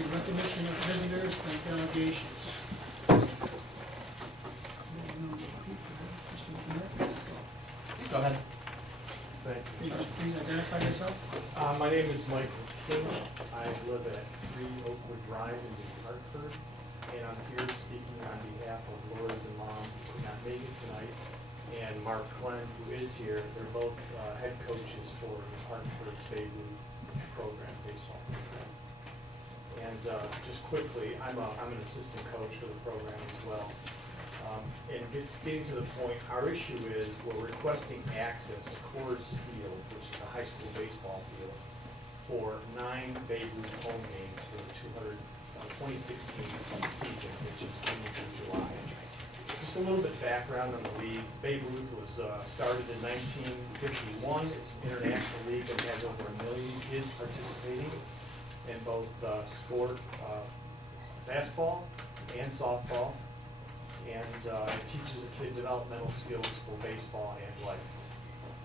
Okay, recognition of visitors and delegations. Mr. McNair, Go ahead. Thank you. please identify yourself. My name is Michael King. I live at 3 Oakwood Drive in New Hartford, and I'm here speaking on behalf of Laura's and Allam, who could not make it tonight, and Mark Glenn, who is here. They're both head coaches for New Hartford's Baby Ruth program, baseball program. And just quickly, I'm an assistant coach for the program as well. And getting to the point, our issue is we're requesting access to Coors Field, which is the high school baseball field, for 9 Babe Ruth home games for the 2016 season, which is June through July. Just a little bit background on the league. Babe Ruth was started in 1951. It's an international league and has over 1 million kids participating in both sport, basketball and softball. And it teaches a kid developmental skills for baseball and life.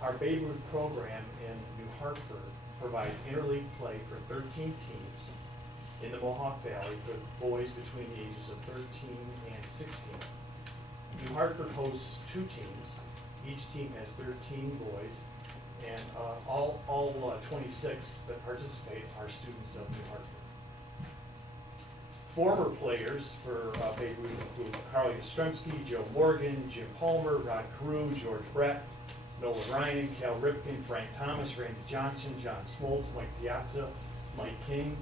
Our Babe Ruth program in New Hartford provides interleague play for 13 teams in the Mohawk Valley for boys between the ages of 13 and 16. New Hartford hosts 2 teams. Each team has 13 boys, and all 26 that participate are students of New Hartford. Former players for Babe Ruth include Carl Yastrzemski, Joe Morgan, Jim Palmer, Rod Carew, George Brett, Nolan Ryan, Cal Ripken, Frank Thomas, Randy Johnson, John Smoltz, Mike Piazza, Mike King,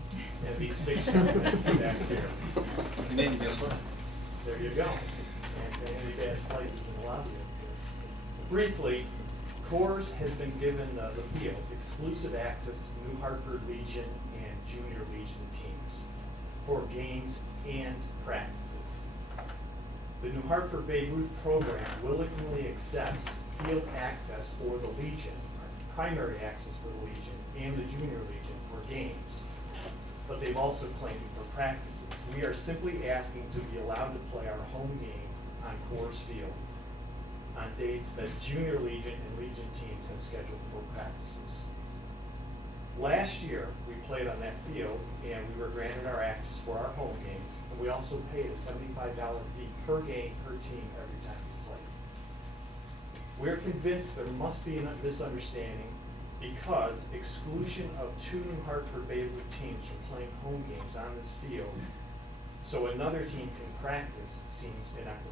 and these 6 gentlemen back here. You name guess what? There you go. And Andy Bass Slight is in the lobby up here. Briefly, Coors has been given the field exclusive access to the New Hartford Legion and Junior Legion teams for games and practices. The New Hartford Babe Ruth program willingly accepts field access for the Legion, primary access for the Legion, and the Junior Legion for games, but they've also claimed it for practices. We are simply asking to be allowed to play our home game on Coors Field on dates that Junior Legion and Legion teams have scheduled for practices. Last year, we played on that field, and we were granted our access for our home games, and we also paid a $75 fee per game, per team, every time we played. We're convinced there must be a misunderstanding because exclusion of 2 New Hartford Babe Ruth teams from playing home games on this field so another team can practice seems inequitable.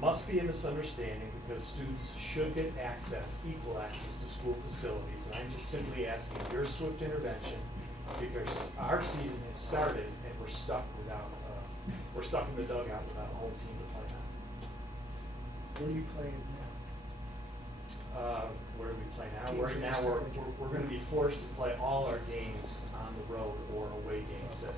Must be a misunderstanding because students should get access, equal access to school facilities, and I'm just simply asking your swift intervention because our season has started and we're stuck in the dugout without a home team to play on. Where do you play now? Where do we play now? Right now we're going to be forced to play all our games on the road or away games at the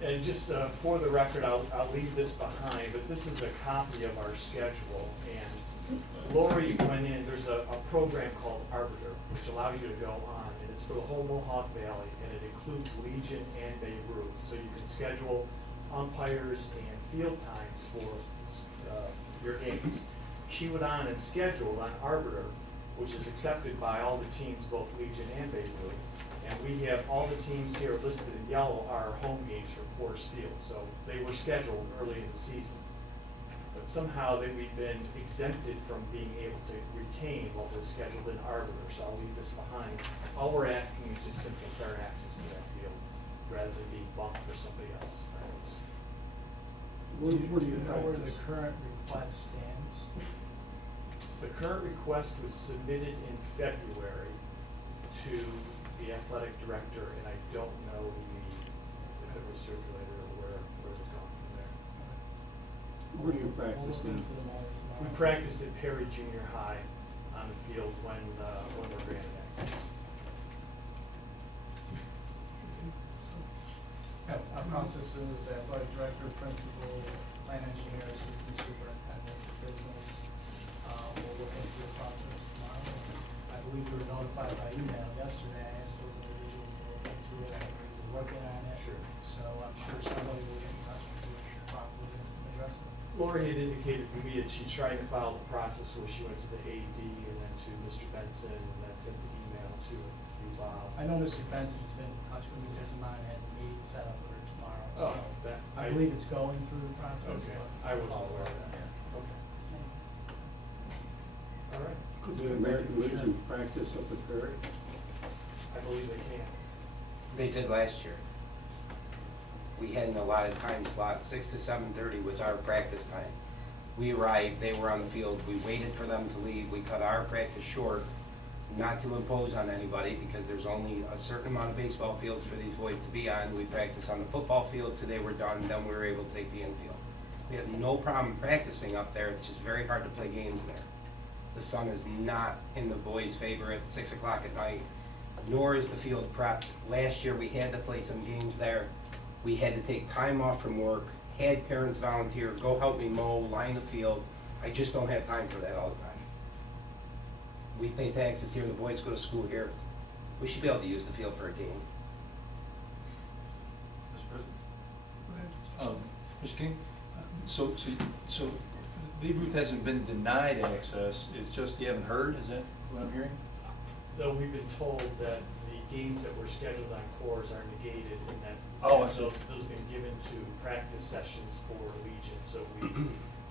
And just for the record, I'll leave this behind, but this is a copy of our schedule. And Lori went in, there's a program called Arbiter, which allows you to go on, and it's for the whole Mohawk Valley, and it includes Legion and Babe Ruth. So you can schedule umpires and field times for your games. She went on and scheduled on Arbiter, which is accepted by all the teams, both Legion and Babe Ruth. And we have all the teams here listed in yellow are home games from Coors Field. So they were scheduled early in the season. But somehow we've been exempted from being able to retain what was scheduled in Arbiter. So I'll leave this behind. All we're asking is just simple fair access to that field rather than being bumped for somebody else's practice. What do you know where the practice? current request stands? The current request was submitted in February to the athletic director, and I don't know if it was circulated or where it's gone from there. Where do you practice then? We practice at Perry Junior High on the field when we're granted access. Our process is athletic director, principal, plant engineer, assistant superintendent for business. We'll look into the process tomorrow. I believe we were notified by email yesterday. I asked those individuals to look into it. I think we're working on it. Sure. So I'm sure somebody will get in touch with you properly and address it. Lori had indicated to me that she's trying to follow the process where she went to the AD and then to Mr. Benson and then sent the email to a few I know Mr. Benson's been in touch with me, says mine has a meeting set up for tomorrow, Oh, so that, I believe it's going through the process, Okay, but. I wasn't I'll aware of follow up. that. Okay. All right, Could the American Legion practice up at Perry? I believe they can. They did last year. We had an allotted time slot, 6 to 7:30 was our practice time. We arrived, they were on the field, we waited for them to leave, we cut our practice short, not to impose on anybody, because there's only a certain amount of baseball fields for these boys to be on. We practiced on the football field till they were done, then we were able to take the infield. We have no problem practicing up there, it's just very hard to play games there. The sun is not in the boys' favor at 6 o'clock at night, nor is the field prepped. Last year, we had to play some games there. We had to take time off from work, had parents volunteer, go help me mow, line the field. I just don't have time for that all the time. We pay taxes here, the boys go to school here. We should be able to use the field for a game. Mr. President? Mr. King, so Babe Ruth hasn't been denied access, it's just you haven't heard, is that what I'm hearing? Though we've been told that the games that were scheduled on cores are negated and that. Oh, I see. Those have been given to practice sessions for Legion, so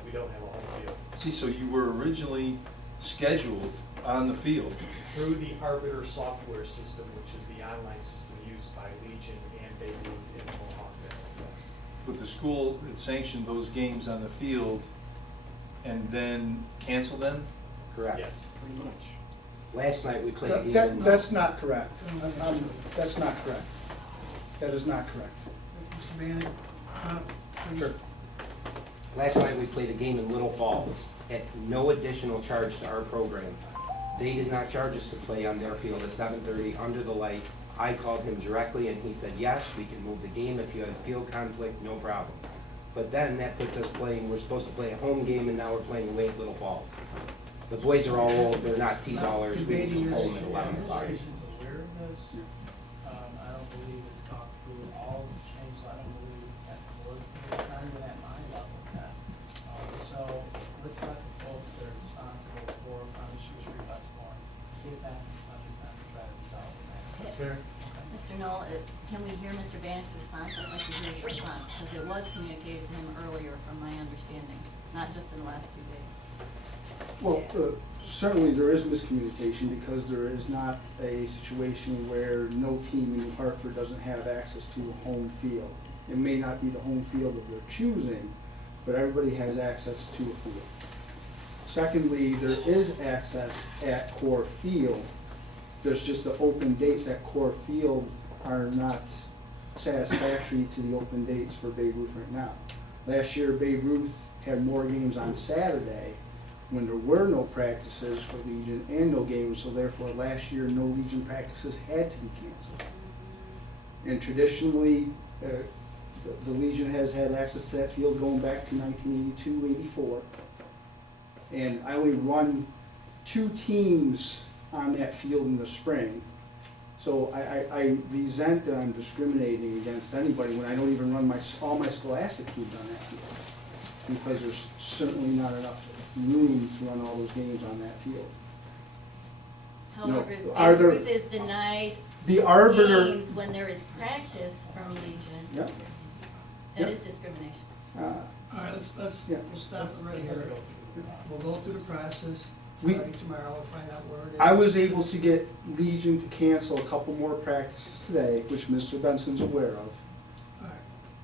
we don't have a home field. See, so you were originally scheduled on the field. Through the Arbiter software system, which is the online system used by Legion and Babe Ruth in Mohawk Valley, yes. But the school had sanctioned those games on the field and then canceled them? Correct. Yes. Pretty much. Last night, we played a game. That's not correct. That's not correct. That is not correct. Mr. Manning, please. Sure. Last night, we played a game in Little Falls at no additional charge to our program. They did not charge us to play on their field at 7:30 under the lights. I called him directly and he said, yes, we can move the game. If you have field conflict, no problem. But then that puts us playing, we're supposed to play a home game and now we're playing away at Little Falls. The boys are all old, they're not T-ballers, we Debating was this, home at 11 o'clock. Administration's aware of this. I don't believe it's gone through all the chains, so I don't believe it's at court, it's not even at my level yet. So let's let the folks that are responsible for Shoe Street Bus Forum get back in touch with them to try to resolve that. That's fair. Mr. Knoll, can we hear Mr. Bannock's response? I'd like to hear his response, because it was communicated to him earlier from my understanding, not just in the last 2 days. Well, certainly there is miscommunication because there is not a situation where no team in New Hartford doesn't have access to a home field. It may not be the home field of their choosing, but everybody has access to a field. Secondly, there is access at Core Field. There's just the open dates at Core Field are not satisfactory to the open dates for Babe Ruth right now. Last year, Babe Ruth had more games on Saturday when there were no practices for Legion and no games, so therefore last year, no Legion practices had to be canceled. And traditionally, the Legion has had access to that field going back to 1982-84. And I only run 2 teams on that field in the spring. So I resent that I'm discriminating against anybody when I don't even run all my scholastic teams on that field. Because there's certainly not enough room to run all those games on that field. However, Are if there- Ruth is denied The Arbiter. games when there is practice from Legion, Yep. that Yep. is discrimination. Uh, All right, Yeah. we'll stop Let's it right let her here. go through the process. We'll go through the process, We- starting tomorrow, we'll find out where it is. I was able to get Legion to cancel a couple more practices today, which Mr. Benson's aware of. All right.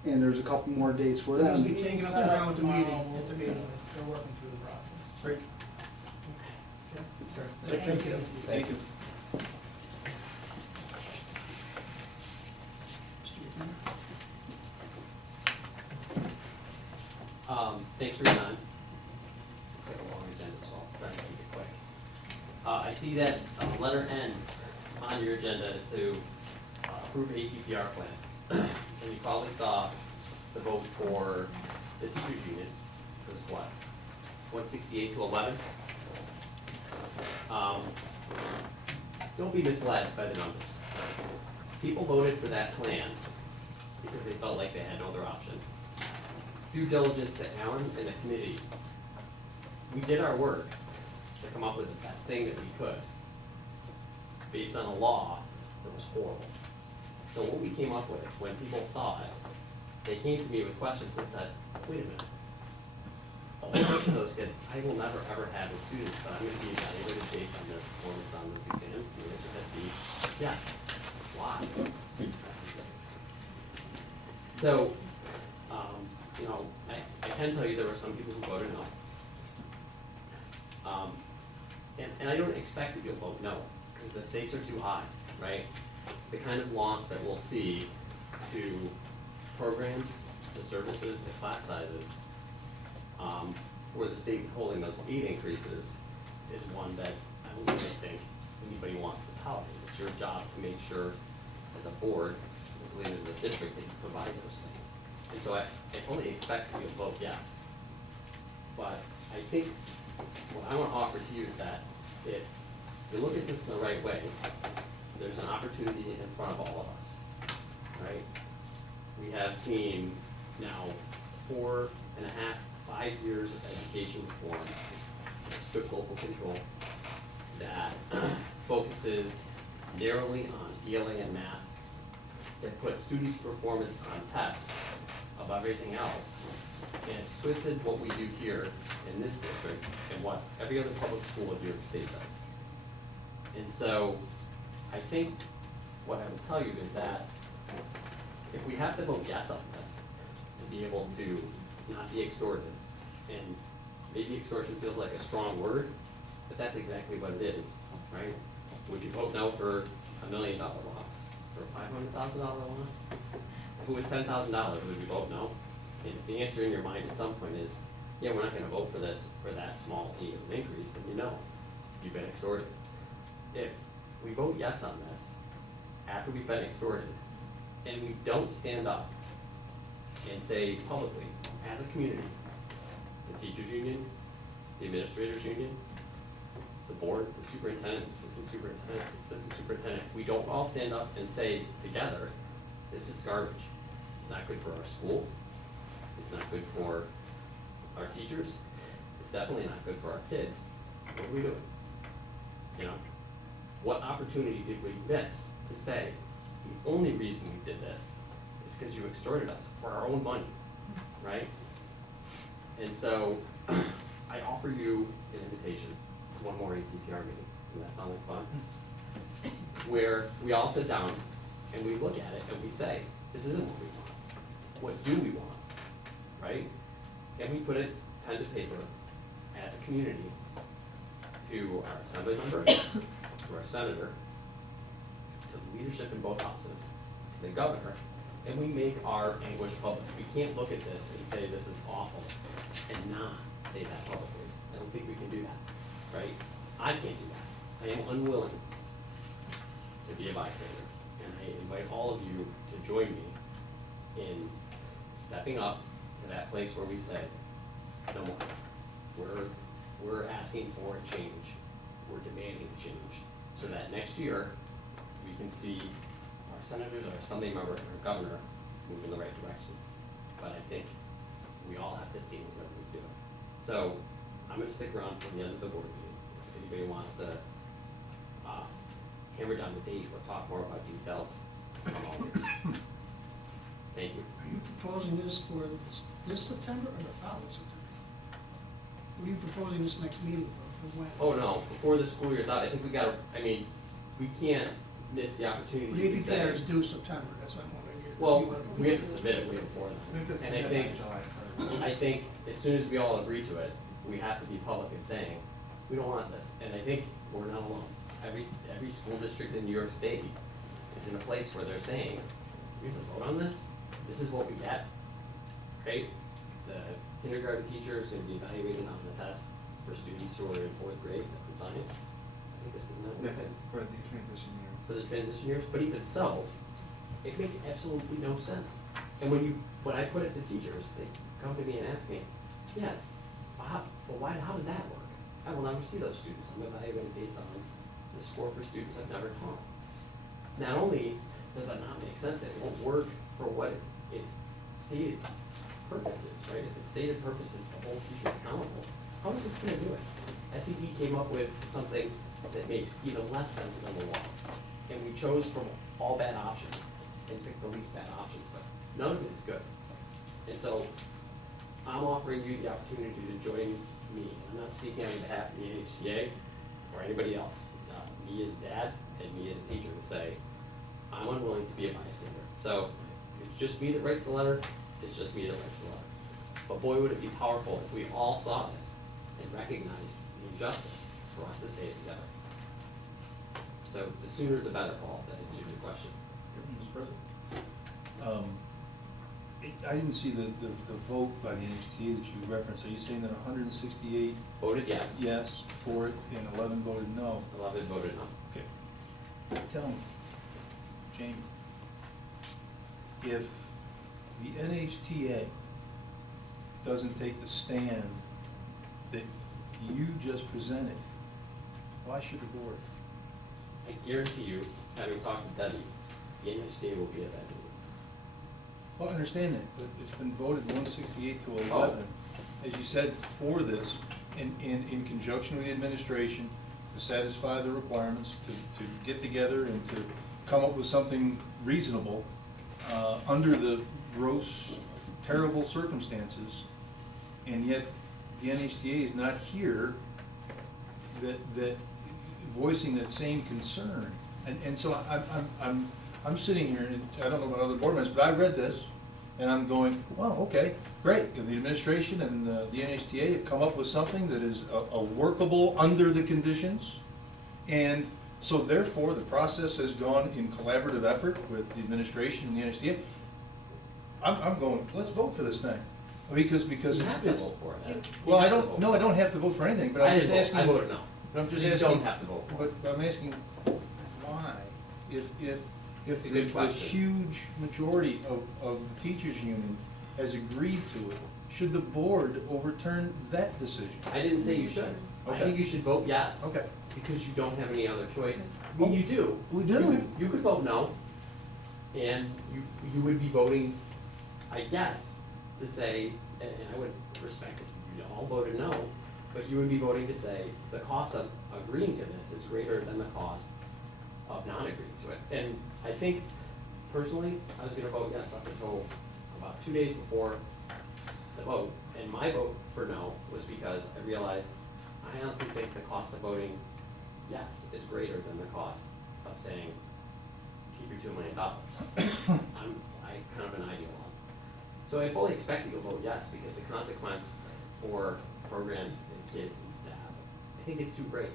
And there's a couple more dates for It'll them. be taken up Set tomorrow at the tomorrow, meeting, we'll at the be- meeting. They're working through the process. Great. Thank you. Thank you. Thanks for your time. It's like a long agenda, so I'll try to keep it quick. I see that letter N on your agenda is to approve APPR plan. And you probably saw the vote for the teachers union, which was what, 168 to 11? Don't be misled by the numbers. People voted for that plan because they felt like they had no other option. Due diligence to Allam and the committee, we did our work to come up with the best thing that we could, based on a law that was horrible. So what we came up with, when people saw it, they came to me with questions and said, wait a minute. A whole bunch of those kids, I will never ever have as students, but I'm gonna be evaluated based on their performance on those exams. The answer had to be yes. Why? So, you know, I can tell you there were some people who voted no. And I don't expect that you'll vote no, because the stakes are too high, right? The kind of loss that we'll see to programs, the services, the class sizes, for the state holding those aid increases is one that I don't really think anybody wants to tolerate. It's your job to make sure, as a board, as leaders of the district, that you provide those things. And so I fully expect that you'll vote yes. But I think what I want to offer to you is that if you look at this in the right way, there's an opportunity in front of all of us, right? We have seen now 4.5, 5 years of education reform, strict local control, that focuses narrowly on ELA and math, that puts students' performance on tests above everything else, and it's twisted what we do here in this district and what every other public school in New York State does. And so, I think what I would tell you is that if we have to vote yes on this, to be able to not be extorted, and maybe extortion feels like a strong word, but that's exactly what it is, right? Would you vote no for $1 million loss, for a $500,000 loss? If it was $10,000, would you vote no? And if the answer in your mind at some point is, yeah, we're not gonna vote for this, for that small of an increase, then you know, you've been extorted. If we vote yes on this, after we've been extorted, and we don't stand up and say publicly, as a community, the teachers union, the administrators union, the board, the superintendent, assistant superintendent, if we don't all stand up and say together, this is garbage. It's not good for our school. It's not good for our teachers. It's definitely not good for our kids. What are we doing? You know, what opportunity did we miss to say, the only reason we did this is because you extorted us for our own money, right? And so, I offer you an invitation to one more APPR meeting. Doesn't that sound like fun? Where we all sit down and we look at it and we say, this isn't what we want. What do we want, right? And we put it pen to paper as a community to our assembly member, to our senator, to the leadership in both houses, to the governor, and we make our anguish public. We can't look at this and say this is awful and not say that publicly. I don't think we can do that, right? I can't do that. I am unwilling to be a bystander, and I invite all of you to join me in stepping up to that place where we say, no more. We're asking for a change. We're demanding a change, so that next year we can see our senators, our assembly member, and our governor move in the right direction. But I think we all have this team that we do it. So I'm going to stick around for the end of the board meeting. If anybody wants to hammer down the date or talk more about details, I'm all ears. Thank you. Are you proposing this for this September or the following September? What are you proposing this next meeting for when? Oh, no, before the school year's out, I think we gotta, we can't miss the For opportunity the to say. APPR is due September, that's what I'm wondering. Well, we have to submit it way before We have to then. And I submit think, by July 1st. I think as soon as we all agree to it, we have to be public in saying, we don't want this. And I think we're not alone. Every school district in New York State is in a place where they're saying, we have to vote on this? This is what we get, right? The kindergarten teacher is gonna be evaluated on the test for students who are in 4th grade in science. I think this isn't that. That's for the transition years. For the transition years, but even so, it makes absolutely no sense. And when I put it to teachers, they come to me and ask me, yeah, how does that work? I will never see those students. I'm evaluated based on the score for students I've never taught. Not only does that not make sense, it won't work for what its stated purpose is, right? If its stated purpose is to hold teachers accountable, how is this gonna do it? SED came up with something that makes even less sense than the law. and we chose from all bad options and picked the least bad options, but none of it is good. And so I'm offering you the opportunity to join me. I'm not speaking on behalf of the NHTA or anybody else. Me as dad and me as a teacher to say, I'm unwilling to be a bystander. So if it's just me that writes the letter, it's just me that writes the letter. But boy, would it be powerful if we all saw this and recognized the injustice for us to say it together. So the sooner the better, Paul, that answers your question. Mr. President? I didn't see the vote by the NHTA that you referenced. Are you saying that 168 Voted yes. yes for it and 11 voted no? 11 voted no. Okay. Tell me, Jamie, if the NHTA doesn't take the stand that you just presented, why should the board? I guarantee you, having talked to Debbie, the NHTA will be at that meeting. Well, I understand that, but it's been voted 168 to 11, Oh. as you said, for this, in conjunction with the administration, to satisfy the requirements, to get together and to come up with something reasonable, under the gross, terrible circumstances, and yet the NHTA is not here that voicing that same concern. And so I'm sitting here, and I don't know about other board members, but I read this, and I'm going, wow, okay, great. The administration and the NHTA have come up with something that is a workable under the conditions. And so therefore, the process has gone in collaborative effort with the administration and the NHTA. I'm going, let's vote for this thing. Because You it's, have to vote for it. well, I You have to don't, vote no, for I it. don't have to vote for anything, but I I'm just didn't vote. asking. I voted no. But I'm just So you asking. don't have to vote for it. But I'm asking why? If It's a the good question. huge majority of the teachers' union has agreed to it, should the board overturn that decision? I didn't say you should. I Okay. think you should vote yes. Okay. Because you don't have any other choice. I mean, you do. We do. You could vote no, and you would be voting, I guess, to say, and I would respect if you all voted no, but you would be voting to say the cost of agreeing to this is greater than the cost of not agreeing to it. And I think, personally, I was gonna vote yes up until about 2 days before the vote. And my vote for no was because I realized, I honestly think the cost of voting yes is greater than the cost of saying, keep your $2 million. I kind of an ideologue. So I fully expect that you'll vote yes, because the consequence for programs and kids and staff, I think it's too great,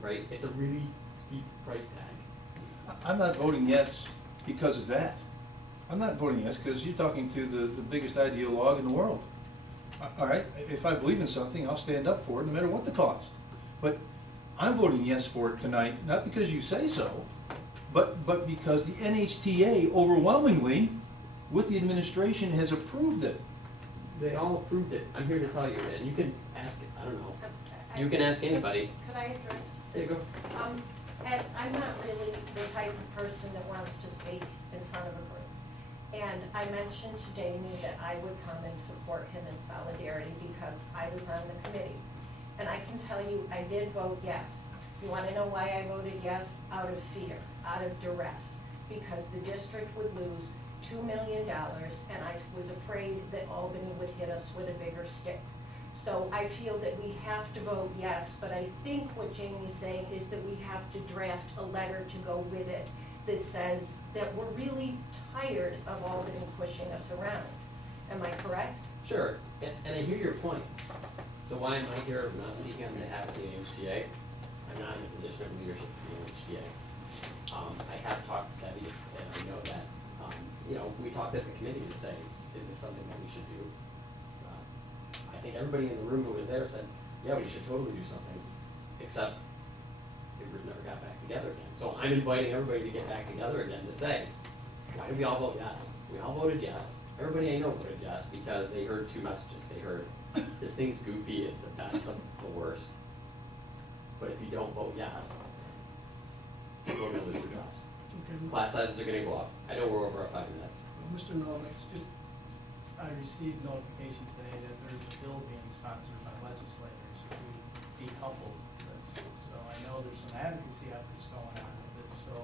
right? It's a really steep price tag. I'm not voting yes because of that. I'm not voting yes because you're talking to the biggest ideologue in the world. All right, if I believe in something, I'll stand up for it no matter what the cost. But I'm voting yes for it tonight, not because you say so, but because the NHTA overwhelmingly, with the administration, has approved it. They all approved it. I'm here to tell you, and you can ask, I don't know, you can ask anybody. Could I address There you this? go. And I'm not really the type of person that wants to speak in front of a group. And I mentioned to Jamie that I would come and support him in solidarity because I was on the committee. And I can tell you, I did vote yes. You want to know why I voted yes? Out of fear, out of duress, because the district would lose $2 million, and I was afraid that Albany would hit us with a bigger stick. So I feel that we have to vote yes, but I think what Jamie's saying is that we have to draft a letter to go with it that says that we're really tired of Albany pushing us around. Am I correct? Sure, and I hear your point. So why am I here not speaking on behalf of the NHTA? I'm not in a position of leadership for the NHTA. I have talked to Debbie, and I know that, we talked at the committee to say, is this something that we should do? I think everybody in the room who was there said, yeah, we should totally do something, except we never got back together again. So I'm inviting everybody to get back together again to say, why did we all vote yes? We all voted yes. Everybody I know voted yes because they heard two messages. They heard, this thing's goofy, it's the best of the worst. But if you don't vote yes, we're gonna lose your jobs. Okay, Class sizes are gonna go up. I know we're over our 5 minutes. Mr. Nolan, just, I received notification today that there is a bill being sponsored by legislators to decouple this. So I know there's some advocacy efforts going on with this. So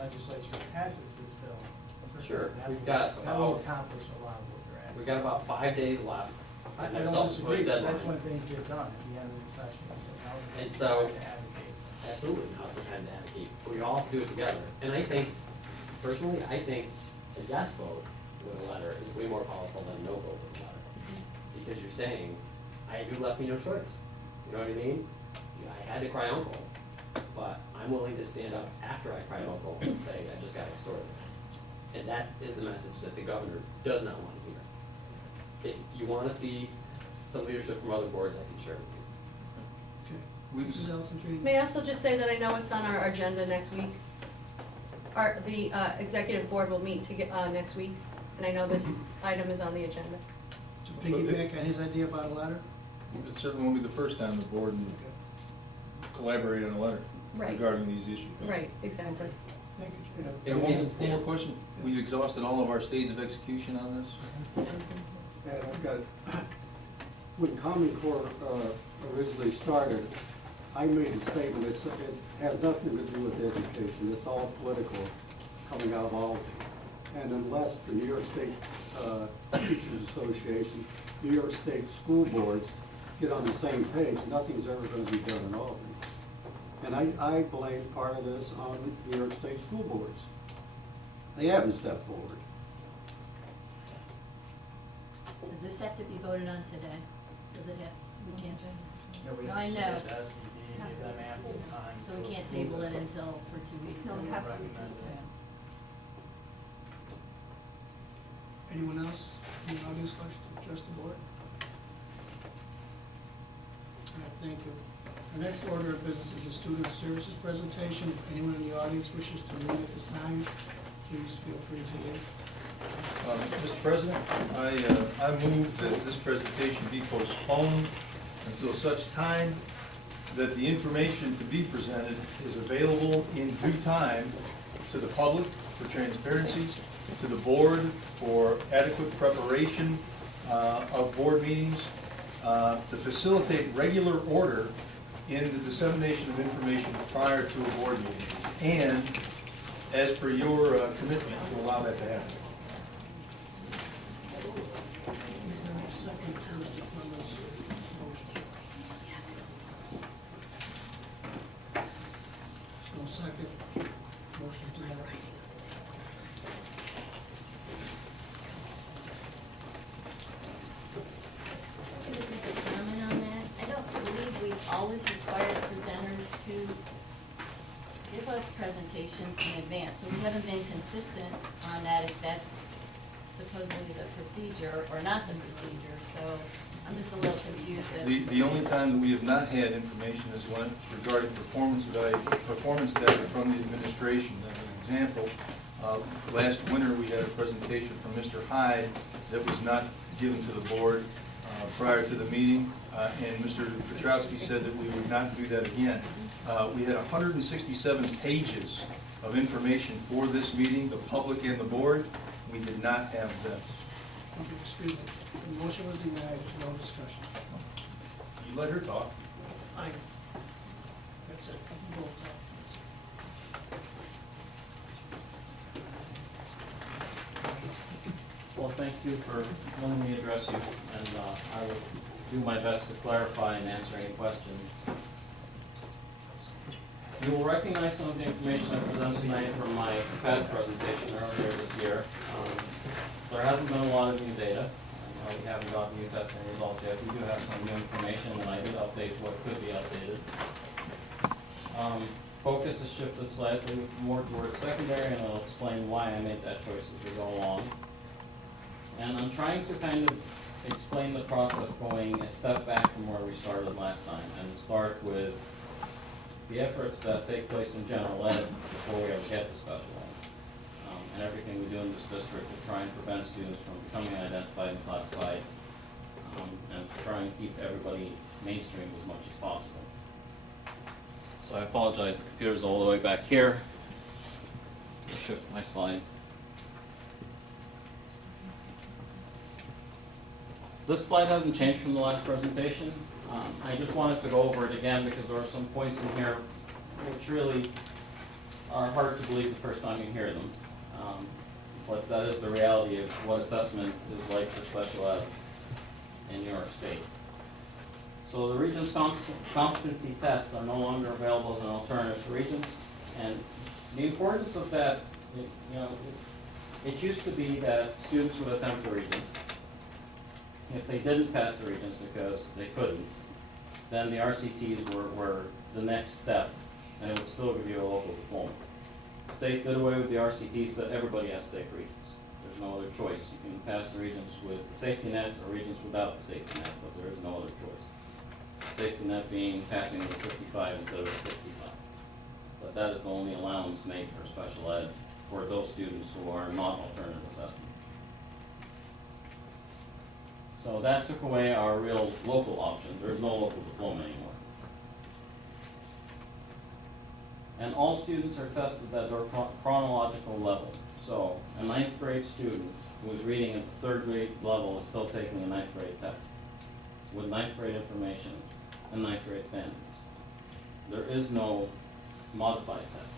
legislature passes this bill. Sure, that we've will- got That will about- accomplish a lot of what you're asking. We've got about 5 days left. I on their don't self-imposed disagree, but deadline. that's when things get done, at the end of the session, so now we're And so- to advocate. Absolutely, now's the time to advocate. We all have to do it together. And I think, personally, I think a yes vote with a letter is way more powerful than a no vote with a letter. Because you're saying, you left me no choice. You know what I mean? I had to cry uncle, but I'm willing to stand up after I cry uncle and say, I just got extorted. And that is the message that the governor does not want to hear. If you want to see some leadership from other boards, I can share with you. Okay. Mrs. Ellison Tree? May I also just say that I know it's on our agenda next week. The executive board will meet next week, and I know this item is on the agenda. To piggyback on his idea about a letter? It certainly won't be the first time the board will collaborate on a letter Right. regarding these issues. Right, exactly. Thank you, Trina. It And will one be more question. We've exhausted all of our stays of execution on this? And I've got, when Common Core originally started, I made a statement, it has nothing to do with education, it's all political coming out of Albany. And unless the New York State Teachers Association, New York State school boards get on the same page, nothing's ever gonna be done in Albany. And I blame part of this on New York State school boards. They haven't stepped forward. Does this have to be voted on today? Does it have, we can't, We No, have I to know. submit to SED, give them ample time. so we to can't approve table it until, for 2 weeks? No, it till- has to be Recommend it. Yeah. Anyone else in the audience like to address the board? All right, thank you. Our next order of business is a student services presentation. If anyone in the audience wishes to leave at this time, please feel free to leave. Mr. President, I move that this presentation be postponed until such time that the information to be presented is available in due time to the public for transparency, to the board for adequate preparation of board meetings, to facilitate regular order in the dissemination of information prior to a board meeting, and as per your commitment to allow that to happen. Is there a second to Mr. Clemens' motion? No second. Motion to that. Can I just make a comment on that? I don't believe we've always required presenters to give us presentations in advance, so we haven't been consistent on that, if that's supposedly the procedure or not the procedure, so I'm just a little confused that. The only time that we have not had information is when regarding performance data from the administration. As an example, last winter, we had a presentation from Mr. Hyde that was not given to the board prior to the meeting, and Mr. Petrowski said that we would not do that again. We had 167 pages of information for this meeting, the public and the board. We did not have this. Okay, excuse me. The motion was denied, there's no discussion. You let her talk. That's it. Roll call. Well, thank you for letting me address you, and I will do my best to clarify and answer any questions. You will recognize some of the information I presented tonight from my past presentation earlier this year. There hasn't been a lot of new data. I know we haven't gotten new testing results yet. We do have some new information, and I did update what could be updated. Focus has shifted slightly more towards secondary, and I'll explain why I made that choice as we go along. And I'm trying to kind of explain the process going a step back from where we started last time, and start with the efforts that take place in general ed before we ever get to special ed. And everything we do in this district to try and prevent students from becoming identified and classified, and to try and keep everybody mainstreamed as much as possible. So I apologize, the computer's all the way back here. I'll shift my slides. This slide hasn't changed from the last presentation. I just wanted to go over it again because there are some points in here which really are hard to believe the first time you hear them. But that is the reality of what assessment is like for special ed in New York State. So the Regents competency tests are no longer available as an alternative to Regents, and the importance of that, it used to be that students would attempt the Regents. If they didn't pass the Regents because they couldn't, then the RCTs were the next step, and it would still give you a local diploma. The state did away with the RCTs, said everybody has to take Regents. There's no other choice. You can pass the Regents with the safety net or Regents without the safety net, but there is no other choice. Safety net being passing with a 55 instead of a 65. But that is the only allowance made for special ed for those students who are not alternative assessment. So that took away our real local option. There's no local diploma anymore. And all students are tested at their chronological level. So a 9th grade student who is reading at the 3rd grade level is still taking a 9th grade test with 9th grade information and 9th grade standards. There is no modified test.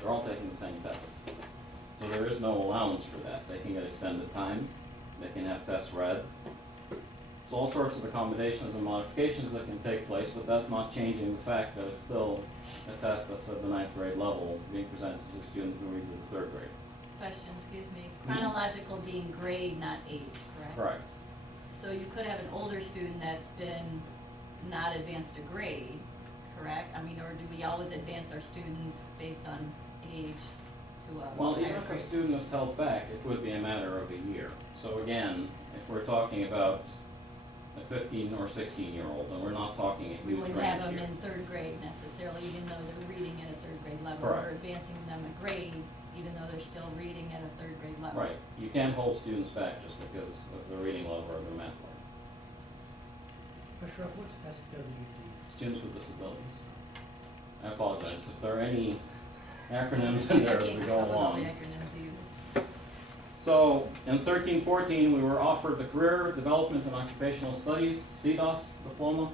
They're all taking the same test. So there is no allowance for that. They can get extended time. They can have tests read. So all sorts of accommodations and modifications that can take place, but that's not changing the fact that it's still a test that's at the 9th grade level being presented to a student who reads at the 3rd grade. Question, excuse me. Chronological being grade, not age, correct? Correct. So you could have an older student that's been not advanced a grade, correct? I mean, or do we always advance our students based on age to a Well, even higher if a grade? student is held back, it would be a matter of a year. So again, if we're talking about a 15 or 16-year-old, and we're not talking a We huge wouldn't have range them here. in 3rd grade necessarily, even though they're reading at a 3rd grade level. Correct. We're advancing them a grade, even though they're still reading at a 3rd grade level. Right, you can't hold students back just because of their reading level or their math level. Ashraf, what's SWD? Students with disabilities. I apologize, if there are any acronyms in there as we go I can't come up with all along. the acronyms either. So in 13-14, we were offered the Career Development and Occupational Studies, CDOS diploma,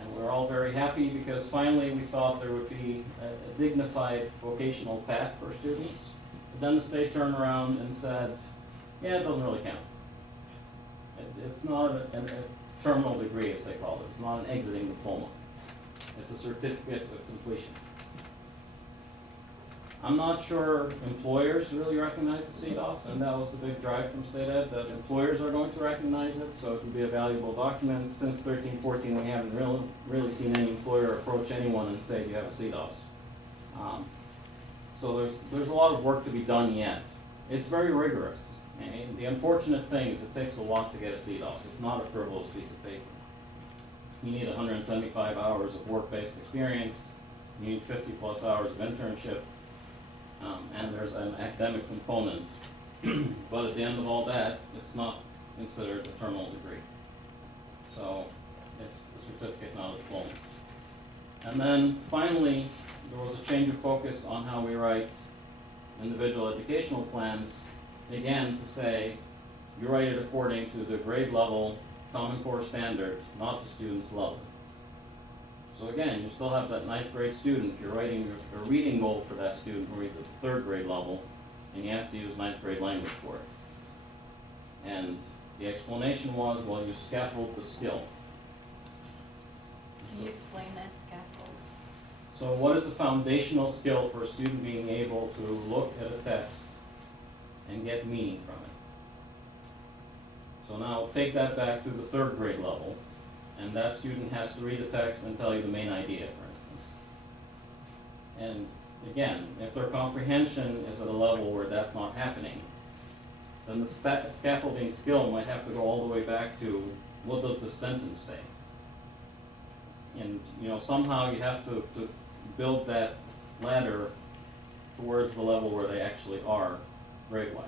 and we were all very happy because finally we thought there would be a dignified vocational path for students. But then the state turned around and said, yeah, it doesn't really count. It's not a terminal degree, as they call it. It's not an exiting diploma. It's a certificate of completion. I'm not sure employers really recognize the CDOS, and that was the big drive from state ed, that employers are going to recognize it, so it can be a valuable document. Since 13-14, we haven't really seen any employer approach anyone and say, do you have a CDOS? So there's a lot of work to be done yet. It's very rigorous. And the unfortunate thing is it takes a lot to get a CDOS. It's not a frivolous piece of paper. You need 175 hours of work-based experience. You need 50+ hours of internship. And there's an academic component. But at the end of all that, it's not considered a terminal degree. So it's a certificate, not a diploma. And then finally, there was a change of focus on how we write individual educational plans, again, to say, you write it according to the grade level Common Core standard, not the student's level. So again, you still have that 9th grade student, you're writing your reading goal for that student who reads at the 3rd grade level, and you have to use 9th grade language for it. And the explanation was, well, you scaffold the skill. Can you explain that scaffold? So what is the foundational skill for a student being able to look at a text and get meaning from it? So now take that back to the 3rd grade level, and that student has to read a text and tell you the main idea, for instance. And again, if their comprehension is at a level where that's not happening, then the scaffolding skill might have to go all the way back to, what does the sentence say? And somehow you have to build that ladder towards the level where they actually are grade-wise.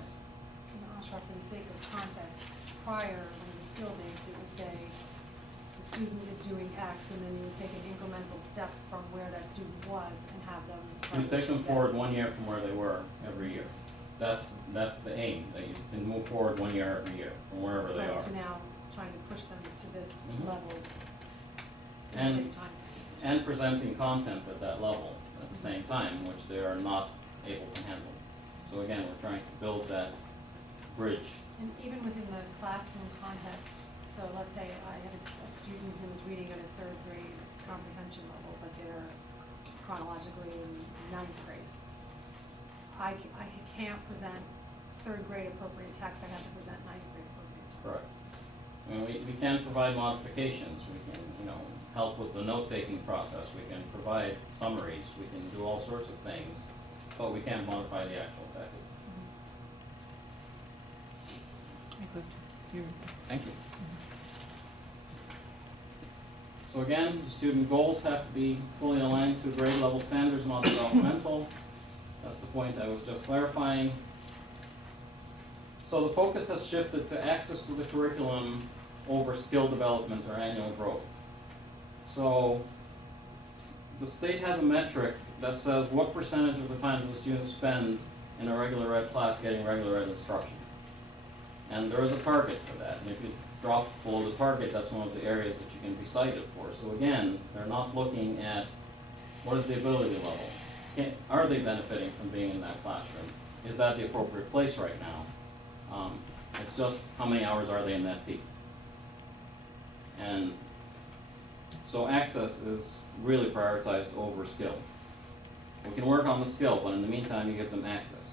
Ashraf, for the sake of context, prior, when it was skill-based, it would say the student is doing X, and then you would take an incremental step from where that student was and have them. You take them forward 1 year from where they were every year. That's the aim, that you can move forward 1 year every year from wherever they As are. opposed to now trying to push them to this Mhm. level at the And same time. and presenting content at that level at the same time, which they are not able to handle. So again, we're trying to build that bridge. And even within the classroom context, so let's say I have a student who is reading at a third grade comprehension level, but they're chronologically in ninth grade. I can't present third grade appropriate text, I have to present ninth grade appropriate. Correct. I mean, we can provide modifications, we can, help with the note-taking process, we can provide summaries, we can do all sorts of things, but we can't modify the actual text. Thank you. So again, the student goals have to be fully aligned to grade level standards, not developmental. That's the point I was just clarifying. So the focus has shifted to access to the curriculum over skill development or annual growth. So the state has a metric that says what percentage of the time do the students spend in a regular ed class getting regular ed instruction. And there is a target for that, and if you drop below the target, that's one of the areas that you can be cited for. So again, they're not looking at what is the ability level. Are they benefiting from being in that classroom? Is that the appropriate place right now? It's just how many hours are they in that seat? And so access is really prioritized over skill. We can work on the skill, but in the meantime, you give them access.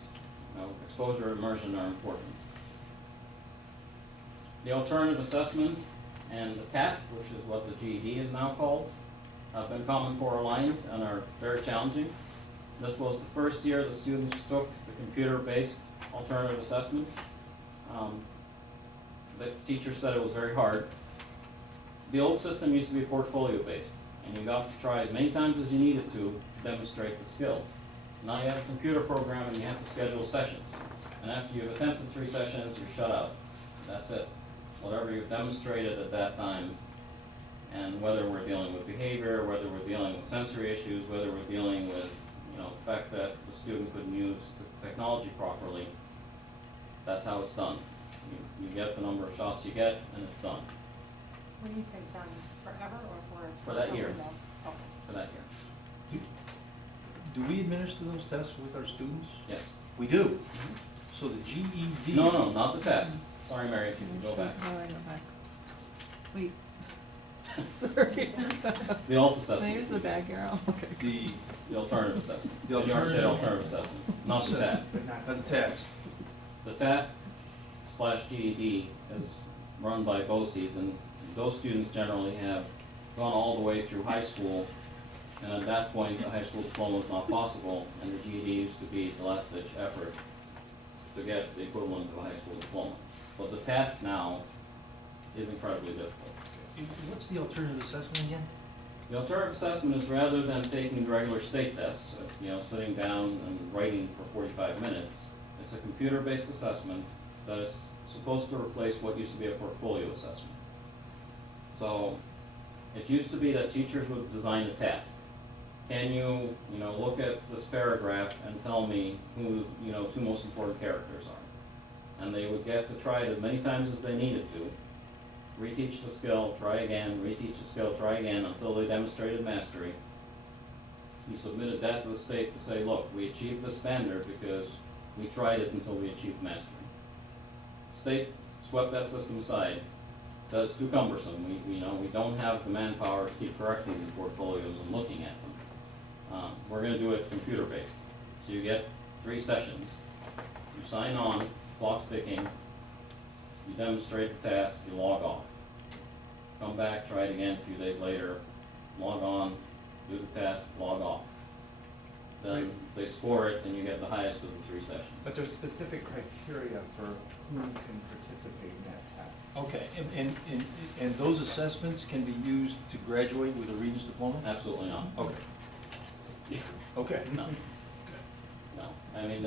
Exposure and immersion are important. The alternative assessment and the task, which is what the GED is now called, have been Common Core aligned and are very challenging. This was the first year the students took the computer-based alternative assessment. The teacher said it was very hard. The old system used to be portfolio-based, and you got to try as many times as you needed to demonstrate the skill. Now you have a computer program and you have to schedule sessions. And after you've attempted 3 sessions, you're shut out. That's it. Whatever you've demonstrated at that time, and whether we're dealing with behavior, whether we're dealing with sensory issues, whether we're dealing with the fact that the student couldn't use the technology properly, that's how it's done. You get the number of shots you get, and it's done. When you say done, forever or For that year. Oh. For that year. Do we administer those tests with our students? Yes. We do? So the GED? No, not the test. Sorry, Mary, if you can go back. Oh, I go back. Wait. Sorry. The alt assessment. There's the back arrow. Okay. The alternative assessment. The New York State alternative assessment, not the task. Not the task. The task / GED is run by BOCES, and those students generally have gone all the way through high school, and at that point, a high school diploma is not possible, and the GED used to be the last-ditch effort to get the equivalent of a high school diploma. But the task now is incredibly difficult. What's the alternative assessment again? The alternative assessment is rather than taking the regular state tests, sitting down and writing for 45 minutes, it's a computer-based assessment that is supposed to replace what used to be a portfolio assessment. So it used to be that teachers would design a task. Can you, look at this paragraph and tell me who, 2 most important characters are? And they would get to try it as many times as they needed to, reteach the skill, try again, reteach the skill, try again, until they demonstrated mastery. You submitted that to the state to say, look, we achieved this standard because we tried it until we achieved mastery. State swept that system aside, said it's too cumbersome. We don't have the manpower to keep correcting the portfolios and looking at them. We're gonna do it computer-based. So you get 3 sessions, you sign on, clock's ticking, you demonstrate the task, you log off. Come back, try it again a few days later, log on, do the task, log off. Then they score it and you get the highest of the 3 sessions. But there's specific criteria for who can participate in that test. Okay, and those assessments can be used to graduate with a Regents diploma? Absolutely not. Okay. Okay. No. No. I mean,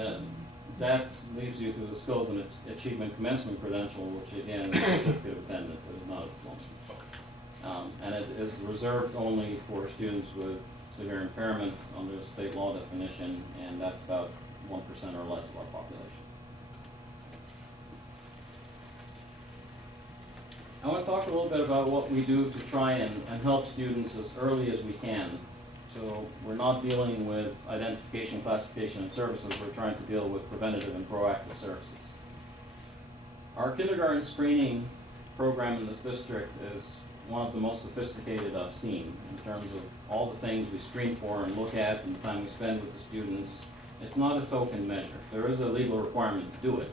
that leaves you to the skills and achievement commencement credential, which again is a certificate of attendance, it is not a diploma. And it is reserved only for students with severe impairments under the state law definition, and that's about 1% or less of our population. I want to talk a little bit about what we do to try and help students as early as we can. So we're not dealing with identification, classification, and services. We're trying to deal with preventative and proactive services. Our kindergarten screening program in this district is one of the most sophisticated I've seen in terms of all the things we screen for and look at and the time we spend with the students. It's not a token measure. There is a legal requirement to do it,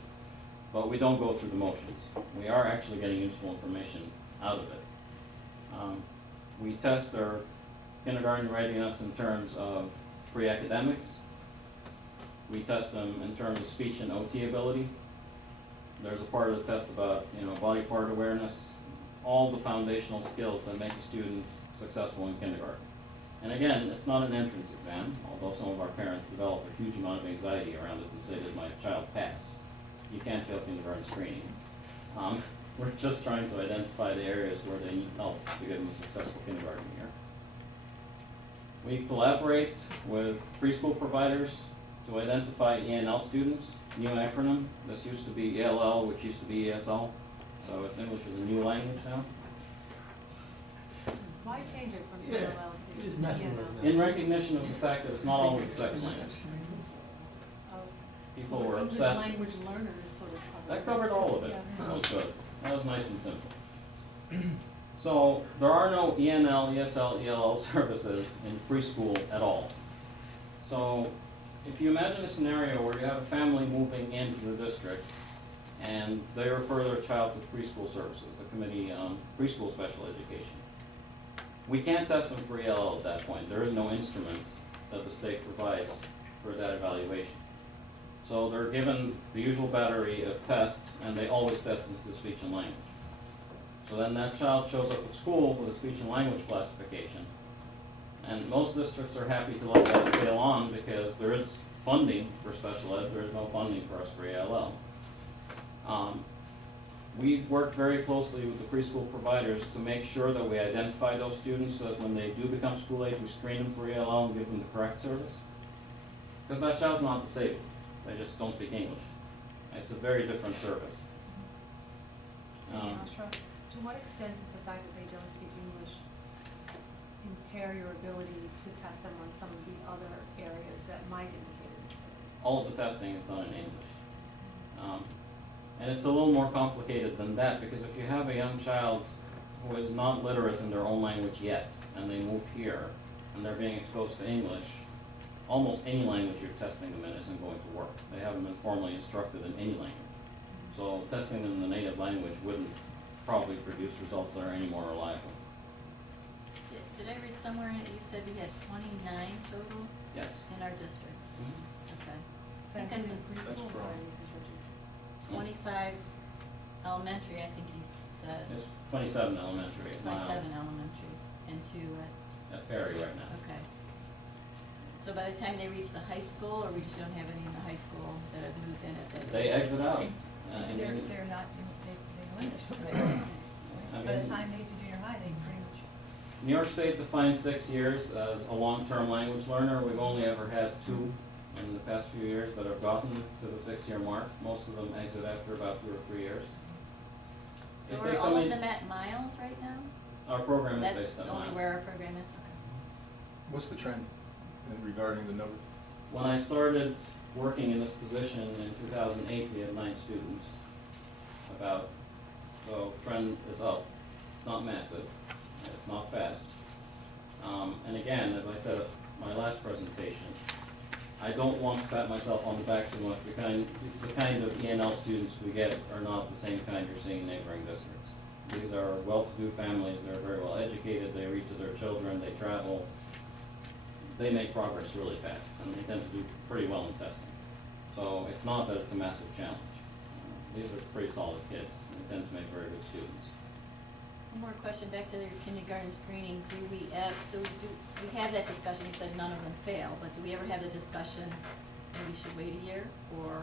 but we don't go through the motions. We are actually getting useful information out of it. We test our kindergarten readiness in terms of pre-academics. We test them in terms of speech and OT ability. There's a part of the test about, body part awareness, all the foundational skills that make a student successful in kindergarten. And again, it's not an entrance exam, although some of our parents develop a huge amount of anxiety around it and say, did my child pass? You can't fail kindergarten screening. We're just trying to identify the areas where they need help to give them a successful kindergarten year. We collaborate with preschool providers to identify ENL students, new acronym. This used to be ELL, which used to be ESL, so it's English as a new language now. Why change it from Yeah, ELL to it's messing ENL? with them. In recognition of the fact that it's not always the second language. Oh. People were English upset. language learners sort of covers That covered all of it. Yeah. That was good. That was nice and simple. So there are no ENL, ESL, ELL services in preschool at all. So if you imagine a scenario where you have a family moving into the district and they refer their child to preschool services, the Committee on Preschool Special Education, we can't test them for ELL at that point. There is no instrument that the state provides for that evaluation. So they're given the usual battery of tests, and they always test into speech and language. So then that child shows up at school with a speech and language classification. And most districts are happy to let that sail on because there is funding for special ed, there is no funding for us for ELL. We work very closely with the preschool providers to make sure that we identify those students so that when they do become school age, we screen them for ELL and give them the correct service. Because that child's not disabled. They just don't speak English. It's a very different service. Ashraf, to what extent does the fact that they don't speak English impair your ability to test them on some of the other areas that might indicate a disability? All of the testing is done in English. And it's a little more complicated than that because if you have a young child who is not literate in their own language yet, and they move here, and they're being exposed to English, almost any language you're testing them in isn't going to work. They haven't been formally instructed in any language. So testing them in the native language wouldn't probably produce results that are any more reliable. Did I read somewhere in it, you said we had 29 total Yes. in our district? Okay. Is I that think I said including preschool? That's Sorry, wrong. this is what you- 25 elementary, I think you said. It's 27 elementary at Miles. 27 elementary and 2 At Perry right now. okay. So by the time they reach the high school, or we just don't have any in the high school that have moved in at that They age? exit out. and They're then- not, they know English. I By the mean, time they get to junior high, they pretty much. New York State defines 6 years as a long-term language learner. We've only ever had 2 in the past few years that have gotten to the 6-year mark. Most of them exit after about 2 or 3 years. So If they are come all of in- them at Miles right now? Our program is That's based on only Miles. where our program is, okay. What's the trend regarding the number? When I started working in this position in 2008, we had 9 students. So trend is up. It's not massive, it's not fast. And again, as I said at my last presentation, I don't want to pat myself on the back too much. The kind of ENL students we get are not the same kind you're seeing in neighboring districts. These are well-to-do families, they're very well educated, they read to their children, they travel. They make progress really fast, and they tend to do pretty well in testing. So it's not that it's a massive challenge. These are pretty solid kids, and they tend to make very good students. One more question, back to your kindergarten screening, do we have that discussion, you said none of them fail, but do we ever have the discussion, maybe we should wait a year, or?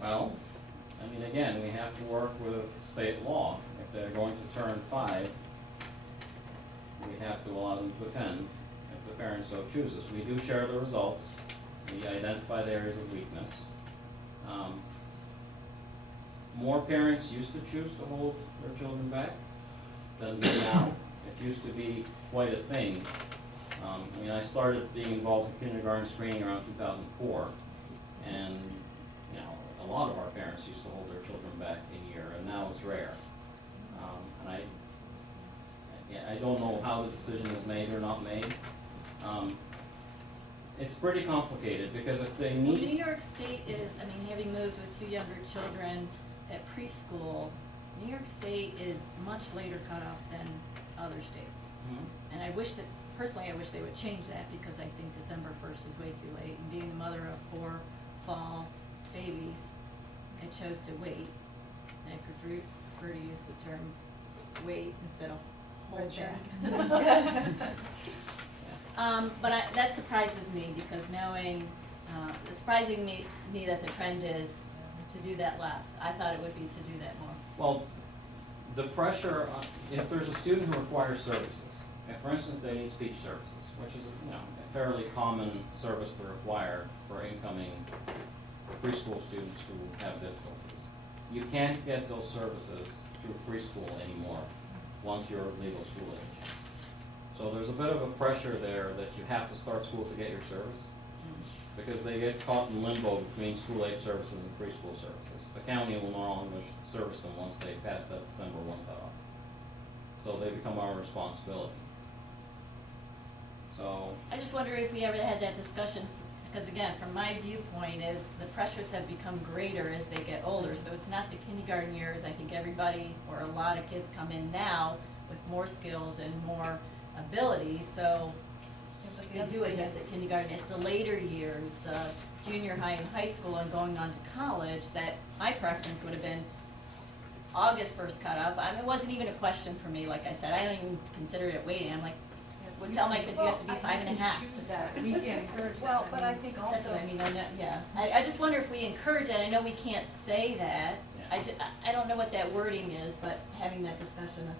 Well, I mean, again, we have to work with state law. If they're going to turn 5, we have to allow them to attend, if the parent so chooses. We do share the results, we identify the areas of weakness. more parents used to choose to hold their children back than do now. It used to be quite a thing. I mean, I started being involved in kindergarten screening around 2004, and, you know, a lot of our parents used to hold their children back a year, and now it's rare. And I don't know how the decision is made or not made. It's pretty complicated, because if they Well, need. New York State is, I mean, having moved with two younger children at preschool, New York State is much later cutoff than other states. Mhm. And I wish that, personally, I wish they would change that, because I think December 1st is way too late. And being the mother of 4 fall babies, I chose to wait. And I prefer to use the term wait instead of hold Red back. But that surprises me, because knowing, it's surprising me that the trend is to do that less. I thought it would be to do that more. Well, the pressure, if there's a student who requires services, if for instance they need speech services, which is, you know, a fairly common service to require for incoming preschool students who have difficulties, you can't get those services through preschool anymore once you're of legal school age. So there's a bit of a pressure there that you have to start school to get your service, because they get caught in limbo between school age services and preschool services. The county will no longer service them once they pass that December 1 cutoff. So they become our responsibility. So, I just wonder if we ever had that discussion, because again, from my viewpoint is the pressures have become greater as they get older. So it's not the kindergarten years. I think everybody, or a lot of kids come in now with more skills and more abilities, so they do it just at kindergarten. It's the later years, the junior high and high school and going on to college, that my preference would have been August 1st cutoff. I mean, it wasn't even a question for me, like I said. I don't even consider it waiting. I'm like, would tell my kids you have to be 5.5. We can't encourage that. Well, but I think That's also, what I mean, I just wonder if we encourage that. I know we can't say that. I don't know what that wording is, but having that discussion.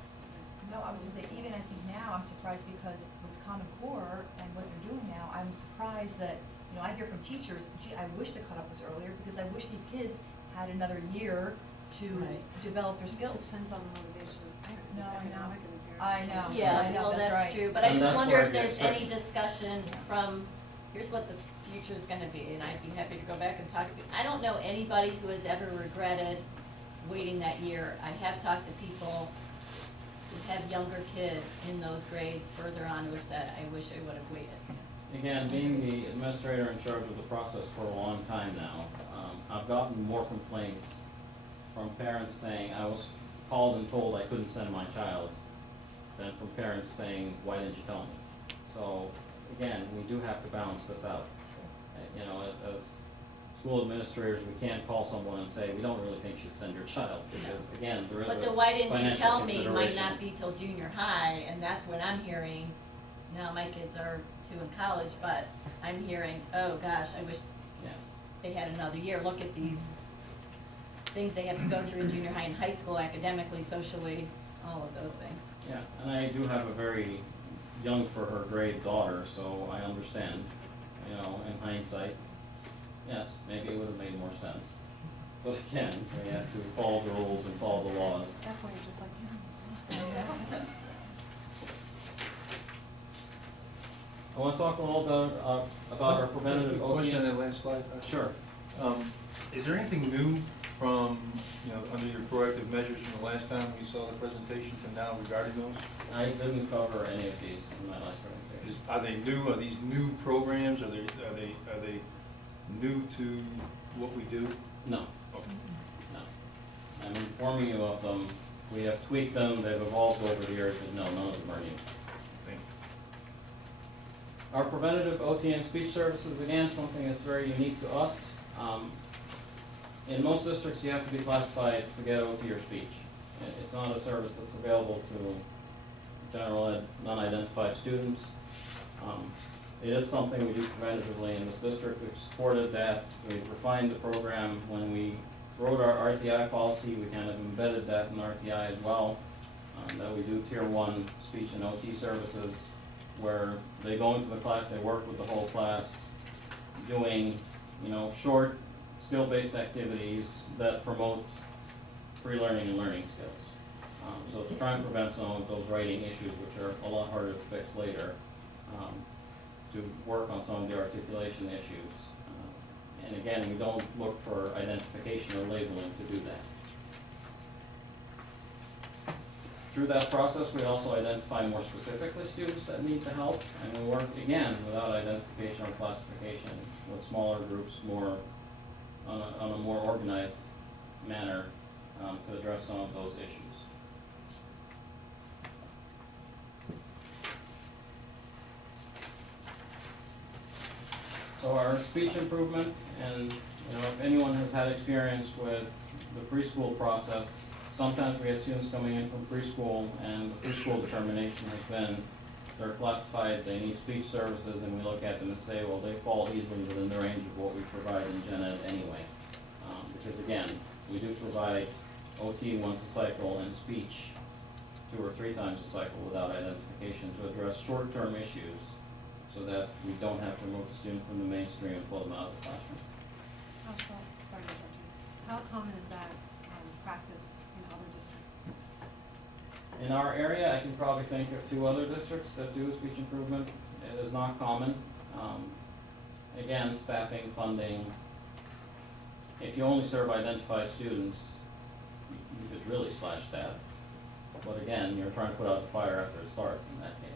no, I was gonna say, even I think now, I'm surprised because with Common Core and what they're doing now, I'm surprised that, you know, I hear from teachers, gee, I wish the cutoff was earlier, because I wish these kids had another year to Right. develop their It skills. depends on the motivation of the parent. No, It's I know. economic and the parents. I know. Yeah, I know, well, that's that's right. true, but I And just that's wonder where I if get there's stuck. any discussion from, here's what the future's gonna be, and I'd be happy to go back and talk to you. I don't know anybody who has ever regretted waiting that year. I have talked to people who have younger kids in those grades further on who have said, I wish I would have waited. again, being the administrator in charge of the process for a long time now, I've gotten more complaints from parents saying, I was called and told I couldn't send my child, than from parents saying, why didn't you tell me? So, again, we do have to balance this out. You know, as school administrators, we can't call someone and say, we don't really think you should send your child, because again, there is a But the why didn't you financial tell me might consideration. not be till junior high, and that's what I'm hearing. Now my kids are 2 in college, but I'm hearing, oh gosh, I wish Yeah. they had another year. Look at these things they have to go through in junior high and high school, academically, socially, all of those things. Yeah, and I do have a very young for her grade daughter, so I understand, you know, in hindsight, yes, maybe it would have made more sense. But again, we have to follow the rules and follow the laws. At that point, you're just like, yeah. I want to talk a little bit about our preventative Question on that OTs. last slide? Sure. Is there anything new from, you know, under your proactive measures from the last time we saw the presentation to now regarding those? I didn't cover any of these in my last presentation. Are they new, are these new programs, are they new to what we do? No, Okay. no. I'm informing you of them. We have tweaked them, they've evolved over the years, but no, none of them are new. Thank you. Our preventative OT and speech services, again, something that's very unique to us. In most districts, you have to be classified to get OT or speech. It's not a service that's available to general ed, non-identified students. It is something we do preventatively in this district. We've supported that. We've refined the program. When we wrote our RTI policy, we kind of embedded that in RTI as well, that we do tier 1 speech and OT services, where they go into the class, they work with the whole class, doing, you know, short skill-based activities that promote pre-learning and learning skills. So to try and prevent some of those writing issues, which are a lot harder to fix later, to work on some of the articulation issues. And again, we don't look for identification or labeling to do that. Through that process, we also identify more specifically students that need the help, and we work, again, without identification or classification, with smaller groups, more, on a more organized manner, to address some of those issues. So our speech improvement, and if anyone has had experience with the preschool process, sometimes we have students coming in from preschool, and the preschool determination has been they're classified, they need speech services, and we look at them and say, well, they fall easily within the range of what we provide in gen ed anyway. Because again, we do provide OT once a cycle and speech 2 or 3 times a cycle without identification to address short-term issues, so that we don't have to remove the student from the mainstream and pull them out of the classroom. Sorry to interrupt you. How common is that practice in other districts? In our area, I can probably think of 2 other districts that do speech improvement. It is not common. Again, staffing, funding. If you only serve identified students, you could really slash that. But again, you're trying to put out the fire after it starts in that case.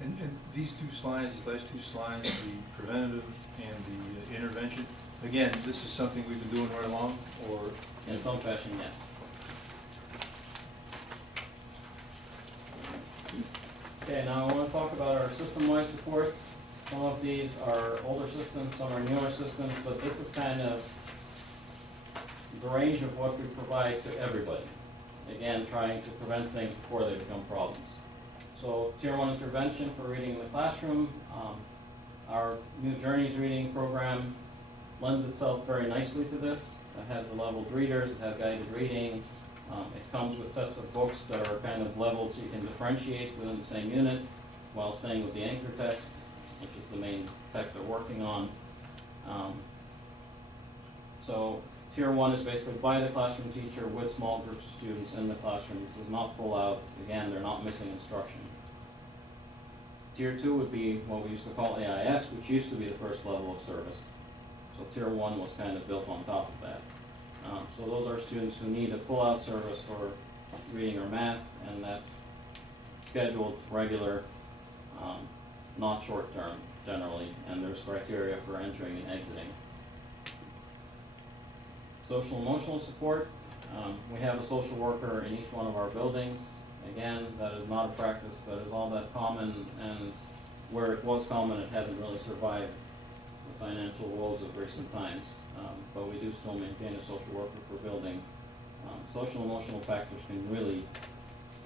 And these 2 slides, these last 2 slides, the preventative and the intervention, again, this is something we've been doing right along, or? In some fashion, yes. Okay, now I want to talk about our system-wide supports. Some of these are older systems, some are newer systems, but this is kind of the range of what we provide to everybody. Again, trying to prevent things before they become problems. So Tier 1 intervention for reading in the classroom. Our new Journeys reading program lends itself very nicely to this. It has the leveled readers, it has guided reading. It comes with sets of books that are kind of leveled so you can differentiate within the same unit while staying with the anchor text, which is the main text they're working on. So Tier 1 is basically by the classroom teacher with small groups of students in the classroom. This is not pull out. Again, they're not missing instruction. Tier 2 would be what we used to call AIS, which used to be the first level of service. So Tier 1 was kind of built on top of that. So those are students who need a pull-out service for reading or math, and that's scheduled, regular, not short-term generally, and there's criteria for entering and exiting. Social emotional support, we have a social worker in each one of our buildings. Again, that is not a practice that is all that common, and where it was common, it hasn't really survived the financial woes of recent times. But we do still maintain a social worker per building. Social emotional factors can really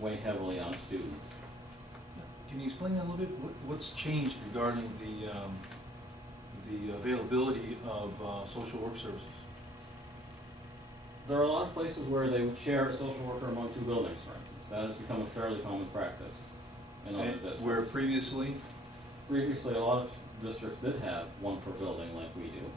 weigh heavily on students. Can you explain that a little bit? What's changed regarding the availability of social work services? There are a lot of places where they would share a social worker among 2 buildings, for instance. That has become a fairly common practice in other districts. Where previously? Previously, a lot of districts did have 1 per building like we do.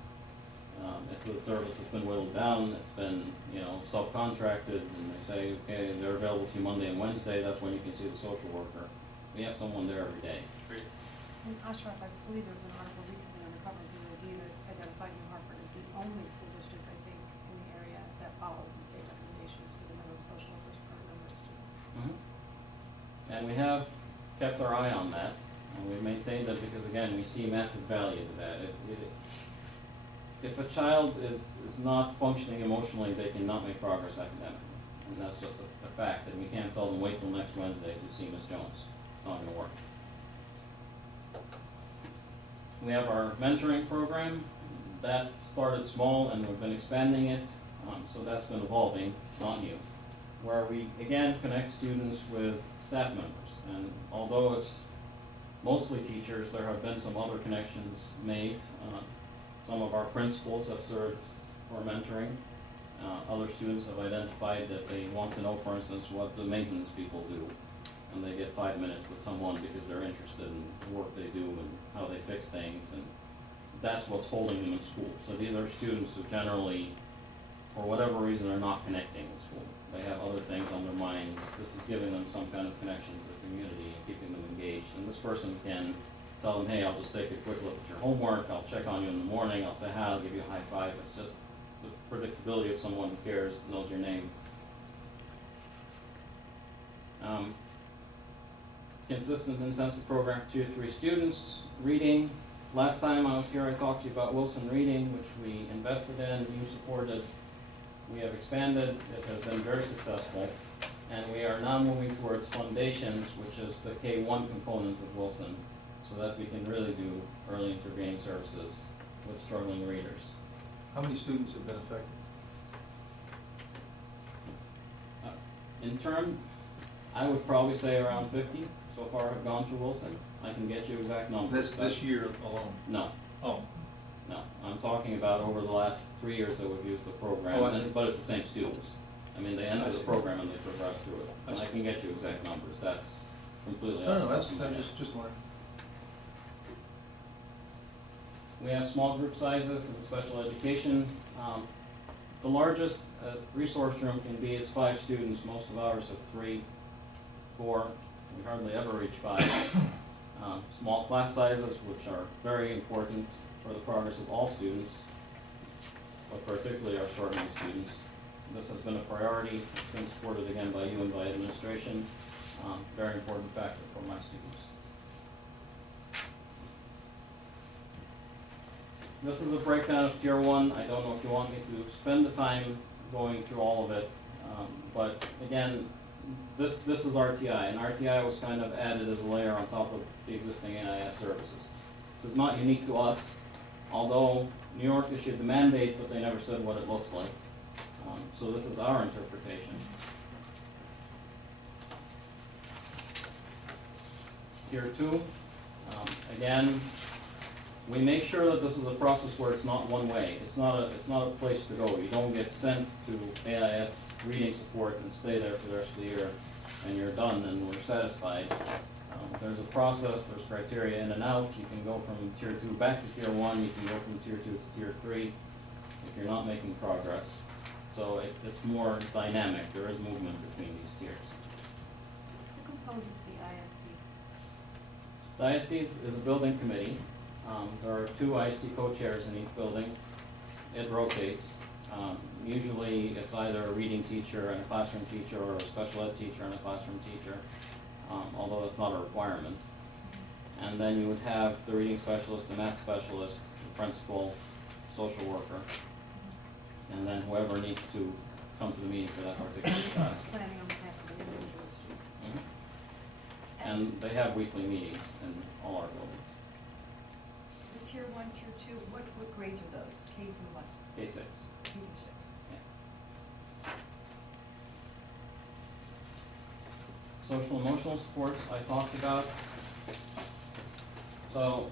It's a service that's been whittled down, it's been, subcontracted, and they say, okay, they're available to you Monday and Wednesday, that's when you can see the social worker. We have someone there every day. And Ashraf, I believe there was an article recently on the cover of the DOD that identified New Hartford as the only school district, I think, in the area that follows the state recommendations for the number of social workers per number of students. And we have kept our eye on that, and we've maintained it because, again, we see massive value to that. If a child is not functioning emotionally, they cannot make progress academically. And that's just a fact, and we can't tell them, wait till next Wednesday to see Ms. Jones. It's not gonna work. We have our mentoring program. That started small, and we've been expanding it, so that's been evolving, not new. Where we, again, connect students with staff members. And although it's mostly teachers, there have been some other connections made. Some of our principals have served for mentoring. Other students have identified that they want to know, for instance, what the maintenance people do. And they get 5 minutes with someone because they're interested in the work they do and how they fix things. And that's what's holding them in school. So these are students who generally for whatever reason, are not connecting with school. They have other things on their minds. This is giving them some kind of connection to the community and keeping them engaged. And this person can tell them, hey, I'll just take a quick look at your homework, I'll check on you in the morning, I'll say hi, I'll give you a high five. It's just the predictability of someone who cares, knows your name. Consistent intensive program for 2 to 3 students. Reading. Last time I was here, I talked to you about Wilson Reading, which we invested in, you supported. We have expanded. It has been very successful. And we are now moving towards foundations, which is the K-1 component of Wilson, so that we can really do early intervening services with struggling readers. How many students have been affected? In turn, I would probably say around 50 so far have gone through Wilson. I can get you exact numbers. This year alone? No, Oh, no. I'm talking about over the last 3 years that we've used the program, Oh, I see. but it's the same students. I mean, they enter I the see. program and they progress through it. I And I see. can get you exact numbers. That's completely no, off no, the that's, top of my I'm head. just wondering. We have small group sizes in special education. The largest resource room can be is 5 students. Most of ours have 3, 4. We hardly ever reach 5. Small class sizes, which are very important for the progress of all students, but particularly our short-term students. This has been a priority. It's been supported again by you and by administration. Very important factor for my students. This is a breakdown of Tier 1. I don't know if you want me to spend the time going through all of it, but again, this is RTI, and RTI was kind of added as a layer on top of the existing AIS services. This is not unique to us, although New York issued the mandate, but they never said what it looks like. So this is our interpretation. Tier 2, again, we make sure that this is a process where it's not one way. It's not a place to go. You don't get sent to AIS reading support and stay there for the rest of the year and you're done and we're satisfied. There's a process, there's criteria in and out. You can go from Tier 2 back to Tier 1, you can go from Tier 2 to Tier 3 if you're not making progress. So it's more dynamic. There is movement between these tiers. Who composes the IST? The IST is a building committee. There are 2 IST co-chairs in each building. It rotates. Usually it's either a reading teacher and a classroom teacher or a special ed teacher and a classroom teacher, although it's not a requirement. And then you would have the reading specialist, the math specialist, the principal, social worker, and then whoever needs to come to the meeting for that particular class. Planning on behalf of the individual student. Mhm. And they have weekly meetings in all our buildings. The Tier 1, Tier 2, what grades are those? K through what? K6. K through 6. Social emotional supports I talked about. So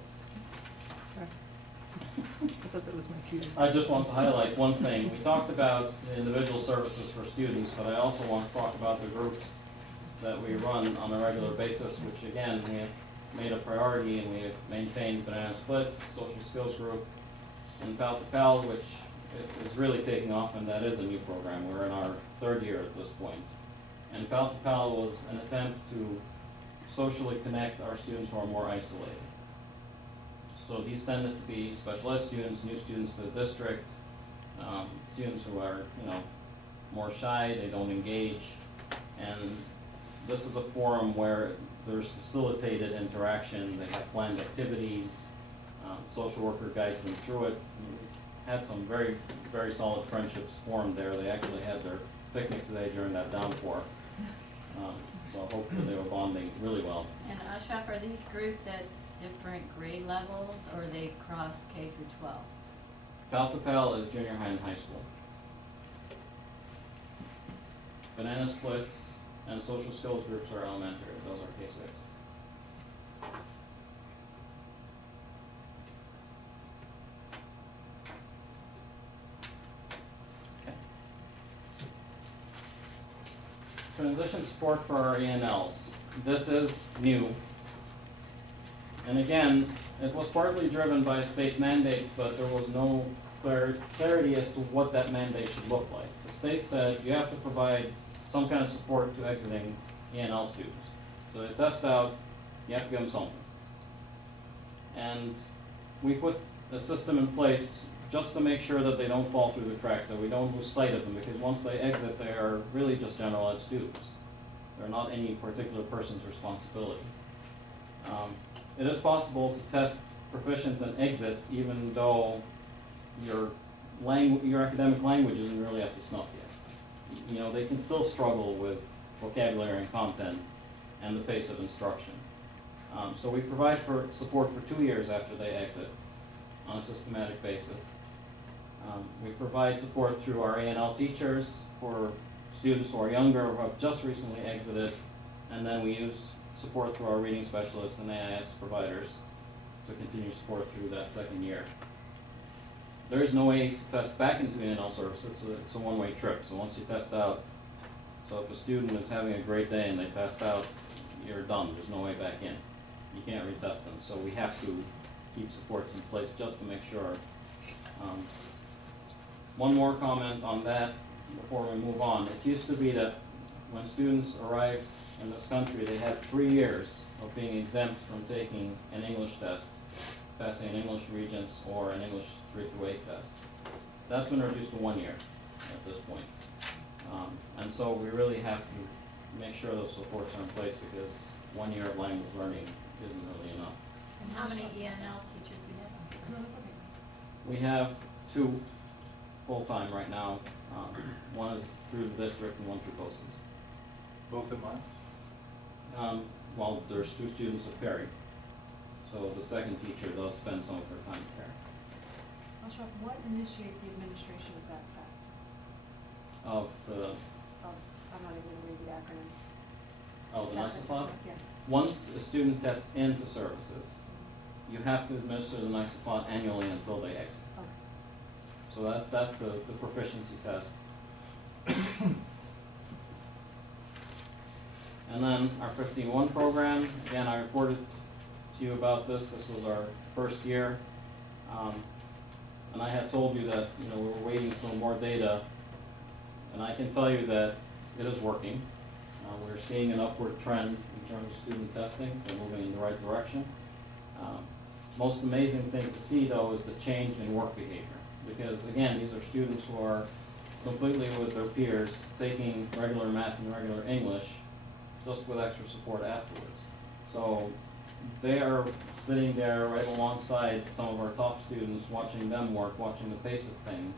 I thought that was my cue. I just want to highlight one thing. We talked about the individual services for students, but I also want to talk about the groups that we run on a regular basis, which again, we have made a priority and we have maintained Banana Splits, Social Skills Group, and Pal to Pal, which is really taking off, and that is a new program. We're in our 3rd year at this point. And Pal to Pal was an attempt to socially connect our students who are more isolated. So these tended to be special ed students, new students to the district, students who are, more shy, they don't engage. And this is a forum where there's facilitated interaction, they have planned activities, social worker guides them through it. We had some very, very solid friendships formed there. They actually had their picnic today during that downpour. So hopefully they were bonding really well. And Ashraf, are these groups at different grade levels, or are they cross K through 12? Pal to Pal is junior high and high school. Banana Splits and social skills groups are elementary, those are K6. Okay. Transition support for our ENLs. This is new. And again, it was partly driven by a state mandate, but there was no clarity as to what that mandate should look like. The state said you have to provide some kind of support to exiting ENL students. So they test out, you have to give them something. And we put a system in place just to make sure that they don't fall through the cracks, that we don't lose sight of them, because once they exit, they are really just general ed students. They're not any particular person's responsibility. It is possible to test proficient and exit even though your academic language isn't really up to snuff yet. You know, they can still struggle with vocabulary and content and the pace of instruction. So we provide for support for 2 years after they exit on a systematic basis. We provide support through our A&L teachers for students who are younger or who have just recently exited, and then we use support through our reading specialists and AIS providers to continue support through that second year. There is no way to test back into A&L service. It's a one-way trip. So once you test out, so if a student is having a great day and they test out, you're done. There's no way back in. You can't retest them. So we have to keep supports in place just to make sure. One more comment on that before we move on. It used to be that when students arrived in this country, they had 3 years of being exempt from taking an English test, passing an English Regents or an English 3 through 8 test. That's been reduced to 1 year at this point. And so we really have to make sure those supports are in place, because 1 year of language learning isn't really enough. And how many ENL teachers we have? No, that's okay. We have 2 full-time right now. One is through the district and one through BOCES. Both at mine? Well, there's 2 students at Perry, so the second teacher does spend some of her time at Perry. Ashraf, what initiates the administration of that test? Of the, I'm not even gonna read the acronym. oh, the Test NYSUS it, lot? Yeah. Once a student tests into services, you have to administer the NYSUS lot annually until they exit. Okay. So that's the proficiency test. And then our 15-1 program, again, I reported to you about this. This was our first year. And I had told you that, we were waiting for more data. And I can tell you that it is working. We're seeing an upward trend in terms of student testing. They're moving in the right direction. Most amazing thing to see, though, is the change in work behavior. Because, again, these are students who are completely with their peers, taking regular math and regular English, just with extra support afterwards. So they are sitting there right alongside some of our top students, watching them work, watching the pace of things.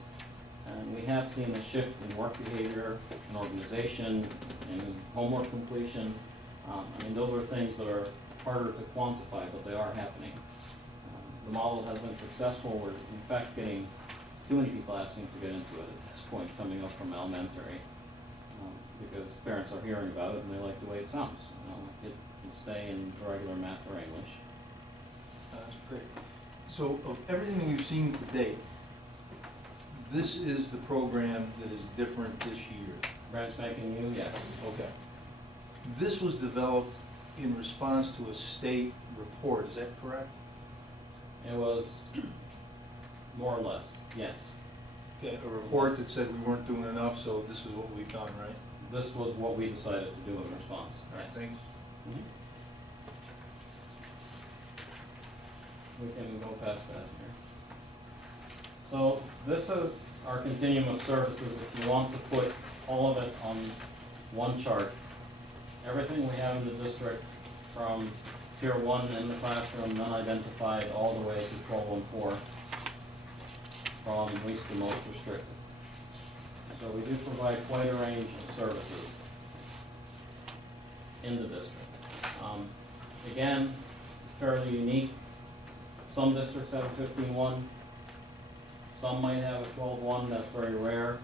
And we have seen a shift in work behavior, in organization, in homework completion. Those are things that are harder to quantify, but they are happening. The model has been successful. We're in fact getting too many people asking to get into it at this point, coming up from elementary, because parents are hearing about it and they like the way it sounds. It can stay in regular math or English. That's great. So of everything you've seen to date, this is the program that is different this year? Brand spanking new, yes. Okay. This was developed in response to a state report, is that correct? It was more or less, yes. Okay, a report that said we weren't doing enough, so this is what we've done, right? This was what we decided to do in response. All right, Yes. thanks. Mhm. We can go past that here. So this is our continuum of services. If you want to put all of it on one chart, everything we have in the district from tier 1 in the classroom, none identified, all the way to 1214, from least to most restricted. So we do provide quite a range of services in the district. Again, fairly unique. Some districts have a 15-1. Some might have a 12-1, that's very rare.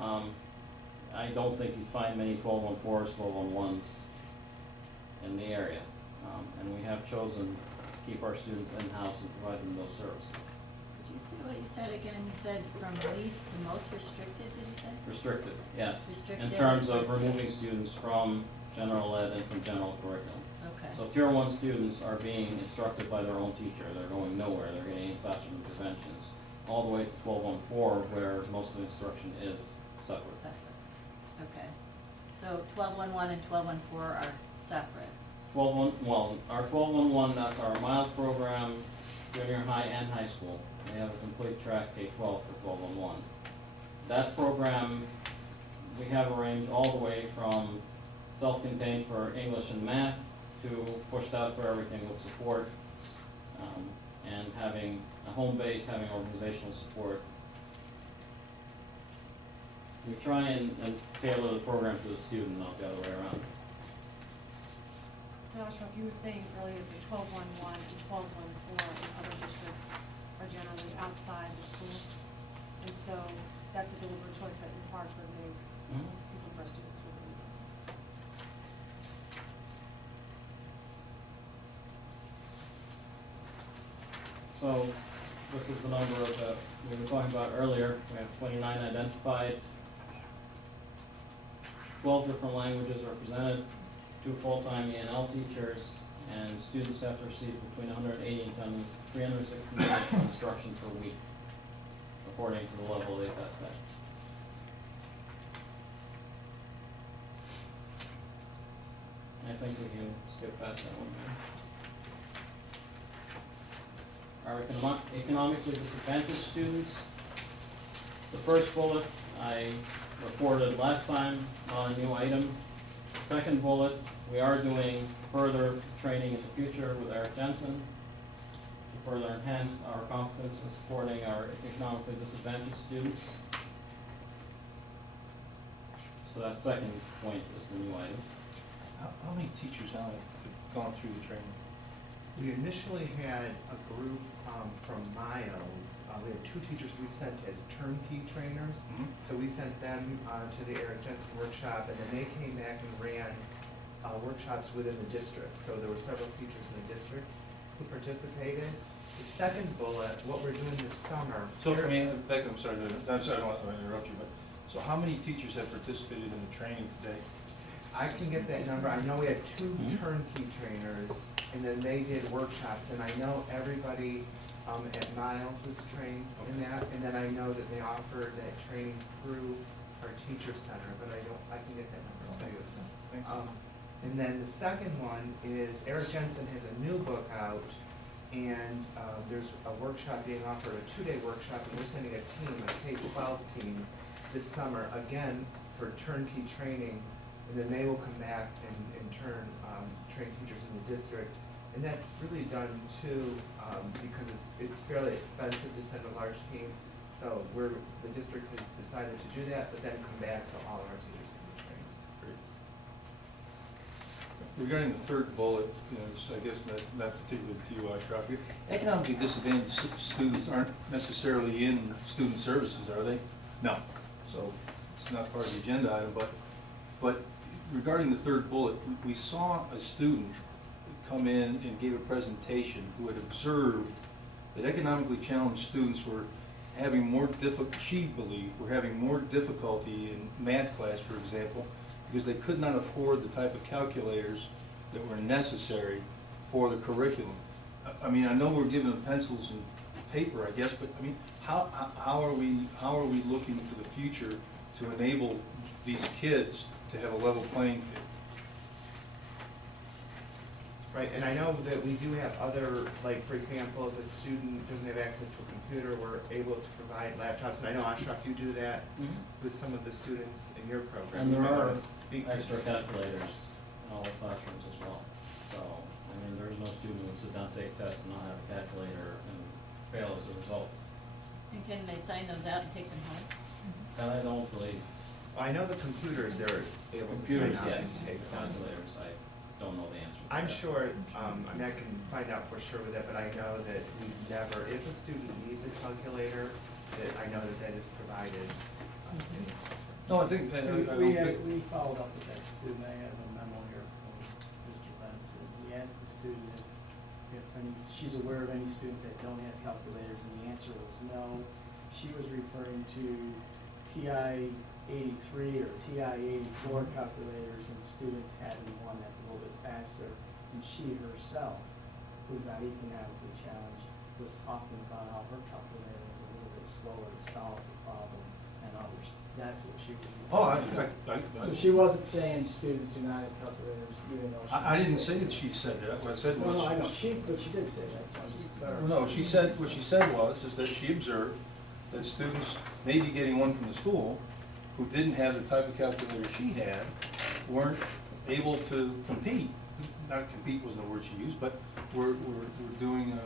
I don't think you'd find many 12-1-4s, 12-1-1s in the area. And we have chosen to keep our students in-house and provide them those services. Could you say what you said again? You said from least to most restricted, did you say? Restricted, yes. Restricted In terms is of restricted. removing students from general ed and from general curriculum. Okay. So tier 1 students are being instructed by their own teacher. They're going nowhere. They're getting classroom interventions. all the way to 1214, where most of the instruction is separate. Separate, okay. So 1211 and 1214 are separate. 1211, our 1211, that's our Miles program, junior high and high school. We have a complete track K-12 for 1211. That program, we have arranged all the way from self-contained for English and math to pushed out for everything with support, and having a home base, having organizational support. We try and tailor the program to the student, not the other way around. Now, Ashraf, you were saying earlier that 1211 and 1214 in other districts are generally outside the school. And so that's a deliberate choice that Hartford makes to keep our students within. So this is the number that we were talking about earlier. We have 29 identified, 12 different languages represented, 2 full-time E&L teachers, and students have to receive between 180 and 360 minutes of instruction per week, according to the level they test at. I think we can skip past that one. Our economically disadvantaged students. The first bullet I reported last time, not a new item. Second bullet, we are doing further training in the future with Eric Jensen to further enhance our competence in supporting our economically disadvantaged students. So that second point is the new item. How many teachers now have gone through the training? We initially had a group from Miles. We had 2 teachers we sent as turnkey trainers. So we sent them to the Eric Jensen workshop, and then they came back and ran workshops within the district. So there were several teachers in the district who participated. The second bullet, what we're doing this summer. So, I mean, Becca, I'm sorry, I don't want to interrupt you, but, so how many teachers have participated in the training today? I can get that number. I know we had 2 turnkey trainers, and then they did workshops, and I know everybody at Miles was trained in that, and then I know that they offered that training through our teacher center, but I can get that number for you. Thank you. And then the second one is Eric Jensen has a new book out, and there's a workshop being offered, a 2-day workshop, and we're sending a team, a K-12 team, this summer, again, for turnkey training, and then they will come back and in turn train teachers in the district. And that's really done too, because it's fairly expensive to send a large team. So the district has decided to do that, but then come back so all of our teachers can be trained. Great. Regarding the third bullet, you know, I guess that's not particular to you, Ashraf. Economically disadvantaged students aren't necessarily in student services, are they? No. So it's not part of the agenda item, but regarding the third bullet, we saw a student come in and gave a presentation who had observed that economically challenged students were having more she believed, were having more difficulty in math class, for example, because they could not afford the type of calculators that were necessary for the curriculum. I mean, I know we're given them pencils and paper, I guess, but I mean, how are we looking to the future to enable these kids to have a level playing field? Right, and I know that we do have other, like, for example, if a student doesn't have access to a computer, we're able to provide laptops, and I know, Ashraf, you do that with some of the students in your program. And there You might are wanna speak to extra that. calculators in all the classrooms as well. So, I mean, there's no student who would sit down, take tests, and not have a calculator and fail as a result. And can they sign those out and take them home? That I don't believe. I know the computers, they're able to Computers, sign out and yes, take them. calculators, I don't know the answer to I'm that. sure, I mean, I can find out for sure with that, but I know that we've never, if a student needs a calculator, that I know that that is provided in the classroom. No, I think, I don't think. We followed up with that student. I have a memo here from Mr. Benson. He asked the student if any, she's aware of any students that don't have calculators, and the answer was no. She was referring to TI 83 or TI 84 calculators, and students having one that's a little bit faster. And she herself, who's not economically challenged, was talking about how her calculator was a little bit slower to solve the problem than others. That's what she was. Oh, So she wasn't saying students do not have calculators, even though. I didn't say that she said that. What I said was. No, I know, but she did say that, so I'm just clarifying. No, she said, what she said was, is that she observed that students, maybe getting one from the school, who didn't have the type of calculator she had, weren't able to compete. Not compete wasn't the word she used, but were doing,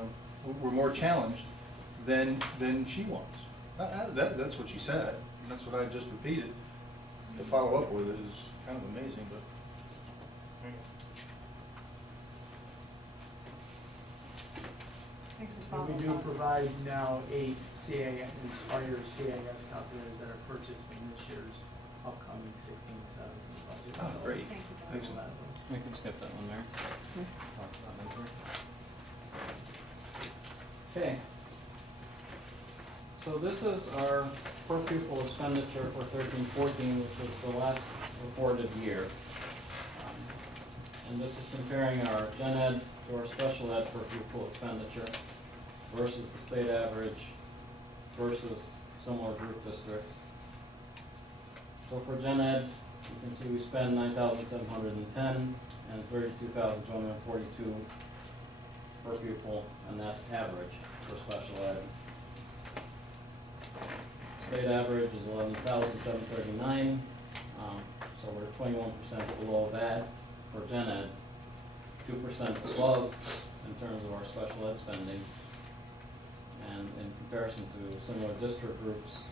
were more challenged than she was. That's what she said, and that's what I just repeated. To follow up with it is kind of amazing, but. Thanks for And following we do up. provide now 8 Inspire CAS calculators that are purchased in this year's upcoming 16-17 budget. Oh, So great. Thank you, we'll Excellent. have those. We can skip that one there. Talk about mentor. Okay. So this is our per pupil expenditure for 13-14, which is the last reported year. And this is comparing our gen ed to our special ed per pupil expenditure versus the state average versus similar group districts. So for gen ed, you can see we spend 9,710 and 32,242 per pupil, and that's average for special ed. State average is 11,739, so we're 21% below that for gen ed, 2% above in terms of our special ed spending. And in comparison to similar district groups,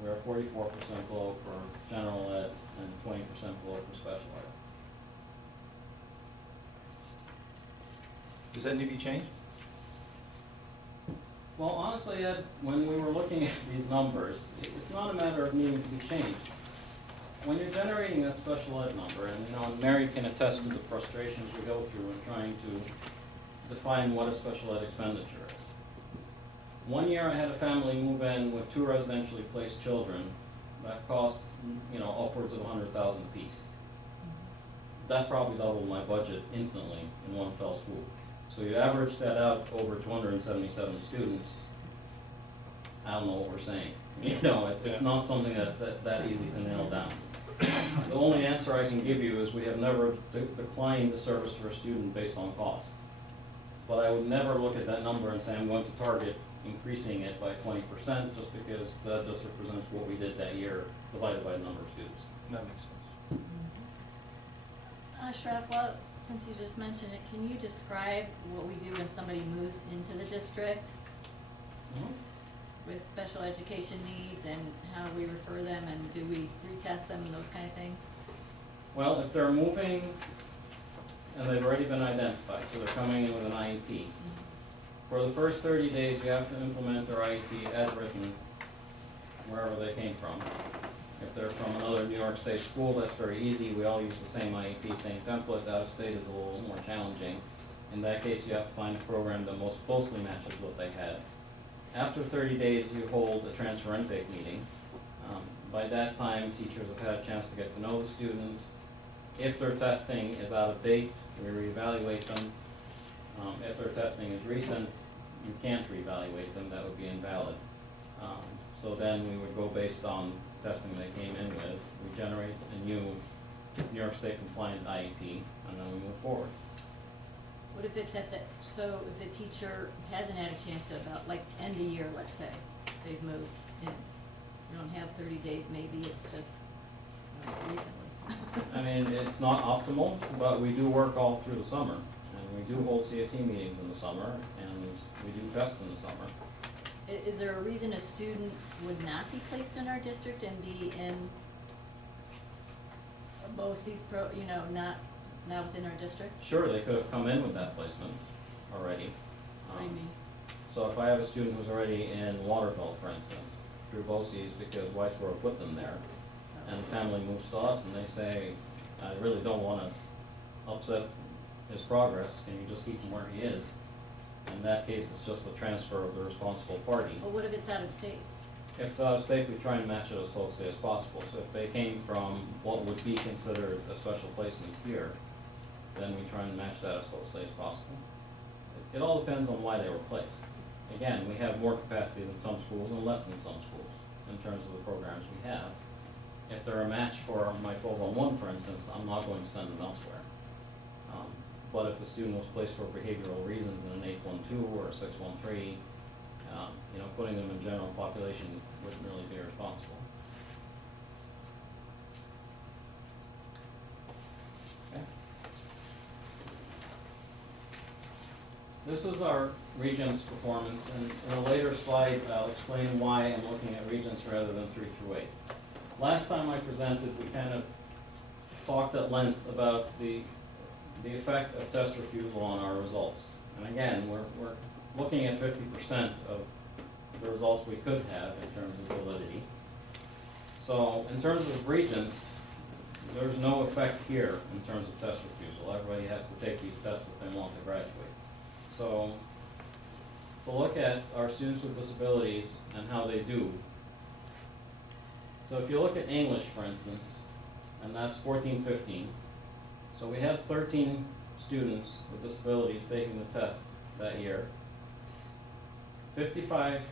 we are 44% below for general ed and 20% below for special ed. Does that need to be changed? Well, honestly, Ed, when we were looking at these numbers, it's not a matter of needing to be changed. When you're generating that special ed number, and and Mary can attest to the frustrations we go through in trying to define what a special ed expenditure is. One year I had a family move in with 2 residentially placed children that costs, upwards of $100,000 apiece. That probably doubled my budget instantly in one fell swoop. So you average that out over 277 students, I don't know what we're saying. It's not something that's that easy to nail down. The only answer I can give you is we have never declined the service for a student based on cost. But I would never look at that number and say I'm going to target increasing it by 20% just because that just represents what we did that year divided by the number of students. That makes sense. Ashraf, well, since you just mentioned it, can you describe what we do when somebody moves into the district with special education needs and how we refer them and do we retest them and those kind of things? Well, if they're moving and they've already been identified, so they're coming in with an IEP. For the first 30 days, you have to implement their IEP as written wherever they came from. If they're from another New York State school, that's very easy. We all use the same IEP, same template. Out of state is a little more challenging. In that case, you have to find a program that most closely matches what they had. After 30 days, you hold a transfer intake meeting. By that time, teachers have had a chance to get to know the students. If their testing is out of date, we reevaluate them. If their testing is recent, you can't reevaluate them, that would be invalid. So then we would go based on testing they came in with. We generate a new New York State compliant IEP, and then we move forward. What if it's so if the teacher hasn't had a chance to end of year, let's say, they've moved in. You don't have 30 days, maybe it's just recently. I mean, it's not optimal, but we do work all through the summer, and we do hold CSE meetings in the summer, and we do test in the summer. Is there a reason a student would not be placed in our district and be in a BOCES not within our district? Sure, they could have come in with that placement already. What do you mean? So if I have a student who's already in Waterville, for instance, through BOCES because Whitesboro put them there, and the family moves to us and they say, I really don't want to upset his progress, can you just keep him where he is? In that case, it's just the transfer of the responsible party. Well, what if it's out of state? If it's out of state, we try and match it as closely as possible. So if they came from what would be considered a special placement here, then we try and match that as closely as possible. It all depends on why they were placed. again, we have more capacity than some schools and less than some schools in terms of the programs we have. If they're a match for my 1211, for instance, I'm not going to send them elsewhere. But if the student was placed for behavioral reasons in an 812 or a 613, putting them in general population wouldn't really be responsible. Okay. This is our Regents performance, and in a later slide, I'll explain why I'm looking at Regents rather than 3 through 8. Last time I presented, we kind of talked at length about the effect of test refusal on our results. And again, we're looking at 50% of the results we could have in terms of validity. So in terms of Regents, there's no effect here in terms of test refusal. Everybody has to take these tests if they want to graduate. So to look at our students with disabilities and how they do. So if you look at English, for instance, and that's 14-15. So we had 13 students with disabilities taking the test that year. 55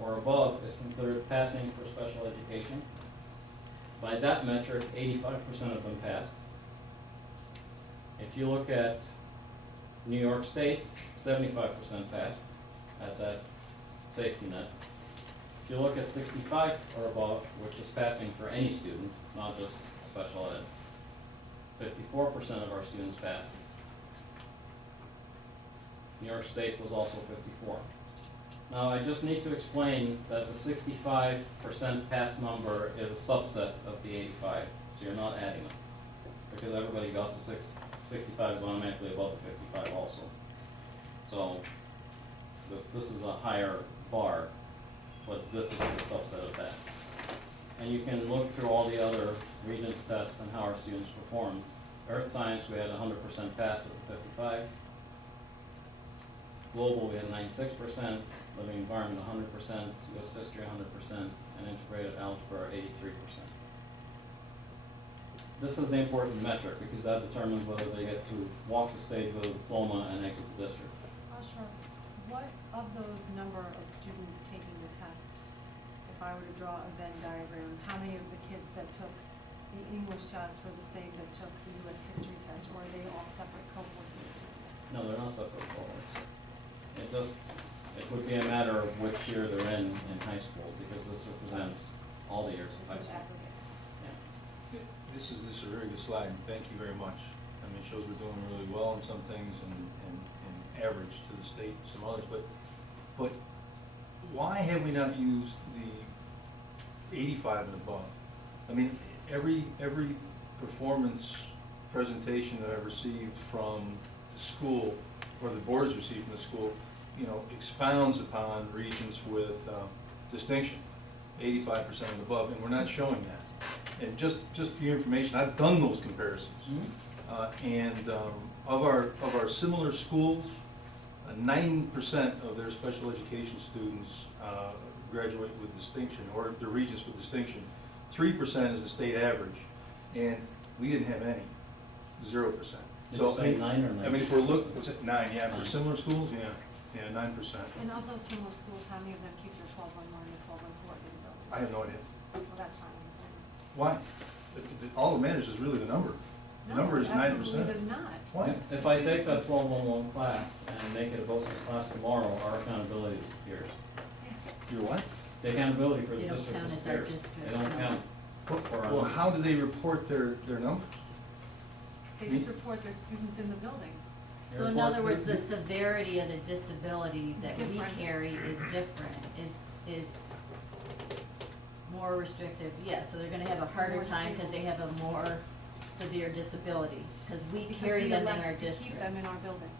or above is considered passing for special education. By that metric, 85% of them passed. If you look at New York State, 75% passed at that safety net. If you look at 65 or above, which is passing for any student, not just special ed, 54% of our students passed. New York State was also 54. Now, I just need to explain that the 65% pass number is a subset of the 85, so you're not adding them. Because everybody got to 65 is automatically above the 55 also. So, this is a higher bar, but this is the subset of that. And you can look through all the other Regents tests and how our students performed. Earth Science, we had 100% pass at the 55. Global, we had 96%. Living Environment, 100%. U.S. History, 100%. And Integrated Algebra, 83%. This is the important metric because that determines whether they get to walk the stage with a diploma and exit the district. Ashraf, what of those number of students taking the test, if I were to draw a Venn diagram, how many of the kids that took the English test were the same that took the U.S. History test, or are they all separate cohorts of students? No, they're not separate cohorts. It would be a matter of which year they're in high school because this represents all the years of high This is school. aggregate. Yeah. This is a very good slide, and thank you very much. I mean, it shows we're doing really well on some things and average to the state, some others, but why have we not used the 85 and above? I mean, every performance presentation that I've received from the school, or the board has received from the school, expounds upon Regents with distinction, 85% and above, and we're not showing that. And just for your information, I've done those comparisons. And of our similar schools, 90% of their special education students graduate with distinction, or the Regents with distinction. 3% is the state average, and we didn't have any, 0%. Did you say 9 or 9? I mean, if we're what's it, 9? Yeah, for similar schools, yeah, 9%. And of those similar schools, how many of them keep their 1211 and their 1214 capabilities? I have no idea. Well, that's not anything. Why? All that matters is really the number. The number is 9%. Absolutely does not. Why? If I take that 1211 class and make it a BOCES class tomorrow, our accountability disappears. Your what? The accountability for the They don't district count as our disappears. district They don't count. for our Well, numbers. how do they report their numbers? They just report their students in the building. So in other words, the severity of the disability that we different. carry is different, is more restrictive, yes, so they're gonna have a harder More time because they have a more severe disability, because we Because carry we them in elect our to keep district. them in our building.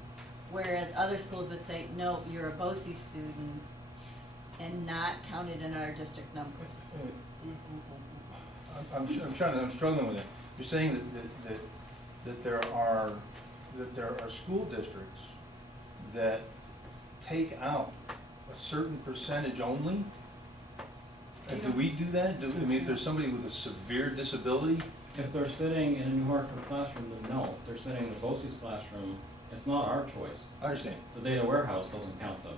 Whereas other schools would say, no, you're a BOCES student and not counted in our district numbers. I'm struggling with it. You're saying that there are school districts that take out a certain percentage only? And do we do that? I mean, if there's somebody with a severe disability? If they're sitting in a New Hartford classroom, then no. If they're sitting in a BOCES classroom, it's not our choice. I understand. The data warehouse doesn't count them.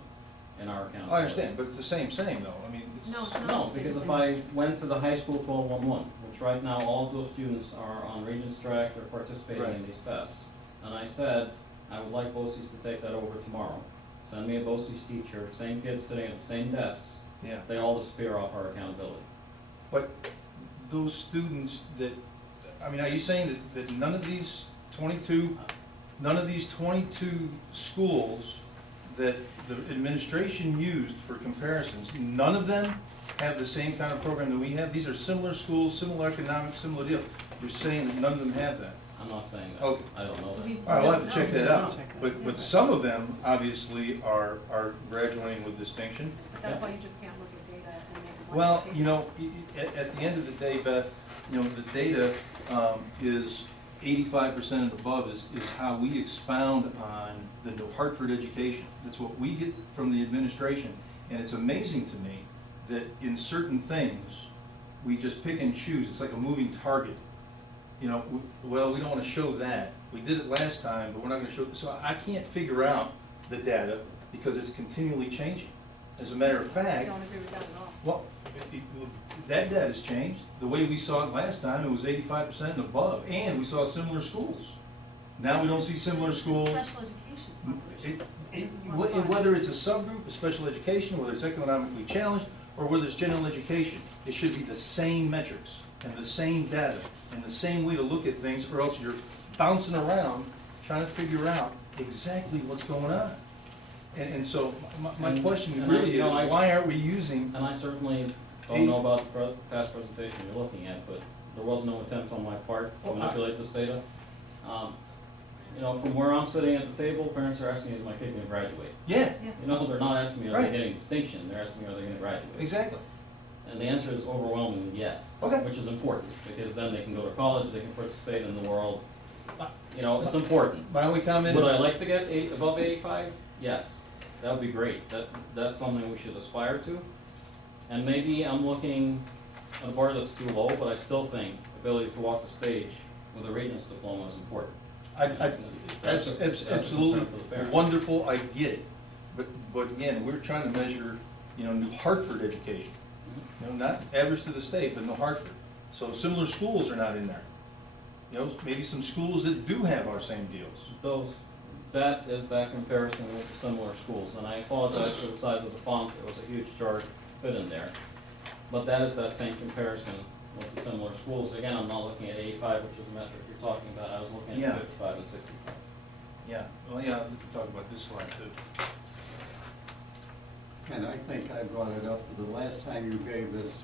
in our accountability. I understand, but it's the same though, I mean, it's. No, it's not. No, because if I went to the high school 1211, which right now all of those students are on Regents Track, they're participating in Right. these tests. And I said, I would like BOCES to take that over tomorrow. Send me a BOCES teacher, same kids sitting at the same desks, Yeah. they all disappear off our accountability. But those students that, I mean, are you saying that none of these 22 schools that the administration used for comparisons, none of them have the same kind of program that we have? These are similar schools, similar economics, similar deal. You're saying that none of them have that? I'm not saying that, Okay. I don't know that. We- All right, we'll have to check that out. Check that. But some of them obviously are graduating with distinction. But that's why you just can't look at data and make one Well, statement. you know, at the end of the day, Beth, you know, the data is 85% and above is how we expound on the New Hartford education. That's what we get from the administration. And it's amazing to me that in certain things, we just pick and choose. It's like a moving target. You know, well, we don't want to show that. We did it last time, but we're not going to show, so I can't figure out the data because it's continually changing. As a matter of I fact, don't agree with that at all. well, that data's changed. The way we saw it last time, it was 85% and above, and we saw similar schools. Now we don't see similar schools. This is special education population. This is one side. Whether it's a subgroup of special education, whether it's economically challenged, or whether it's general education, it should be the same metrics and the same data and the same way to look at things, or else you're bouncing around trying to figure out exactly what's going on. And so my And- question and really is, you know, why aren't we using? And I certainly don't know about the past presentation you're looking at, but there was no attempt on my part to Well, I- manipulate this data. You know, from where I'm sitting at the table, parents are asking, is my kid gonna graduate? Yeah, You know, they're not asking me, are they Right. getting distinction, they're asking me, are they gonna graduate? exactly. And the answer is overwhelmingly yes. Okay. Which is important, because then they can go to college, they can participate in the world. You know, it's important. My only comment. Would I like to get above 85? Yes, that would be great. That's something we should aspire to. And maybe I'm looking at a bar that's too low, but I still think ability to walk the stage with a Regents diploma is important. That's a concern absolutely for the parents. wonderful, I get it. But again, we're trying to measure, you know, New Hartford education. You know, not average to the state, but New Hartford. So similar schools are not in there. You know, maybe some schools that do have our same deals. That is that comparison with the similar schools, and I apologize for the size of the font, it was a huge chart to fit in there. But that is that same comparison with the similar schools. Again, I'm not looking at 85, which is the metric you're talking about, I was looking Yeah. at 55 and 65. Yeah, well, yeah, we can talk about this slide too. And I think I brought it up the last time you gave this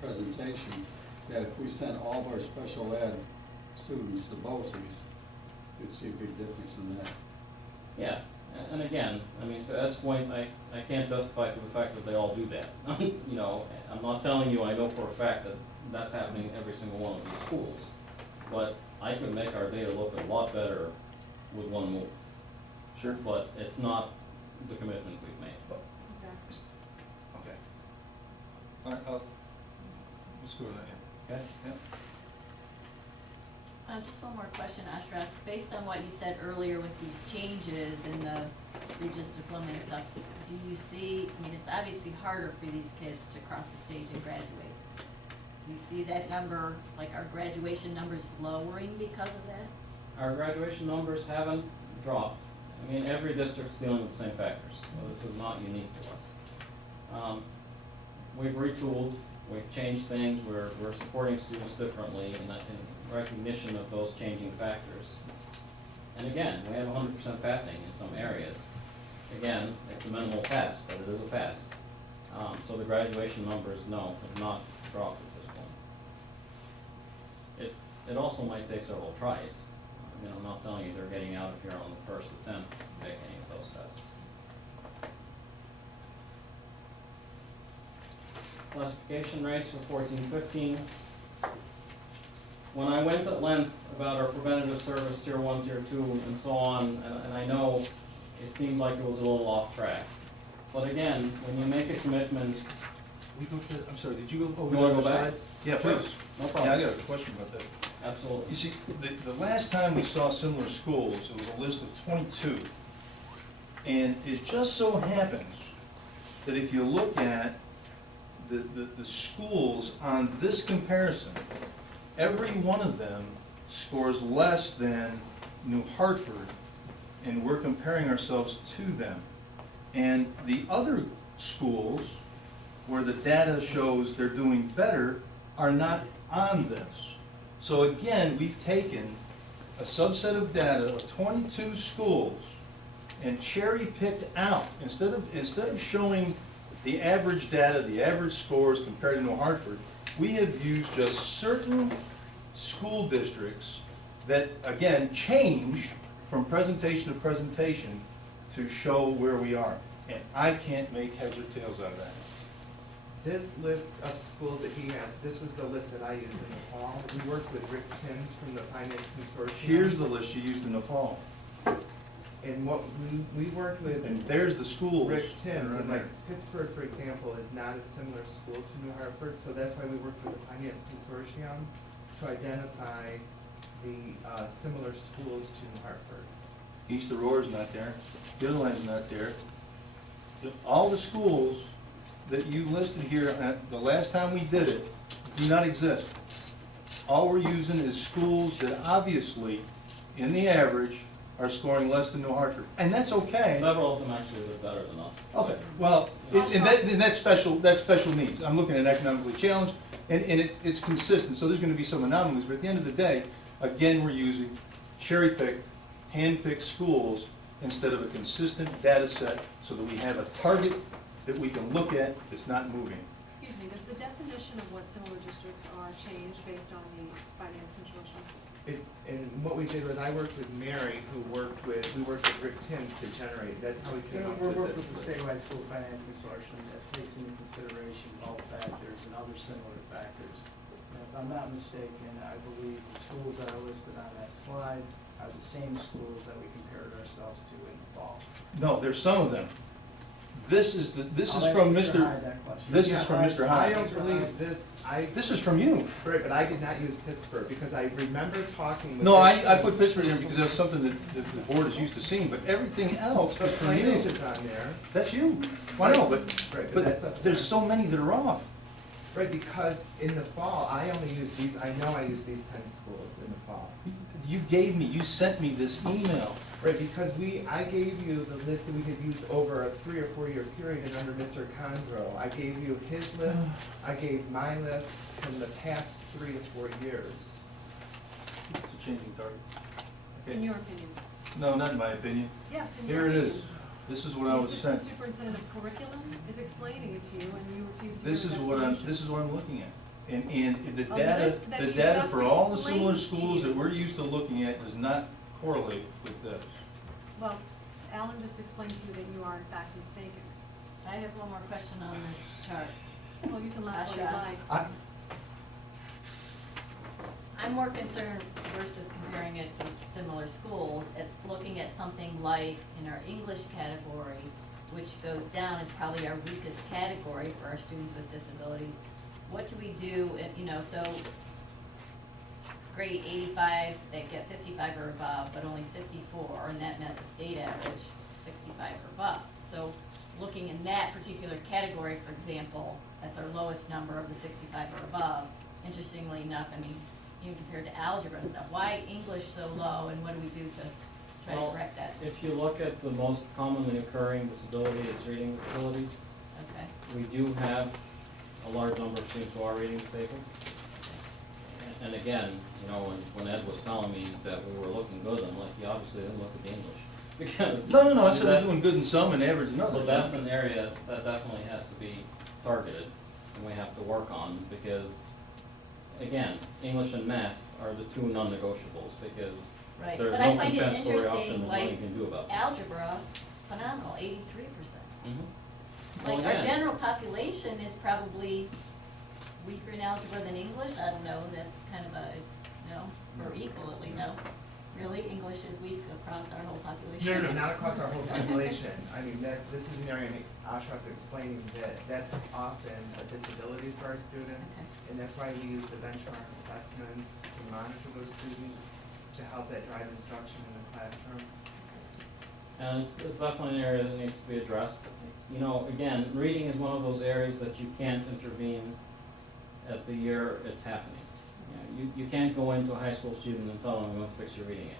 presentation, that if we sent all of our special ed students to BOCES, you'd see a big difference in that. Yeah, and again, I mean, to Ed's point, I can't testify to the fact that they all do that. You know, I'm not telling you I know for a fact that that's happening in every single one of these schools. But I could make our data look a lot better with one move. Sure. But it's not the commitment we've made. Exactly. Okay. All right, let's go with that, yeah. Okay? Yeah. Just one more question, Ashraf. Based on what you said earlier with these changes in the Regents diploma and stuff, do you see, I mean, it's obviously harder for these kids to cross the stage and graduate. Do you see that number, like our graduation numbers lowering because of that? Our graduation numbers haven't dropped. I mean, every district's dealing with the same factors, so this is not unique to us. We've retooled, we've changed things, we're supporting students differently in recognition of those changing factors. And again, we have 100% passing in some areas. Again, it's a minimal pass, but it is a pass. So the graduation numbers, no, have not dropped at this point. It also might take several tries. I mean, I'm not telling you they're getting out of here on the first attempt to take any of those tests. Classification rates for 14-15. When I went at length about our preventative service, tier 1, tier 2, and so on, and I know it seemed like it was a little off track. But again, when you make a commitment, We go to, I'm sorry, did you go over You wanna the go back? slide? Yeah, Sure. please. No Yeah, problem. I got a question about that. absolutely. You see, the last time we saw similar schools, it was a list of 22. And it just so happens that if you look at the schools on this comparison, every one of them scores less than New Hartford, and we're comparing ourselves to them. And the other schools, where the data shows they're doing better, are not on this. So again, we've taken a subset of data of 22 schools and cherry-picked out, instead of showing the average data, the average scores compared to New Hartford, we have used just certain school districts that, again, change from presentation to presentation to show where we are. And I can't make heads or tails out of that. This list of schools that he has, this was the list that I used in the fall. We worked with Rick Timms from the Finance Consortium. Here's the list you used in the fall. And what we worked with. And there's the schools. Rick Timms, that are and in like there. Pittsburgh, for example, is not a similar school to New Hartford, so that's why we worked with the Finance Consortium to identify the similar schools to New Hartford. East Aurora's not there, Gilliland's not there. All the schools that you listed here, the last time we did it, do not exist. All we're using is schools that obviously, in the average, are scoring less than New Hartford, and that's okay. Several of them actually live better than us. Okay, well, and that's special needs. I'm looking at economically challenged, and it's consistent, so there's gonna be some anomalies, but at the end of the day, again, we're using cherry-picked, hand-picked schools instead of a consistent data set, so that we have a target that we can look at that's not moving. Excuse me, does the definition of what similar districts are change based on the finance consortium? And what we did was I worked with Mary, we worked with Rick Timms to generate, that's how we came up We're with working this with the list. statewide school finance consortium that takes into consideration all factors and other similar factors. And if I'm not mistaken, I believe the schools that are listed on that slide are the same schools that we compared ourselves to in the fall. No, there's some of them. This is I'll ask from Mr. Mr. Hyde that question. This is Yeah, from Mr. I Hyde. don't believe this, This is from you. right, but I did not use Pittsburgh, because I remember talking with. No, Rick I Timms. put Pittsburgh in because that's something that the board is used to seeing, but everything else The is from you. Plainage is on there, That's you. I know, Right, but that's up but to there's them. so many that are off. right, because in the fall, I only used these, I know I used these 10 schools in the fall. You sent me this email. Right, because I gave you the list that we had used over a 3 or 4 year period, and under Mr. Condro, I gave you his list, I gave my list from the past 3 to 4 years. It's a changing target. In your opinion? No, not in my opinion. Yes, in your Here it opinion. is. This is what I was The assistant sent. superintendent of curriculum is explaining it to you, and you refuse to This give is his what I'm, explanation. this is what I'm looking at. And the A data, list that the he data just for all the similar explained to schools that you. we're used to looking at does not correlate with this. Well, Alan just explained to you that you are in fact mistaken. I have one more question on this chart. Well, you can let go Ashraf. lies. I'm more concerned versus comparing it to similar schools, it's looking at something like in our English category, which goes down as probably our weakest category for our students with disabilities. What do we do if, so grade 85, that get 55 or above, but only 54, and that met the state average, 65 or above. So looking in that particular category, for example, that's our lowest number of the 65 or above. Interestingly enough, even compared to algebra and stuff, why English so low, and what do we do to try to Well, correct that? if you look at the most commonly occurring disability, it's reading disabilities. Okay, We do have a large number of students who are reading disabled. And again, when Ed was telling me that we were looking good, I'm like, you obviously didn't look at the English. Because. No, I said that- we're doing good in some and average in others. But that's an area that definitely has to be targeted, and we have to work on, because, again, English and math are the two non-negotiables, because right, there's but I no find it compensatory option, interesting, there's nothing you like can do about it. algebra, phenomenal, 83%. Well, Like, our again, general population is probably weaker in algebra than English, I don't know, that's kind of or equally, no. Really, English is weak across our whole population? No, not across our whole population. I mean, this is an area Ashraf's explaining that that's often a disability for our students. Okay. And that's why we use the benchmark assessments to monitor those students, to help that drive instruction in the classroom. And it's definitely an area that needs to be addressed. You know, again, reading is one of those areas that you can't intervene at the year it's happening. You know, you can't go into a high school student and tell them, we're going to fix your reading issues.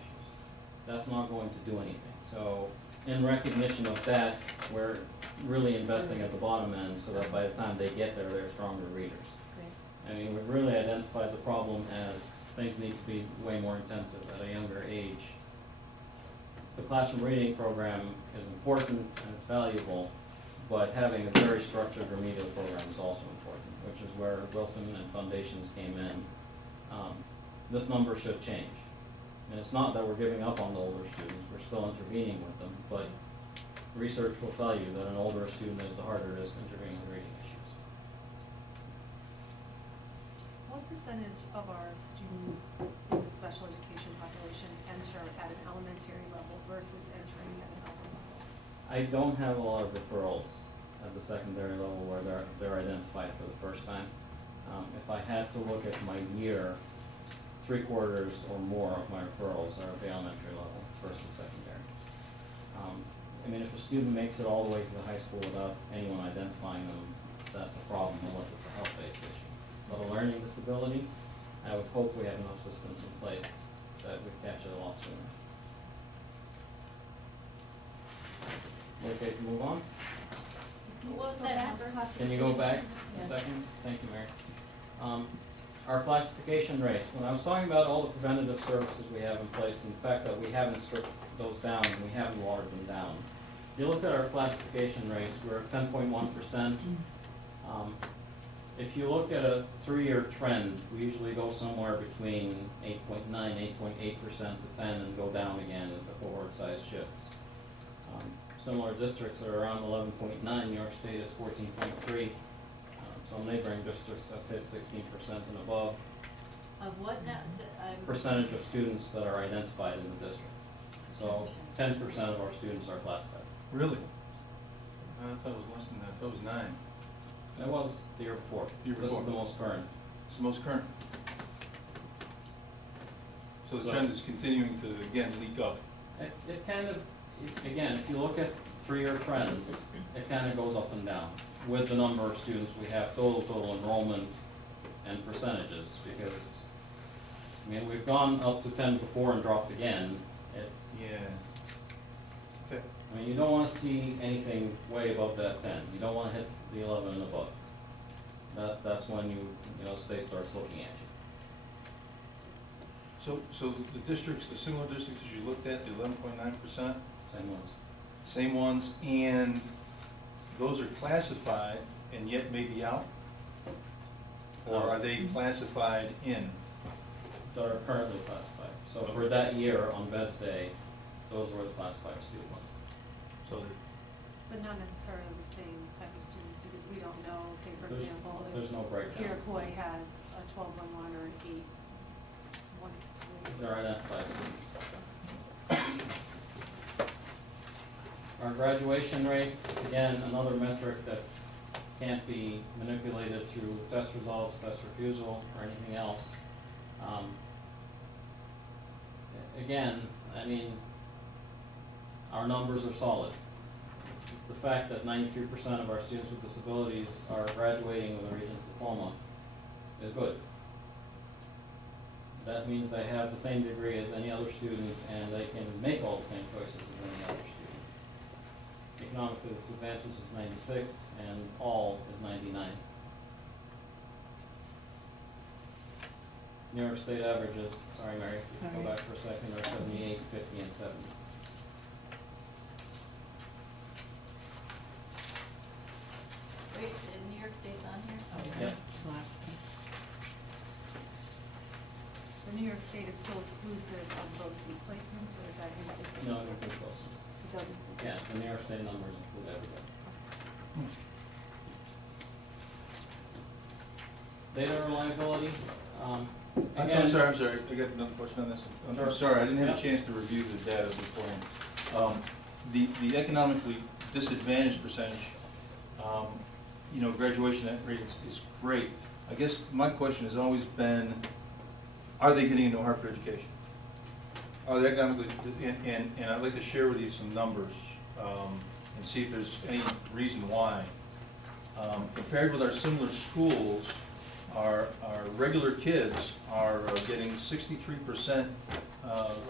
That's not going to do anything. So in recognition of that, we're really investing at the bottom end so that by the time they get there, they're stronger readers. I mean, we've really identified the problem as things need to be way more intensive at a younger age. The classroom reading program is important and it's valuable, but having a very structured remedial program is also important, which is where Wilson and Foundations came in. This number should change. And it's not that we're giving up on the older students, we're still intervening with them, but research will tell you that an older a student is, the harder it is to intervene with reading issues. What percentage of our students in the special education population enter at an elementary level versus entering at an upper level? I don't have a lot of referrals at the secondary level where they're identified for the first time. If I had to look at my year, 3/4 or more of my referrals are at the elementary level versus secondary. I mean, if a student makes it all the way to the high school without anyone identifying them, that's a problem unless it's a health-based issue. But a learning disability, I would hope we have enough systems in place that would catch it a lot sooner. Okay, to move on? What was that number? Can you go back Yeah. a second? Thank you, Mary. Our classification rates, when I was talking about all the preventative services we have in place and the fact that we haven't stripped those down and we haven't watered them down. If you look at our classification rates, we're at 10.1%. If you look at a 3-year trend, we usually go somewhere between 8.9, 8.8% to 10 and go down again as the cohort size shifts. Similar districts are around 11.9, New York State is 14.3. Some neighboring districts have hit 16% and above. Of what now? Percentage of students that are identified in the district. So 10% of our students are classified. Really? I thought it was less than that, I thought it was 9. That was the year before. Year This before. is the most current. It's the most current. So the trend is continuing to, again, leak up. It kind of, again, if you look at 3-year trends, it kind of goes up and down with the number of students we have, total enrollment and percentages, because, I mean, we've gone up to 10 before and dropped again. It's, Yeah. Okay. I mean, you don't want to see anything way above that 10. You don't want to hit the 11 and above. That's when you know, state starts looking at you. So the districts, the similar districts as you looked at, the 11.9%? Same ones. Same ones, and those are classified and yet may be out? Or are they classified in? That are currently classified. So for that year, on Vets Day, those were the classified students. So But not necessarily the same type of students, because we don't know, say for There's- example, there's no breakdown. Iroquois has a 12-1-1 or an 8-1. They're identified students. Our graduation rate, again, another metric that can't be manipulated through test results, test refusal, or anything else. Again, I mean, our numbers are solid. The fact that 93% of our students with disabilities are graduating with a Regents diploma is good. That means they have the same degree as any other student and they can make all the same choices as any other student. Economically disadvantaged is 96 and all is 99. New York State averages, sorry Mary, go back for a second, are 78, 50, and 70. Wait, New York State's on here? Yep. The New York State is still exclusive of BOCES placements, or is that inclusive? No, it's close. It doesn't. Yeah, the New York State numbers include everybody. Data reliability, I'm again. sorry, I got another question on this. I'm Sure. sorry, I didn't have Yep. a chance to review the data beforehand. The economically disadvantaged percentage, you know, graduation rate is great. I guess my question has always been, are they getting into Hartford education? Oh, the economically, and I'd like to share with you some numbers, and see if there's any reason why. Compared with our similar schools, our regular kids are getting 63%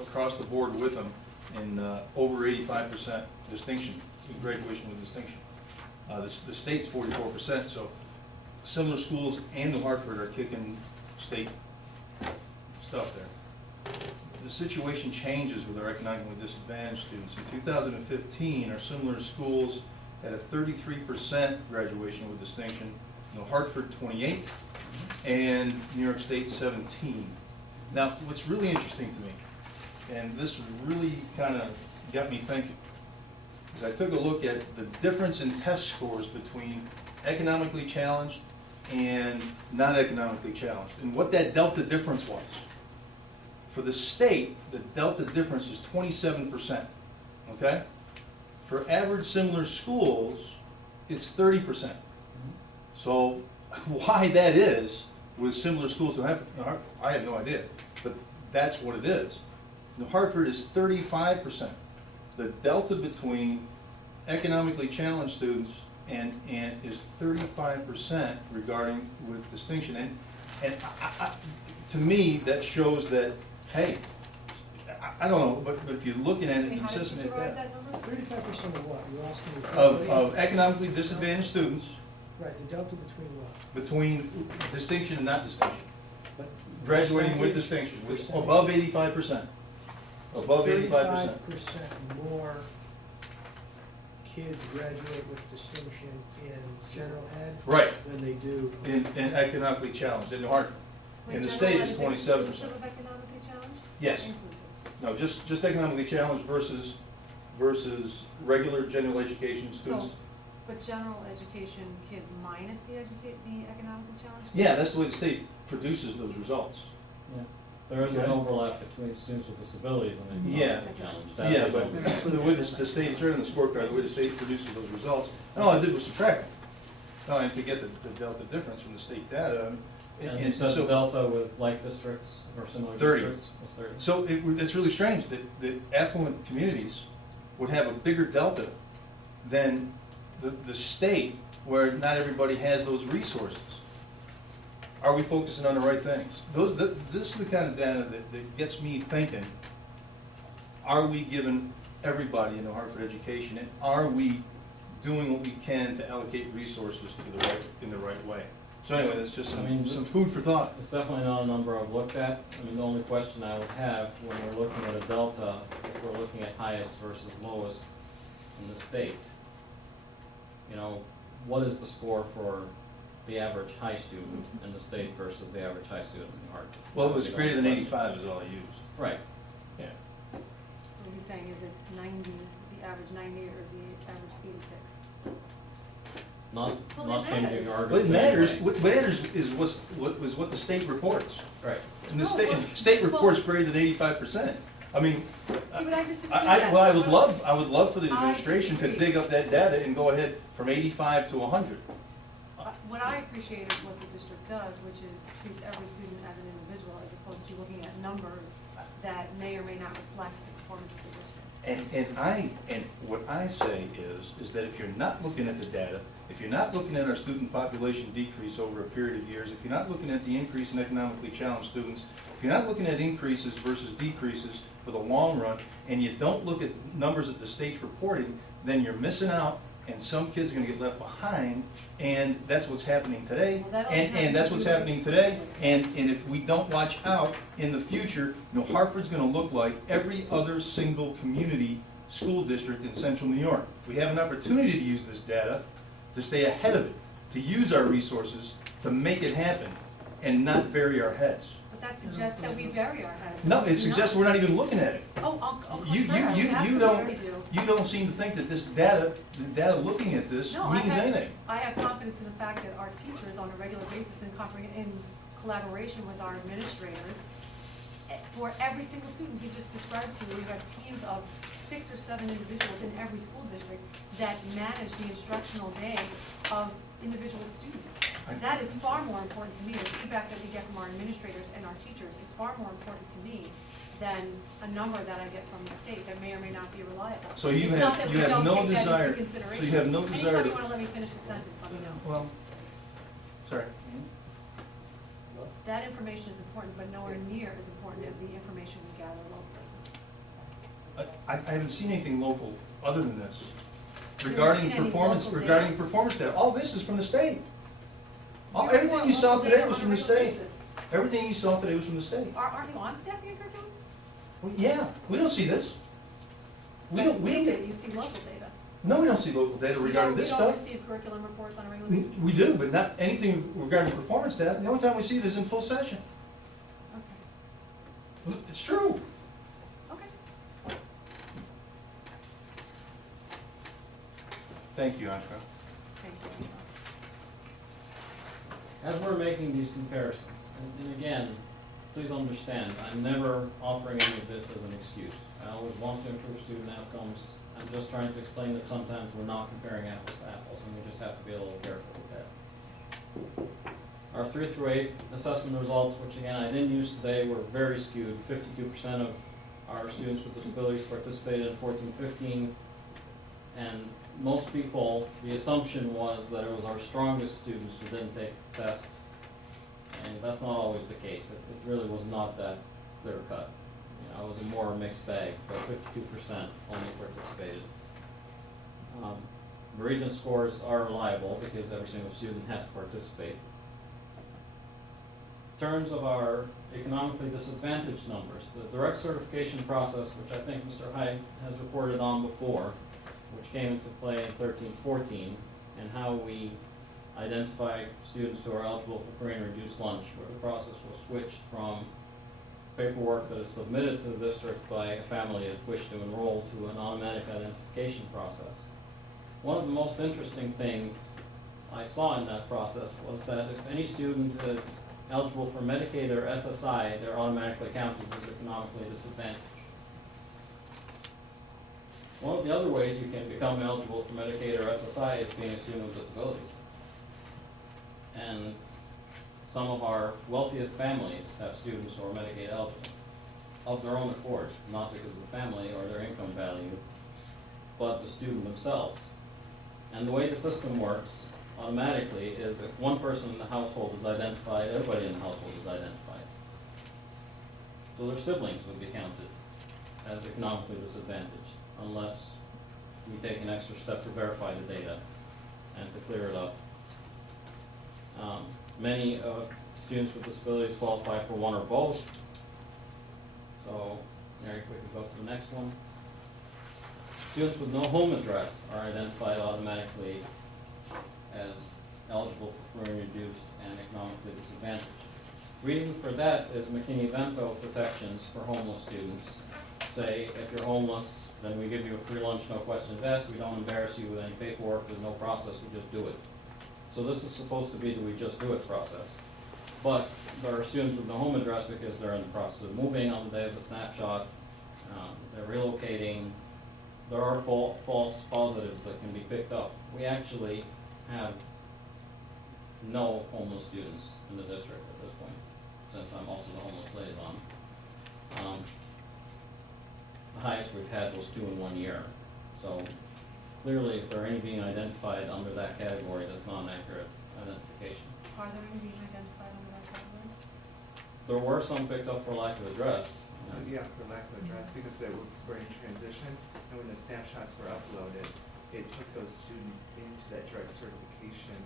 across the board with them, and over 85% distinction, graduation with distinction. The state's 44%, so similar schools and New Hartford are kicking state stuff there. The situation changes with our economically disadvantaged students. In 2015, our similar schools had a 33% graduation with distinction, New Hartford 28, and New York State 17. Now, what's really interesting to me, and this really kind of got me thinking, is I took a look at the difference in test scores between economically challenged and not economically challenged, and what that delta difference was. For the state, the delta difference is 27%, okay? For average similar schools, it's 30%. So why that is with similar schools to have, I have no idea, but that's what it is. New Hartford is 35%. The delta between economically challenged students and is 35% regarding with distinction. And to me, that shows that, hey, I don't know, but if you're looking at it consistent at that. 35% of what? You're asking me. Of economically disadvantaged students. Right, the delta between what? Between distinction and not distinction. But Graduating with percentage- distinction, with percentage. above 85%. Above 85%. 35% more kids graduate with distinction in general ed. Right. Than they do. In economically challenged, in New Hartford. In the state, it's 27%. Inclusive of economically challenged? Yes. Inclusive. No, just economically challenged versus regular general education students. So, but general education kids minus the economically challenged? Yeah, that's the way the state produces those results. Yeah. There is an Okay. overlap between students with disabilities and the Yeah. economically challenged. That Yeah, we but don't- the way the state, it's right on the scorecard, the way the state produces those results, and all I did was subtract them. And to get the delta difference from the state data. And you said so- the delta with like districts or similar 30. districts was 30. So it's really strange that affluent communities would have a bigger delta than the state where not everybody has those resources. Are we focusing on the right things? This is the kind of data that gets me thinking, are we giving everybody in New Hartford education, and are we doing what we can to allocate resources in the right way? So anyway, that's just some food for thought. It's definitely not a number I've looked at. I mean, the only question I would have when we're looking at a delta, if we're looking at highest versus lowest in the state, you know, what is the score for the average high student in the state versus the average high student in Hartford? Well, it was greater than 85 is all I used. Right. Yeah. What he's saying, is it 90, is the average 90 or is the average 86? Not Well, it changing matters. your What argument. matters, anyway. what matters is what the state reports. Right. And the No, state, well- the state reports greater than 85%. I mean, See, but I disagree with I that. would love for the I administration to disagree. dig up that data and go ahead from 85 to 100. What I appreciate is what the district does, which is treats every student as an individual as opposed to looking at numbers that may or may not reflect the performance of the district. And what I say is that if you're not looking at the data, if you're not looking at our student population decrease over a period of years, if you're not looking at the increase in economically challenged students, if you're not looking at increases versus decreases for the long run, and you don't look at numbers that the state's reporting, then you're missing out, and some kids are gonna get left behind, and that's what's happening today. Well, that only And that's happens what's if you happening do today, it and if we don't watch out in the future, New Hartford's gonna look like every other single community school district in central New York. We have an opportunity to use this data, to stay ahead of it, to use our resources, to make it happen, and not bury our heads. But that suggests that we bury our heads. No, it suggests we're not even looking at it. Oh, You absolutely do. don't seem to think that this data, the data looking at this No, means anything. I have confidence in the fact that our teachers on a regular basis in collaboration with our administrators, for every single student he just described to you, we have teams of 6 or 7 individuals in every school district that manage the instructional day of individual students. That is far more important to me. The feedback that we get from our administrators and our teachers is far more important to me than a number that I get from the state that may or may not be reliable. So you It's not have, that you we have don't no take that into desire, so consideration. you have no desire Anytime to. you wanna let me finish the sentence, let me know. Well, sorry. That information is important, but nowhere near as important as the information we gather locally. I haven't seen anything local other than this. You haven't Regarding seen any performance, local regarding data? performance data, all this is from the state. We Everything report you saw local today data was on a from the regular state. basis. Everything you saw today was from the state. Aren't you on staff in curriculum? Well, yeah, we don't see this. We That's don't, we state don't, data, you see local data. no, we don't see local data regarding this You stuff. don't receive curriculum reports on a regular basis? We do, but not anything regarding performance data. The only time we see it is in full session. Okay, It's true. okay. Thank you, Ashraf. Thank you. As we're making these comparisons, and again, please understand, I'm never offering any of this as an excuse. I always want to improve student outcomes. I'm just trying to explain that sometimes we're not comparing apples to apples, and we just have to be a little careful with that. Our 3 through 8 assessment results, which again, I didn't use today, were very skewed. 52% of our students with disabilities participated in 14-15, and most people, the assumption was that it was our strongest students who didn't take tests, and that's not always the case. It really was not that clear cut. You know, it was a more mixed bag, but 52% only participated. The Regent scores are reliable because every single student has to participate. In terms of our economically disadvantaged numbers, the direct certification process, which I think Mr. Hyde has reported on before, which came into play in 13-14, and how we identify students who are eligible for free and reduced lunch, where the process was switched from paperwork that is submitted to the district by a family that wished to enroll to an automatic identification process. One of the most interesting things I saw in that process was that if any student is eligible for Medicaid or SSI, they're automatically counted as economically disadvantaged. One of the other ways you can become eligible for Medicaid or SSI is being a student with disabilities. And some of our wealthiest families have students who are Medicaid eligible of their own accord, not because of the family or their income value, but the student themselves. And the way the system works automatically is if one person in the household is identified, everybody in the household is identified. So their siblings would be counted as economically disadvantaged unless we take an extra step to verify the data and to clear it up. Many students with disabilities qualify for one or both. So, Mary, quickly go to the next one. Students with no home address are identified automatically as eligible for free and reduced and economically disadvantaged. Reason for that is McKinney-Vento protections for homeless students. Say, if you're homeless, then we give you a free lunch, no questions asked, we don't embarrass you with any paperwork, there's no process, we just do it. So this is supposed to be the we just do it process. But there are students with no home address because they're in the process of moving on the day of the snapshot, they're relocating, there are false positives that can be picked up. We actually have no homeless students in the district at this point, since I'm also the homeless liaison. The highest we've had was 2 in 1 year. So clearly, if there are any being identified under that category, that's not an accurate identification. Are there any being identified under that category? There were some picked up for lack of address. Yeah, for lack of address, because they were in transition, and when the snapshots were uploaded, it took those students into that direct certification,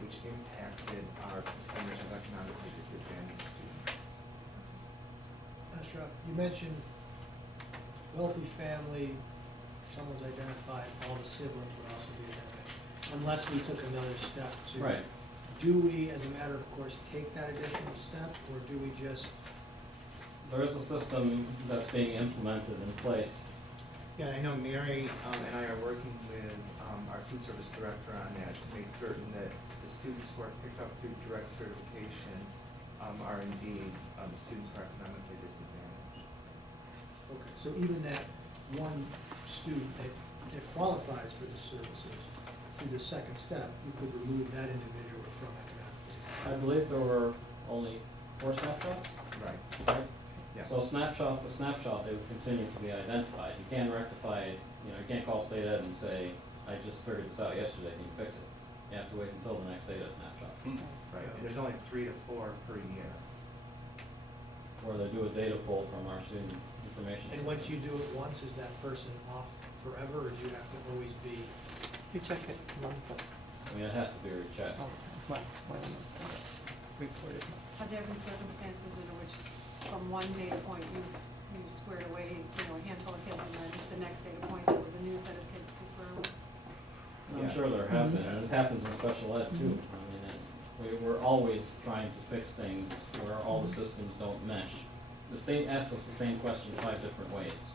which impacted our percentage of economically disadvantaged students. Ashraf, you mentioned wealthy family, someone's identified, all the siblings would also be identified, unless we took another step to. Right. Do we, as a matter of course, take that additional step, or do we just? There is a system that's being implemented in place. Yeah, I know Mary and I are working with our food service director on that to make certain that the students who are picked up through direct certification are indeed students who are economically disadvantaged. Okay, so even that one student that qualifies for the services, through the second step, you could remove that individual from economic. I believe there were only 4 snapshots, Right, right? yes. So snapshot to snapshot, they would continue to be identified. You can't rectify, you can't call state ed and say, I just figured this out yesterday, can you fix it? You have to wait until the next data snapshot, Right, and there's only 3 to 4 per year. where they do a data pull from our student information And system. once you do it once, is that person off forever, or do you have to always be? You check it monthly. I mean, it has to be rechecked. Oh, well, reported. Have there been circumstances in which from one data point you squared away, a handful of kids and then the next data point there was a new set of kids to square away? I'm sure there have been, and it happens in special ed too. I mean, we're always trying to fix things where all the systems don't mesh. The state asks us the same question 5 different ways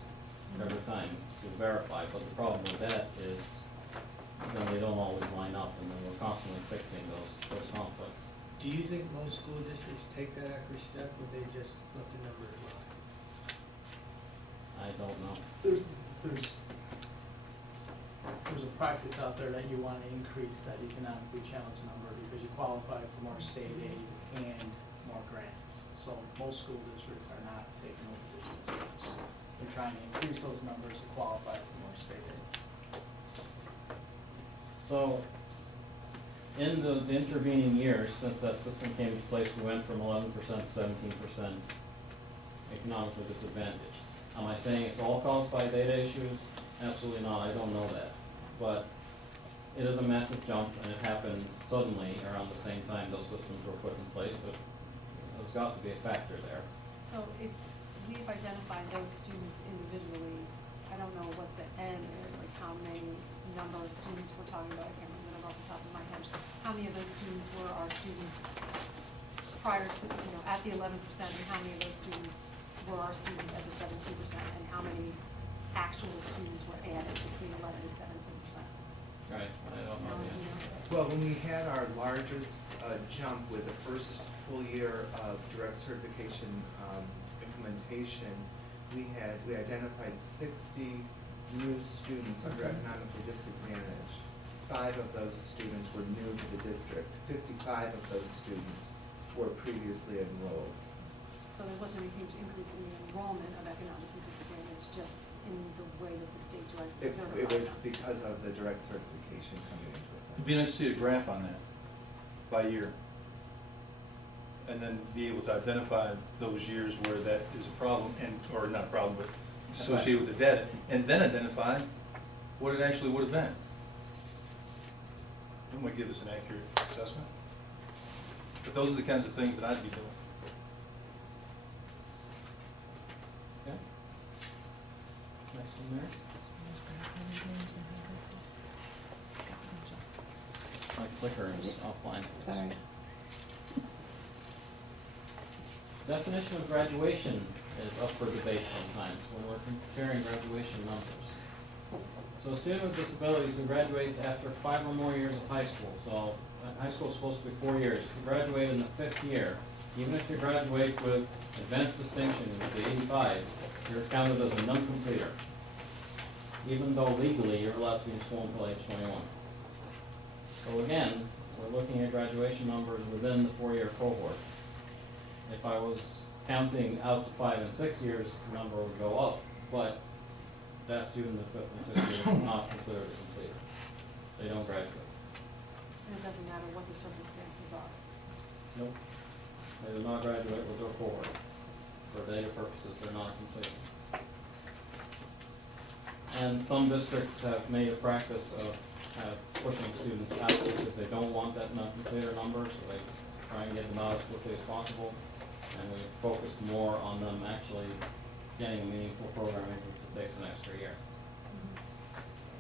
every time to verify, but the problem with that is then they don't always line up, and then we're constantly fixing those conflicts. Do you think most school districts take that extra step, or they just let the numbers lie? I don't know. There's a practice out there that you want to increase that economically challenged number because you qualify for more state aid and more grants. So most school districts are not taking those additional steps. They're trying to increase those numbers to qualify for more state aid. So, in the intervening years, since that system came into place, we went from 11% to 17% economically disadvantaged. Am I saying it's all caused by data issues? Absolutely not, I don't know that. But it is a massive jump, and it happened suddenly around the same time those systems were put in place. There's got to be a factor there. So if we've identified those students individually, I don't know what the N is, like how many number of students we're talking about, I can't remember the number off the top of my head. How many of those students were our students prior to, at the 11%, and how many of those students were our students at the 17%, and how many actual students were added between 11 and 17%? Right, I don't know the answer. Well, when we had our largest jump with the first full year of direct certification implementation, we identified 60 new students under economically disadvantaged. 5 of those students were new to the district. 55 of those students were previously enrolled. So there wasn't a huge increase in the enrollment of economically disadvantaged, just in the way that the state directed certified. It was because of the direct certification coming into effect. It'd be nice to see a graph on that by year. And then be able to identify those years where that is a problem, or not a problem, but associated with the data, and then identify what it actually would have been. That might give us an accurate assessment. But those are the kinds of things that I'd be doing. Okay. Next one there. My clicker is offline. Sorry. Definition of graduation is up for debate sometimes when we're comparing graduation numbers. So a student with disabilities who graduates after 5 or more years of high school, so high school is supposed to be 4 years. If you graduate in the 5th year, even if you graduate with advanced distinction with the 85, you're counted as a non-completer, even though legally you're allowed to be in school until age 21. So again, we're looking at graduation numbers within the 4-year cohort. If I was counting out to 5 and 6 years, the number would go up, but that student in the 5th and 6th year is not considered a completer. They don't graduate. And it doesn't matter what the circumstances are. Nope. They do not graduate with their cohort. For data purposes, they're not a completer. And some districts have made a practice of pushing students out because they don't want that non-completer number, so they try and get them out as quickly as possible. And we focus more on them actually getting a meaningful programming if it takes an extra year.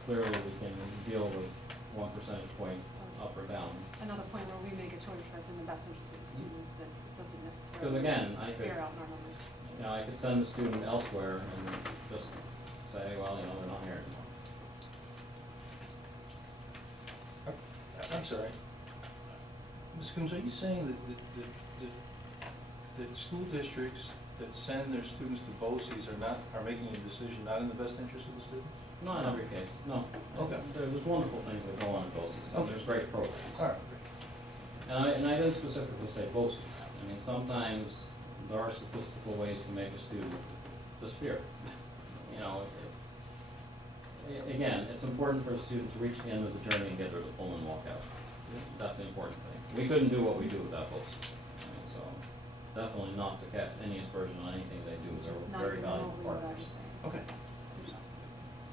Clearly, we can deal with 1 percentage point up or down. Another point where we make a choice that's in the best interest of the students that doesn't necessarily Because again, I could, bear out in our numbers. I could send the student elsewhere and just say, well, they're not here anymore. I'm sorry. Ms. Coombs, are you saying that school districts that send their students to BOCES are making a decision not in the best interest of the students? Not in every case, no. Okay. There's wonderful things that go on in BOCES, and Okay. there's great programs. All right. And I didn't specifically say BOCES. I mean, sometimes there are statistical ways to make a student disappear. You know, again, it's important for a student to reach the end of the journey and get their diploma and walk out. That's the important thing. We couldn't do what we do without BOCES. I mean, so definitely not to cast any aspersion on anything they do, Just they're not very even valuable remotely what I partners. was saying. Okay.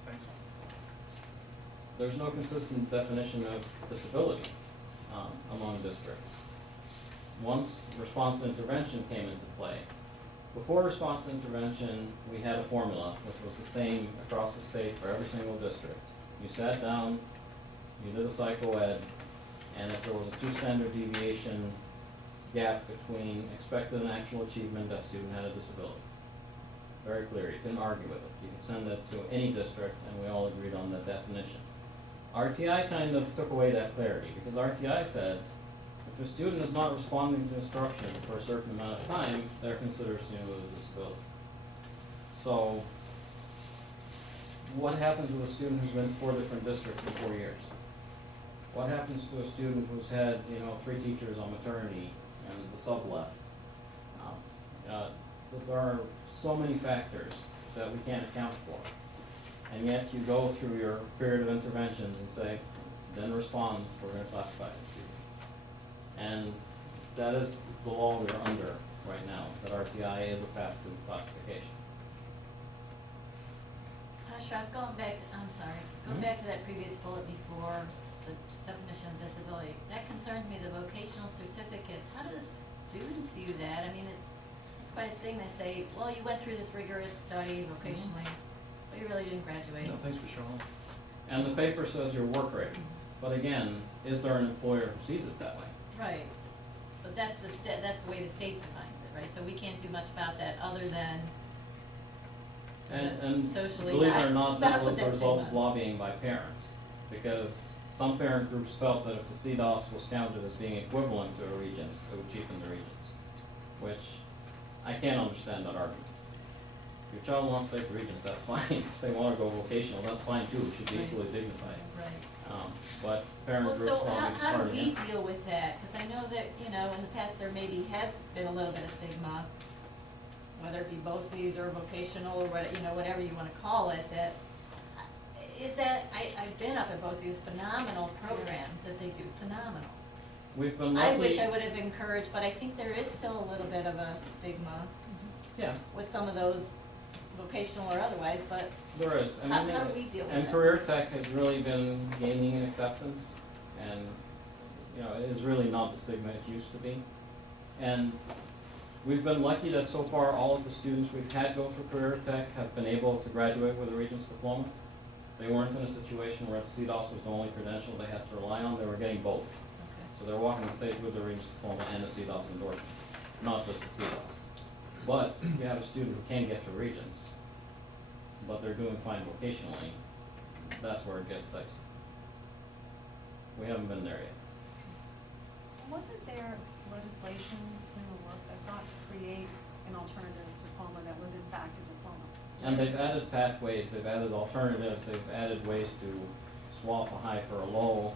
Thanks. There's no consistent definition of disability among districts. Once response to intervention came into play, before response to intervention, we had a formula which was the same across the state for every single district. You sat down, you did a psycho-ed, and if there was a 2 standard deviation gap between expected and actual achievement, that student had a disability. Very clear, you couldn't argue with it. You could send it to any district, and we all agreed on that definition. RTI kind of took away that clarity, because RTI said, if a student is not responding to instruction for a certain amount of time, they're considered a student with a disability. So, what happens with a student who's been to 4 different districts in 4 years? What happens to a student who's had, 3 teachers on maternity and the sub left? There are so many factors that we can't account for. And yet you go through your period of interventions and say, then respond, we're gonna classify the student. And that is the law we're under right now, that RTI is a path to classification. Ashraf, going back to that previous bullet before, the definition of disability, that concerns me, the vocational certificates. How do the students view that? I mean, it's quite a stigma, say, well, you went through this rigorous study vocationally, but you really didn't graduate. No, thanks for showing. And the paper says your work rate, but again, is there an employer who sees it that way? Right, but that's the way the state defines it, right? So we can't do much about that other than sort of And socially believe it or not, that put was the that result stigma. of lobbying by parents, because some parent groups felt that if the CDOS was counted as being equivalent to a Regents, it would cheapen the Regents, which I can't understand that argument. If your child wants to take the Regents, that's fine. If they want to go vocational, that's fine too. It should be Right. equally dignified. Right. But parent Well, groups so lobbied how hard do we against it. deal with that? Because I know that, in the past, there maybe has been a little bit of stigma, whether it be BOCES or vocational or whatever you want to call it, I've been up at BOCES, phenomenal programs that they do, phenomenal. We've been I lucky. wish I would have encouraged, but I think there is still a little bit of a stigma Yeah, with some of those vocational or otherwise, but there is. I how mean, do we deal with And that? career tech has really been gaining in acceptance, and, it is really not the stigma it used to be. And we've been lucky that so far, all of the students we've had go through career tech have been able to graduate with a Regents diploma. They weren't in a situation where CDOS was the only credential they had to rely on, they were getting both. Okay. So they're walking the stage with the Regents diploma and a CDOS endorsement, not just the CDOS. But if you have a student who can't get through Regents, but they're doing fine vocationally, that's where it gets dicey. We haven't been there yet. Wasn't there legislation in the works, I thought, to create an alternative diploma that was in fact a diploma? And they've added pathways, they've added alternatives, they've added ways to swap a high for a low,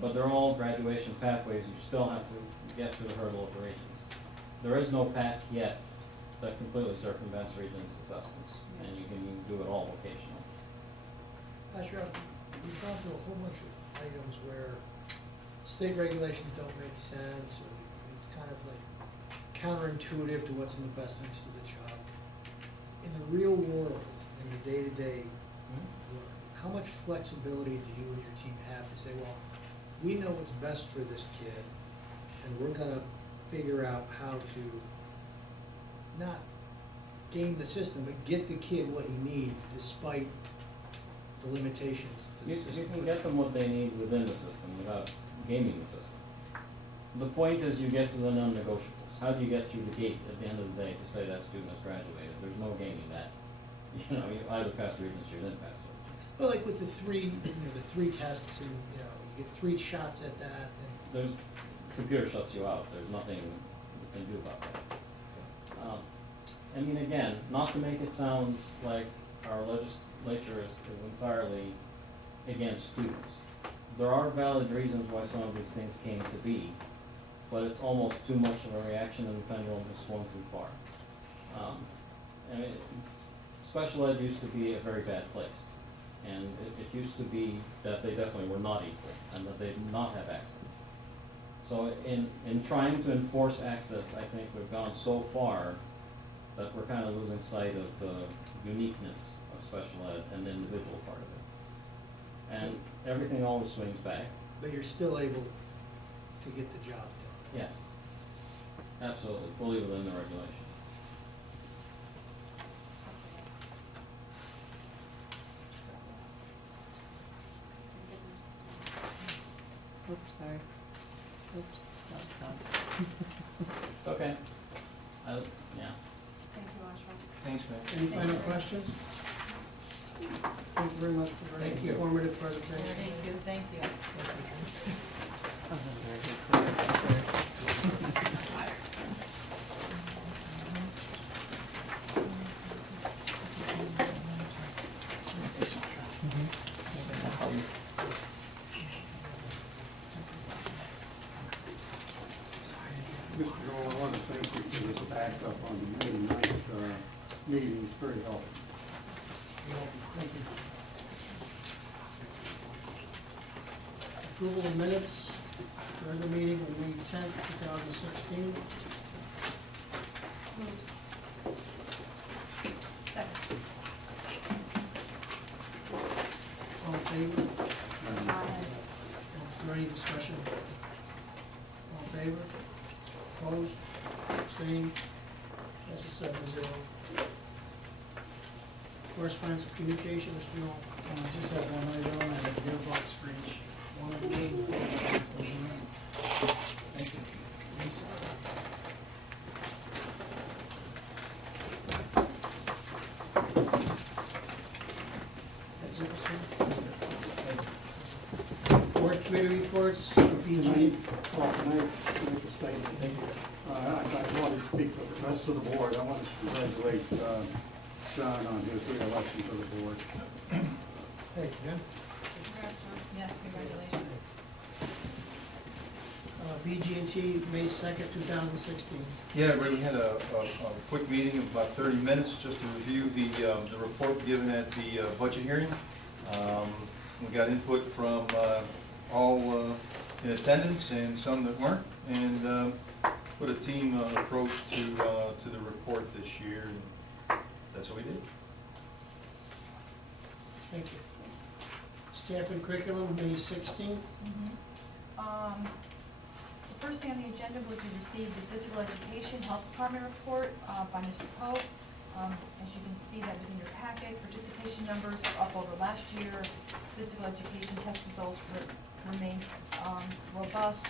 but they're all graduation pathways, you still have to get through the hurdle of the Regents. There is no path yet that completely circumvents Regents assessments, and you can do it all vocational. Ashraf, we've gone through a whole bunch of items where state regulations don't make sense, or it's kind of like counterintuitive to what's in the best interest of the child. In the real world, in your day-to-day work, how much flexibility do you and your team have to say, well, we know what's best for this kid, and we're gonna figure out how to not game the system, but get the kid what he needs despite the limitations to the You system. can get them what they need within the system without gaming the system. The point is you get to the non-negotiables. How do you get through the gate at the end of the day to say that student has graduated? There's no gaming that. You either pass Regents or you didn't pass Regents. Well, like with the three tests, and, you get 3 shots at that, and There's, computer shuts you out. There's nothing you can do about that. I mean, again, not to make it sound like our legislature is entirely against students. There are valid reasons why some of these things came to be, but it's almost too much of a reaction and the pendulum has swung too far. Special ed used to be a very bad place. And it used to be that they definitely were not equal and that they did not have access. So in trying to enforce access, I think we've gone so far that we're kind of losing sight of the uniqueness of special ed and the individual part of it. And everything always swings back. But you're still able to get the job done. Yes, absolutely, fully within the regulation. Oops, sorry. Oops, that was gone. Okay. Yeah. Thank you, Ashraf. Thanks, man. Any final questions? Thank you very much for a very Thank you. informative presentation. Thank you. Oh, very good. Mr. Joel, I want to thank you for this backup on the May 9th meeting. It's very helpful. Thank you. Approval of minutes during the meeting on May 10th, 2016. Second. All in favor? Aye. Is there any discussion? All in favor? Opposed? Abstained? Passes 7-0. Correspondence of communication, Mr. Knoll. Just have one item and a gearbox for each one of you. Thank you. That's it, Mr. Board committee reports, BG. Well, can I make a statement? I want to speak for the rest of the board. I want to congratulate John on his re-election to the board. Thank you, Jim. Yes, congratulations. BG&T, May 2nd, 2016. Yeah, we had a quick meeting of about 30 minutes just to review the report given at the budget hearing. We got input from all in attendance and some that weren't, and put a team approach to the report this year, and that's what we did. Thank you. Staff and curriculum, May 16th. The first thing on the agenda was we received the physical education health department report by Mr. Pope. As you can see, that was in your packet. Participation numbers are up over last year. Physical education test results remain robust.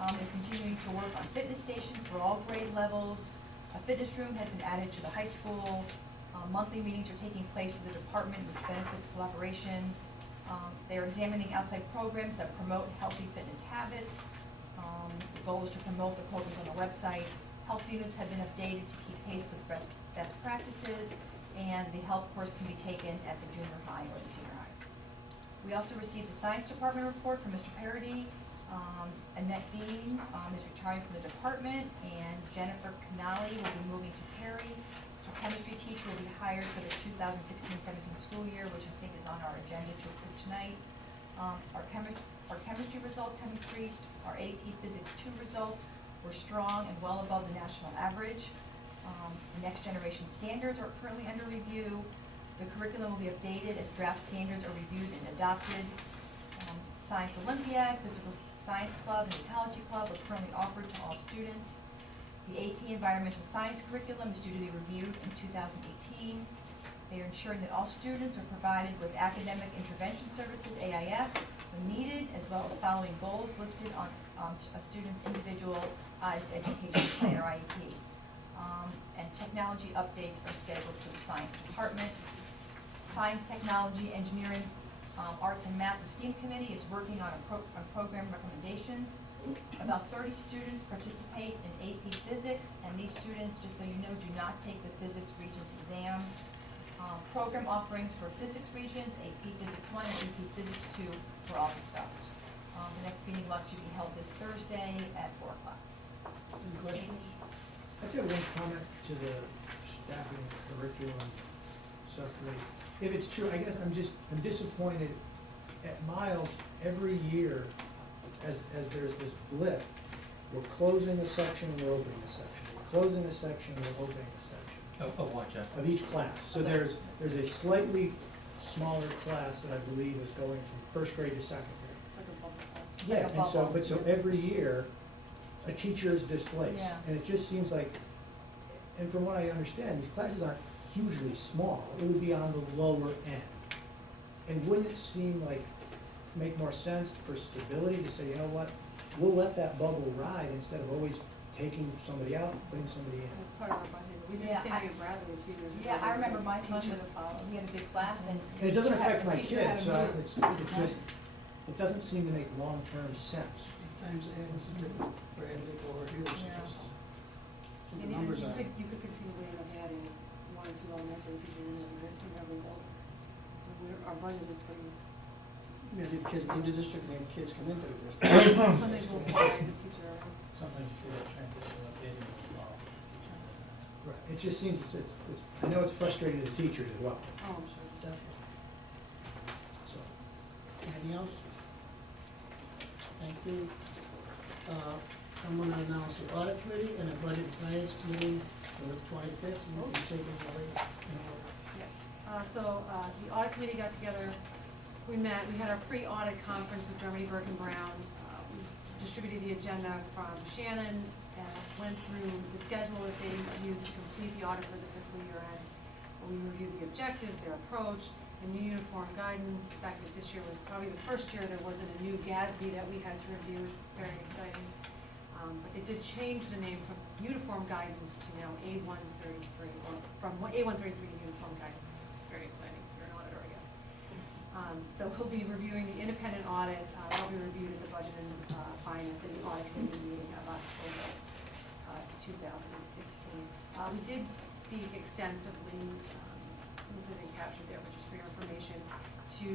They're continuing to work on fitness station for all grade levels. A fitness room has been added to the high school. Monthly meetings are taking place with the department, which benefits collaboration. They are examining outside programs that promote healthy fitness habits. The goal is to promote the programs on the website. Health units have been updated to keep pace with best practices, and the health course can be taken at the junior high or the senior high. We also received the science department report from Mr. Parody. Annette Bean is retiring from the department, and Jennifer Canali will be moving to Perry. A chemistry teacher will be hired for the 2016-17 school year, which I think is on our agenda to approve tonight. Our chemistry results have increased. Our AP Physics 2 results were strong and well above the national average. The next generation standards are currently under review. The curriculum will be updated as draft standards are reviewed and adopted. Science Olympiad, Physical Science Club, and Ecology Club are currently offered to all students. The AP Environmental Science curriculum is due to be reviewed in 2018. They are ensuring that all students are provided with academic intervention services, AIS, when needed, as well as following goals listed on a student's individualized education plan or IEP. And technology updates are scheduled for the science department. Science, technology, engineering, arts and math, the STEAM committee is working on program recommendations. About 30 students participate in AP Physics, and these students, just so you know, do not take the Physics Regents exam. Program offerings for physics regions, AP Physics 1 and AP Physics 2 were all discussed. The next meeting will actually be held this Thursday at 4 o'clock. Any questions? I just have one comment to the staffing curriculum subcommittee. If it's true, I guess I'm disappointed at Miles every year, as there's this blip, we're closing a section and we're opening a section. We're closing a section and we're opening a section. Of what, Jeff? Of each class. So there's a slightly smaller class that I believe is going from first grade to second grade. Yeah, Like a and so, bubble. but so every year, a teacher is displaced. Yeah. And it just seems like, and from what I understand, these classes aren't hugely small. It would be on the lower end. And wouldn't it seem like, make more sense for stability to say, you know what, we'll let that bubble ride instead of always taking somebody out and putting somebody in. That's part of our budget. We did Yeah, the same I- thing at Bradley a few years ago. Yeah, I There was remember a my son teacher was, that followed. he had a big class and. And it doesn't teacher had- affect my teacher had kids, to so move. it's just, it doesn't seem to make long-term sense. Sometimes it was a different Bradley or here, so Yeah. just And the you numbers on. you could conceivably end up adding one or two elementary teachers in every building. Our budget is pretty, Yeah, if kids leave the district, then kids come into the district. some days we'll slide the teacher around. Sometimes you see that transition of dating as well. Right. It just seems, I know it's frustrating to the teachers as well. Oh, I'm sure. Definitely. So, Anything else? Thank you. I'm gonna announce the audit committee and the budget and finance committee for the 25th, and you can take it away. Yes, the audit committee got together, we met, we had our pre-audit conference with Germany, Burke and Brown. We distributed the agenda from Shannon and went through the schedule that they used to complete the audit for the fiscal year end. We reviewed the objectives, their approach, the new uniform guidance, the fact that this year was probably the first year there wasn't a new GASB that we had to review, which was very exciting. But they did change the name from uniform guidance to now A133, or from A133 to uniform guidance. Very exciting, if you're an auditor, I guess. So he'll be reviewing the independent audit, that'll be reviewed at the budget and finance and the audit committee meeting of October 2016. We did speak extensively, this isn't captured there, but just for your information, to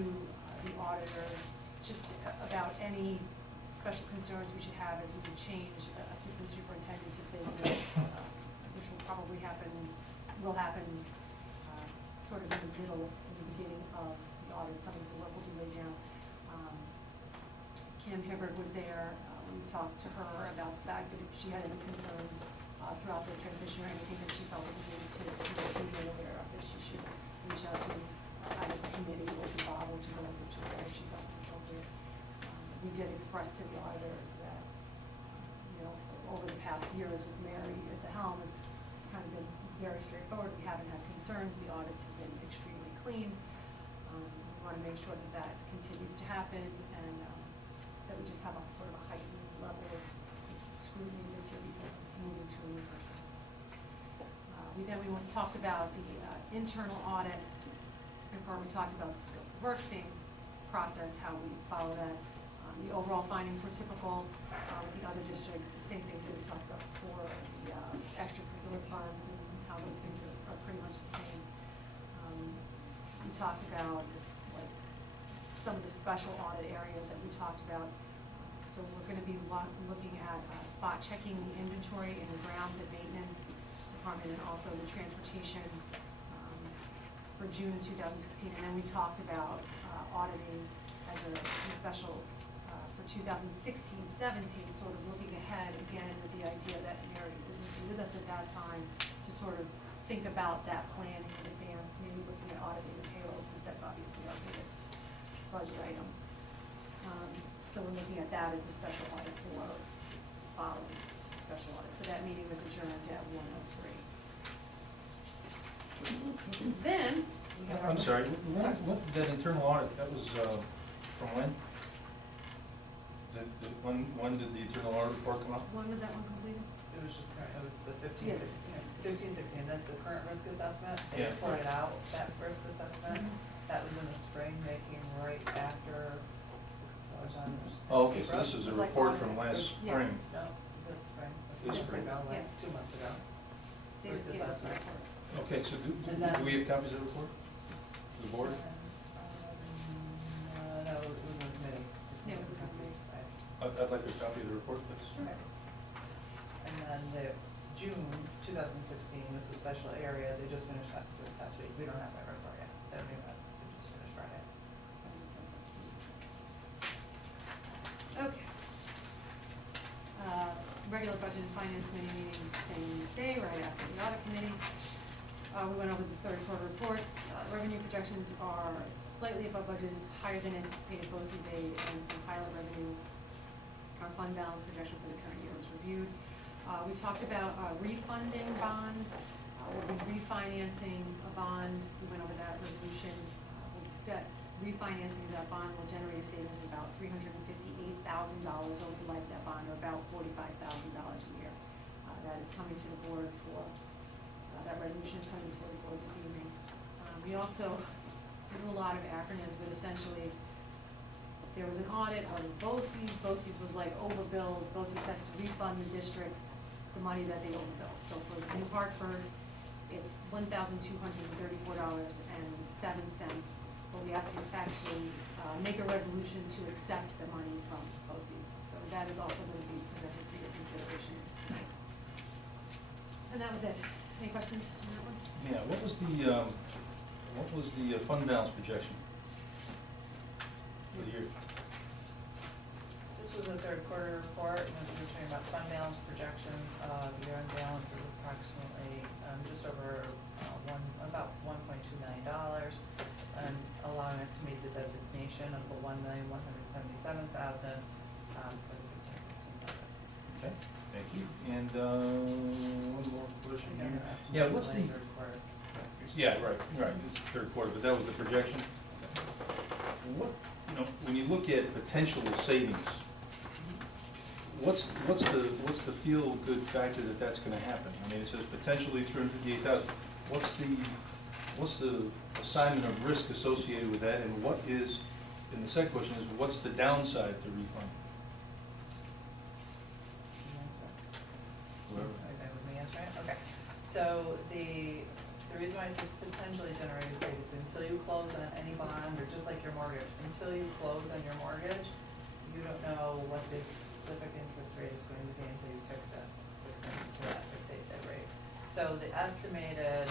the auditors, just about any special concerns we should have as we can change assistant superintendents of business, which will probably happen, sort of in the middle, in the beginning of the audit, some of the work will be laid down. Kim Hibbert was there, we talked to her about the fact that if she had any concerns throughout the transition or anything that she felt that we needed to be made aware of, that she should reach out to either the committee or to Bob or to go over to where she felt was appropriate. We did express to the auditors that, over the past years with Mary at the helm, it's kind of been very straightforward. We haven't had concerns. The audits have been extremely clean. We want to make sure that that continues to happen and that we just have a sort of a heightened level of scrutiny this year before moving to a new person. We talked about the internal audit. Before we talked about the scope of work, same process, how we follow that. The overall findings were typical with the other districts, same things that we talked about before, the extracurricular funds and how those things are pretty much the same. We talked about like some of the special audit areas that we talked about. So we're gonna be looking at spot checking the inventory in the grounds and maintenance department and also the transportation for June 2016. And then we talked about auditing as a special for 2016-17, sort of looking ahead again with the idea that Mary was with us at that time to sort of think about that planning in advance, maybe looking at auditing the payroll since that's obviously our biggest budget item. So we're looking at that as a special audit for following special audit. So that meeting was adjourned at 1:03. Then we have our. I'm sorry, that internal audit, that was, from when? When did the internal audit report come out? When was that one completed? It was just current, it was the Yeah. 15-16, that's the current risk assessment. They Yeah. reported out that risk assessment. Mhm. That was in the spring, making right after, what was on? Oh, okay, so this is It a was like report on- from last Yeah. spring. No, this spring, This just spring. ago, like Yeah. 2 months ago. They Risk just gave us the assessment. report. Okay, so do And then- we have copies of the report? The board? No, it was a committee. Yeah, it was a committee. I'd like a copy of the report, please. Okay. And then the June 2016 was the special area, they just finished that this past week, we don't have that report yet, they don't even have, they just finished Friday. Okay. Regular budget and finance committee meeting same day, right after the audit committee. We went over the third quarter reports. Revenue projections are slightly above budget, is higher than anticipated BOCES aid and some pilot revenue. Our fund balance projection for the current year was reviewed. We talked about a refunding bond. We'll be refinancing a bond. We went over that resolution. That refinancing of that bond will generate a savings of about $358,000 over the life of that bond, or about $45,000 a year. That is coming to the board for, that resolution is coming before the board this evening. We also, there's a lot of acronyms, but essentially, there was an audit of BOCES. BOCES was like overbilled. BOCES has to refund the districts the money that they overbilled. So for New Hartford, it's $1,234.07, but we have to actually make a resolution to accept the money from BOCES. So that is also going to be presented for your consideration tonight. And that was it. Any questions on that one? Yeah, what was the fund balance projection for the year? This was the third quarter report, and we were talking about fund balance projections, year-end balance is approximately, just over, about $1.2 million, and allowing us to meet the designation of the $1,177,000, for the 15-16 budget. Okay, thank you. And one more question Again, here. that's Yeah, what's the? third quarter. Yeah, right, it's the third quarter, but that was the projection. What, when you look at potential savings, what's the feel-good factor that that's gonna happen? I mean, it says potentially 358,000. What's the assignment of risk associated with that, and and the second question is, what's the downside to refund? Whoever. Okay, with me, yes, right? Okay. So the reason why it says potentially generated savings, until you close on any bond, or just like your mortgage, until you close on your mortgage, you don't know what this specific interest rate is going to be until you fix it to that fixed rate. So the estimated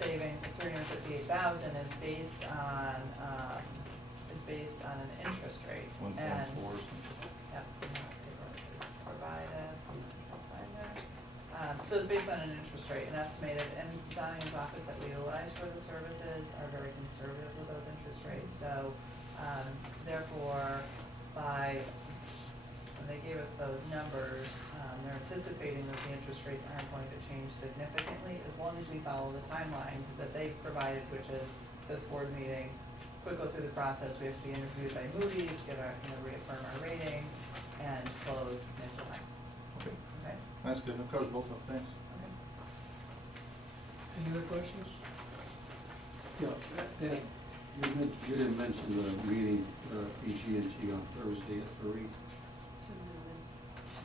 savings of $358,000 is based on an interest rate. 1.4 And- or something. Yep, paperwork is provided. So it's based on an interest rate, an estimated, and Donnie's office that we utilize for the services are very conservative with those interest rates. So, therefore, when they gave us those numbers, they're anticipating that the interest rates aren't going to change significantly as long as we follow the timeline that they've provided, which is this board meeting, quick go through the process, we have to be interviewed by Moody's, reaffirm our rating, and close mid-July. Okay, Okay? that's good, that covers both of them, thanks. Okay. Any other questions? Yeah, Ed, you didn't mention the meeting, PG&G on Thursday at 3.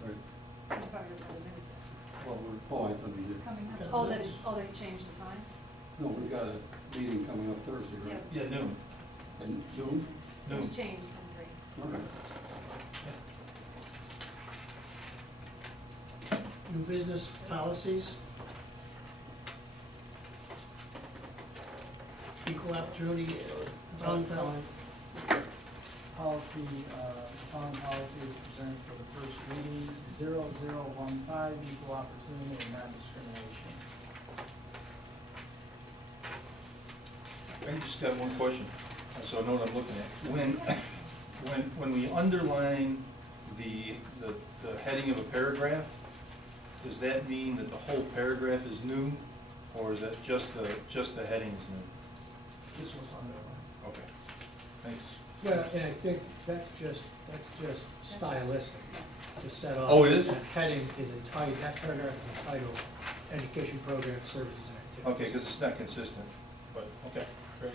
Right. Probably doesn't have the minutes yet. Well, I thought you It's did. coming up. Yeah, Oh, minutes. they changed the time? No, we got a meeting coming up Thursday, right? Yeah, noon. And June? Noon. It's changed from 3. Okay. New business policies. Equal opportunity, fund balance. Policy, following policy is presented for the first reading, 0015, equal opportunity and non-discrimination. I just got one question, so I know what I'm looking at. When we underline the heading of a paragraph, does that mean that the whole paragraph is new, or is that just the heading is new? This was underlined. Okay, thanks. Yeah, and I think that's just stylistic, to set off. Oh, it is? That heading is entitled, that paragraph is entitled, Education Program Services and Activities. Okay, because it's not consistent, but, okay, great.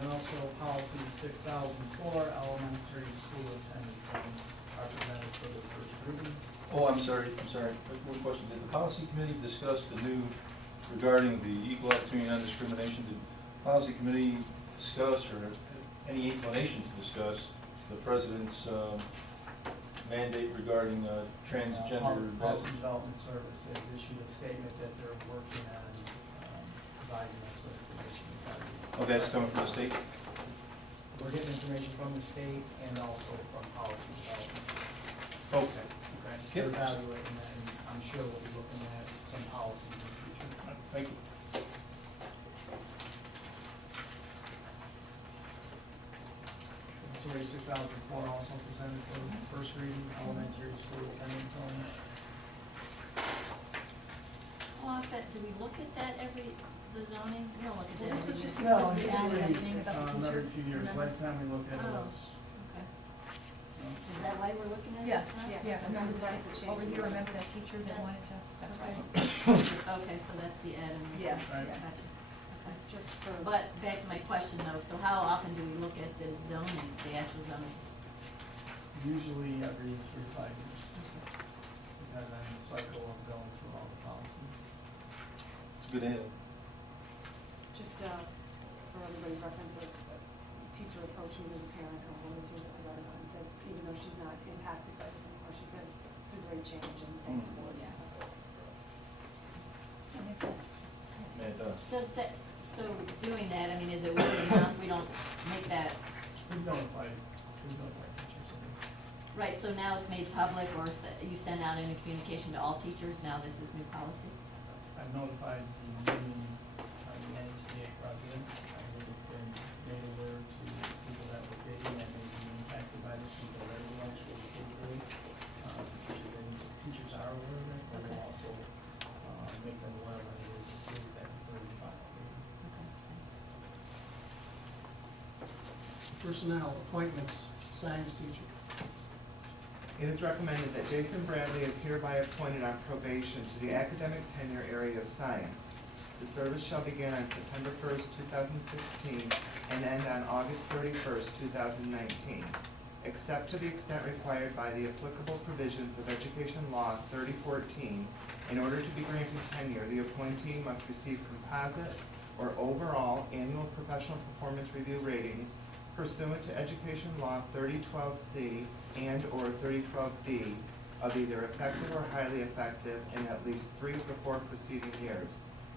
And also policy 6004, elementary school attendance. are presented for the first reading. Oh, I'm sorry. One question. Did the policy committee discuss the new, regarding the equal opportunity non-discrimination, did the policy committee discuss, or any inclination to discuss, the president's mandate regarding transgender? Policy Development Service has issued a statement that they're working on providing us with information. Oh, that's coming from the state? We're getting information from the state and also from Policy Development. Okay. Okay, they're evaluating that, and I'm sure we'll be looking at some policies in the future. Thank you. So 86,004 also presented for first reading, elementary school attendance only. How often, do we look at that the zoning? We don't look at that. Well, this was every just year. because they added everything about the teacher. Another few years, remember? last time we looked at it Oh. was, Okay. you know, Is that why we're looking at Yeah, this now? yeah, remember the, That's the change. over here, remember that teacher that wanted to, that's right. Okay, so that's the add in. Yeah, Right. yeah. Gotcha. Okay. Just for. But back to my question though, so how often do we look at the zoning, the actual zoning? usually every 3 to 5 years. Depending on the cycle of going through all the policies. It's a good add. Just for everybody's reference, a teacher approached me who's a parent, or one who's a daughter, and said, even though she's not impacted by this anymore, she said, it's a great change and thank the board. Yeah. So, That makes sense. Yeah, it does. Does that, so doing that, I mean, is it word of mouth, we don't make that, We've notified teachers of this. right, so now it's made public, or you send out any communication to all teachers, now this is new policy? I've notified the union, the NHTA president. I think it's been made aware to people that were dating that may be impacted by this, people that are actually capable. Teachers are aware of it, but we'll Okay. also make them aware when it is approved at the third and final reading. Personnel, appointments, science teacher. It is recommended that Jason Bradley is hereby appointed on probation to the academic tenure area of science. The service shall begin on September 1st, 2016, and end on August 31st, 2019, except to the extent required by the applicable provisions of Education Law 3014. In order to be granted tenure, the appointee must receive composite or overall annual professional performance review ratings pursuant to Education Law 3012C and/or 3012D of either effective or highly effective in at least 3 of the 4 preceding years.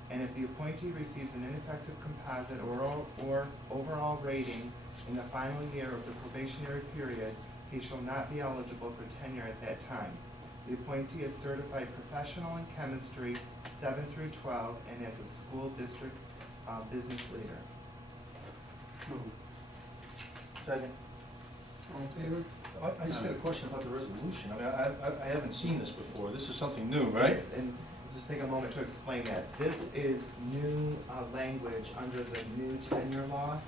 And if the appointee receives an ineffective composite or overall rating in the final year of the probationary period, he shall not be eligible for tenure at that time. The appointee is certified professional in chemistry 7 through 12 and as a school district business leader. Second. All in favor? I just had a question about the resolution. I mean, I haven't seen this before. This is something new, right? Yes, and just take a moment to explain that. This is new language under the new tenure law.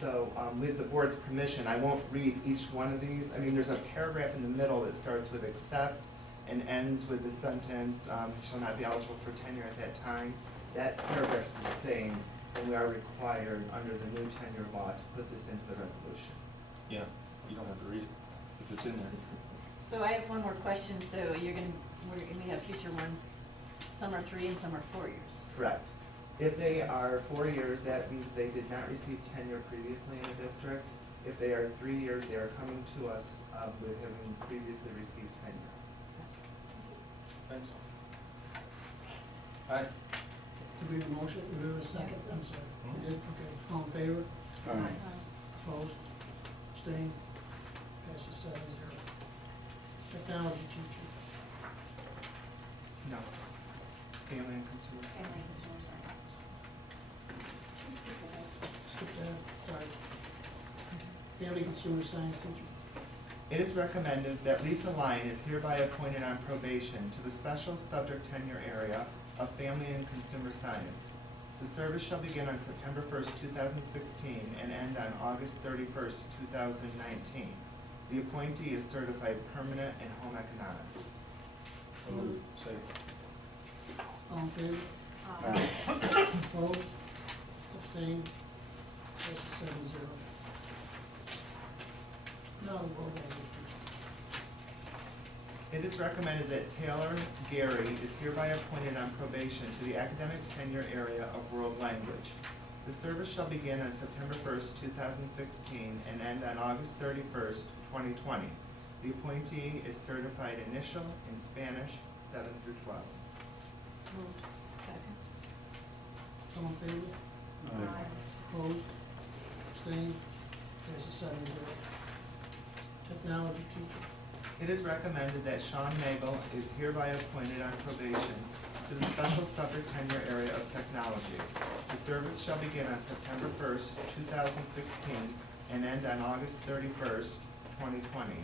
So with the board's permission, I won't read each one of these. I mean, there's a paragraph in the middle that starts with except and ends with the sentence, shall not be eligible for tenure at that time. That paragraph's the same, and we are required under the new tenure law to put this into the resolution. Yeah, you don't have to read it if it's in there. So I have one more question, so we have future ones, some are 3 and some are 4 years. Correct. If they are 4 years, that means they did not receive tenure previously in the district. If they are 3 years, they are coming to us with having previously received tenure. Thanks. Aye. Did we have a motion? Did we have a second? I'm sorry. We did? Okay. All in favor? Opposed? Abstained? Passes 7-0. Technology teacher. No. Family and consumer. Family consumer science. Just skip ahead. Skip that, sorry. Family consumer science teacher. It is recommended that Lisa Lyon is hereby appointed on probation to the special subject tenure area of family and consumer science. The service shall begin on September 1st, 2016, and end on August 31st, 2019. The appointee is certified permanent in home economics. So moved. Second. All in favor? Opposed? Abstained? Passes 7-0. Now the world language teacher. It is recommended that Taylor Gary is hereby appointed on probation to the academic tenure area of world language. The service shall begin on September 1st, 2016, and end on August 31st, 2020. The appointee is certified initial in Spanish 7 through 12. Moved. Second. All in favor? Opposed? Abstained? Passes 7-0. Technology teacher. It is recommended that Sean Nagel is hereby appointed on probation to the special subject tenure area of technology. The service shall begin on September 1st, 2016, and end on August 31st, 2020.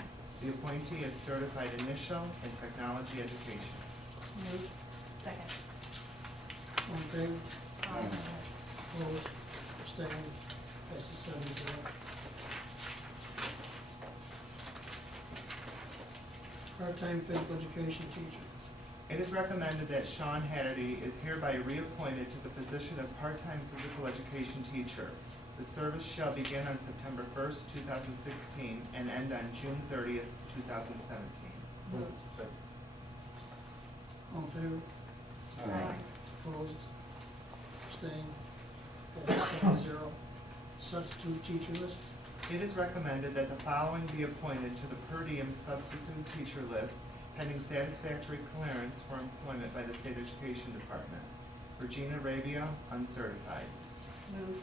The appointee is certified initial in technology education. Moved. Second. All in favor? Opposed? Abstained? Passes 7-0. Part-time physical education teacher. It is recommended that Sean Hannity is hereby reappointed to the position of part-time physical education teacher. The service shall begin on September 1st, 2016, and end on June 30th, 2017. All in favor? Aye. Opposed? Abstained? Passes 7-0. Substitute teacher list. It is recommended that the following be appointed to the per diem substitute teacher list pending satisfactory clearance for employment by the State Education Department. Regina Rabia, uncertified. Moved.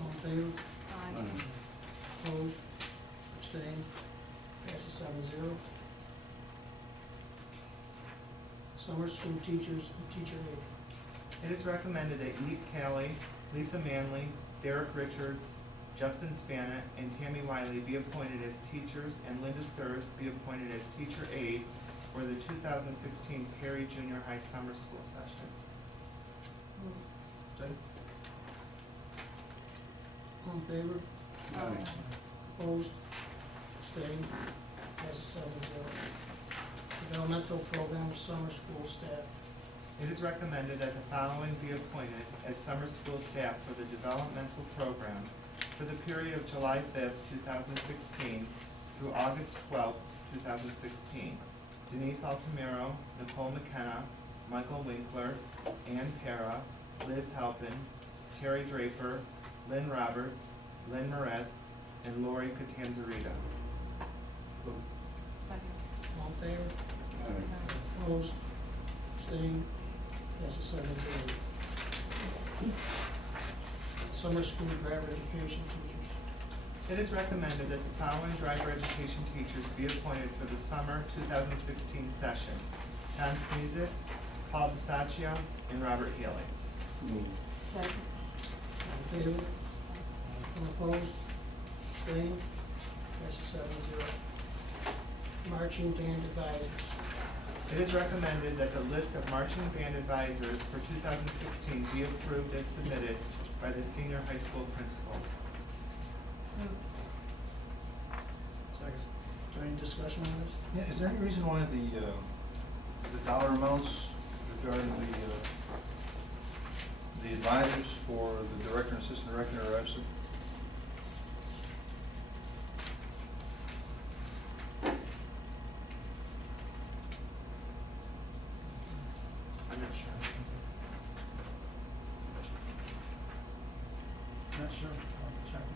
All in favor? Aye. Opposed? Abstained? Passes 7-0. Summer school teachers and teacher aide. It is recommended that Eve Callie, Lisa Manley, Derek Richards, Justin Spanet, and Tammy Wiley be appointed as teachers, and Linda Surth be appointed as teacher aide for the 2016 Perry Junior High Summer School session. All in favor? Aye. Opposed? Abstained? Passes 7-0. Developmental program summer school staff. It is recommended that the following be appointed as summer school staff for the developmental program for the period of July 5th, 2016 through August 12th, 2016. Denise Altamiro, Nicole McKenna, Michael Winkler, Ann Para, Liz Halpin, Terry Draper, Lynn Roberts, Lynn Moretz, and Lori Catanzarita. Second. All in favor? Opposed? Abstained? Passes 7-0. Summer school driver education teachers. It is recommended that the following driver education teachers be appointed for the summer 2016 session. Tom Sneezick, Paul Bisaccia, and Robert Healy. Second. All in favor? All opposed? Abstained? Passes 7-0. Marching band advisors. It is recommended that the list of marching band advisors for 2016 be approved as submitted by the senior high school principal. Moved. Second. Is there any discussion on this? Yeah, is there any reason why the dollar amounts regarding the advisors for the director and assistant director are absent? I'm not sure. Not sure, I'll check.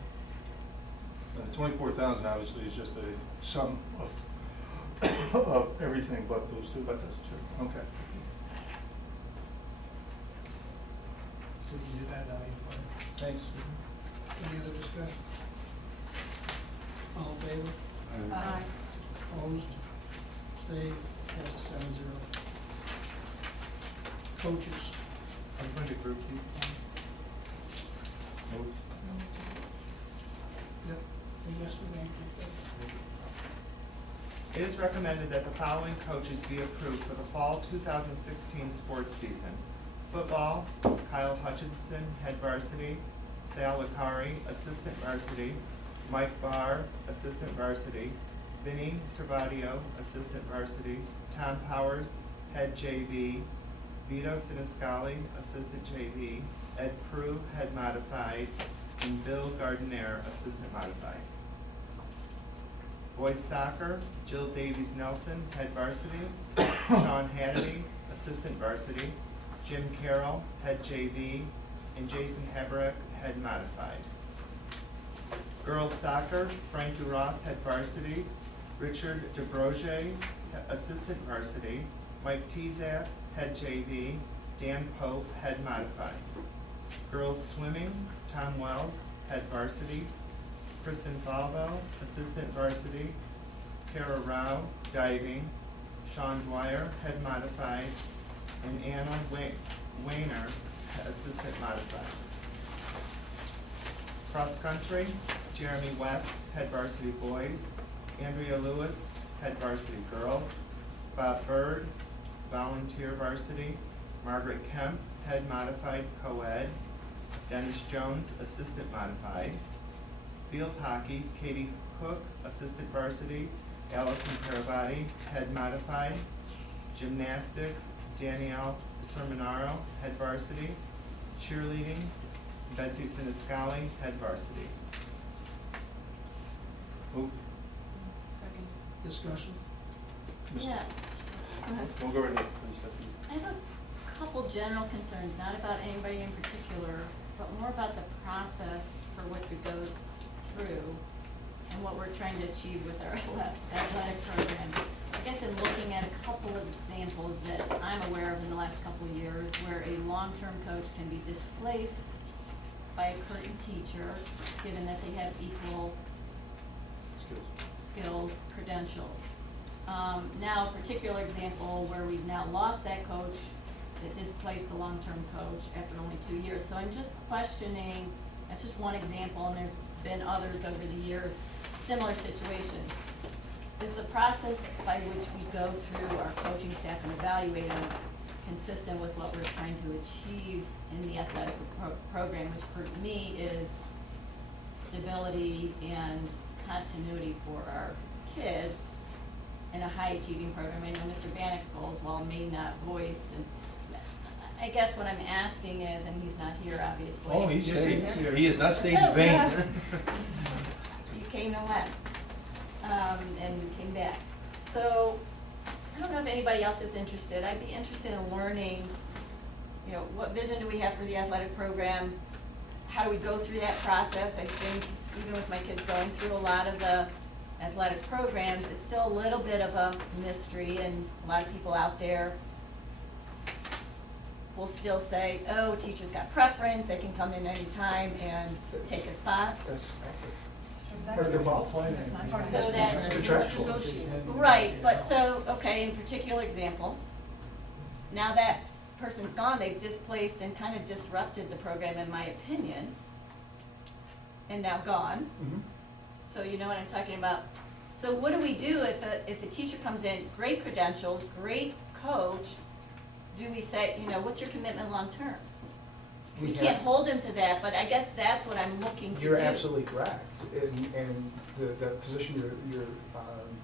The 24,000 obviously is just a sum of everything but those two. But those two. Okay. So we can do that value for you. Thanks. Any other discussion? All in favor? Aye. Opposed? Abstained? Passes 7-0. Coaches. Are we going to group these? Moved. Yep. I guess we're going to do that. It is recommended that the following coaches be approved for the fall 2016 sports season. Football, Kyle Hutchinson, head varsity, Sal Akari, assistant varsity, Mike Barr, assistant varsity, Vinny Servadio, assistant varsity, Tom Powers, head JV, Vito Siniscali, assistant JV, Ed Prue, head modified, and Bill Gardner, assistant modified. Boys soccer, Jill Davies Nelson, head varsity. Sean Hannity, assistant varsity. Jim Carroll, head JV. And Jason Heberick, head modified. Girls soccer, Frank DeRoss, head varsity. Richard DeBroge, assistant varsity. Mike Tezak, head JV. Dan Pope, head modified. Girls swimming, Tom Wells, head varsity. Kristen Falvo, assistant varsity. Tara Rao, diving. Sean Dwyer, head modified. And Anna Wayner, assistant modified. Cross country, Jeremy West, head varsity boys. Andrea Lewis, head varsity girls. Bob Bird, volunteer varsity. Margaret Kemp, head modified co-ed. Dennis Jones, assistant modified. Field hockey, Katie Cook, assistant varsity. Allison Carabati, head modified. Gymnastics, Danielle Sermonaro, head varsity. Cheerleading, Betsy Siniscali, head varsity. Move. Second. Discussion? Yeah. Go ahead. We'll go right ahead, please, Stephanie. I have a couple general concerns, not about anybody in particular, but more about the process for which we go through and what we're trying to achieve with our athletic program. I guess in looking at a couple of examples that I'm aware of in the last couple of years where a long-term coach can be displaced by a current teacher, given that they have equal skills, credentials. Now, a particular example where we've now lost that coach that displaced the long-term coach after only 2 years. So I'm just questioning, that's just one example, and there's been others over the years, similar situations. Is the process by which we go through our coaching staff and evaluate them consistent with what we're trying to achieve in the athletic program, which for me is stability and continuity for our kids in a high achieving program? I know Mr. Bannock's goals, while may not voiced, and I guess what I'm asking is, and he's not here obviously. Oh, he's staying here. He has not stayed in vain. You came and went, and came back. So, I don't know if anybody else is interested. I'd be interested in learning, you know, what vision do we have for the athletic program? How do we go through that process? I think even with my kids going through a lot of the athletic programs, it's still a little bit of a mystery, and a lot of people out there will still say, oh, teachers got preference, they can come in anytime and take a spot. Part of their qualifying. So that- It's contractual. Right, but so, okay, in a particular example, now that person's gone, they've displaced and kind of disrupted the program, in my opinion, and now gone. Mhm. So you know what I'm talking about. So what do we do if a teacher comes in, great credentials, great coach, do we say, you know, what's your commitment long-term? We can't hold him to that, but I guess that's what I'm looking to do. You're absolutely correct, and the position you're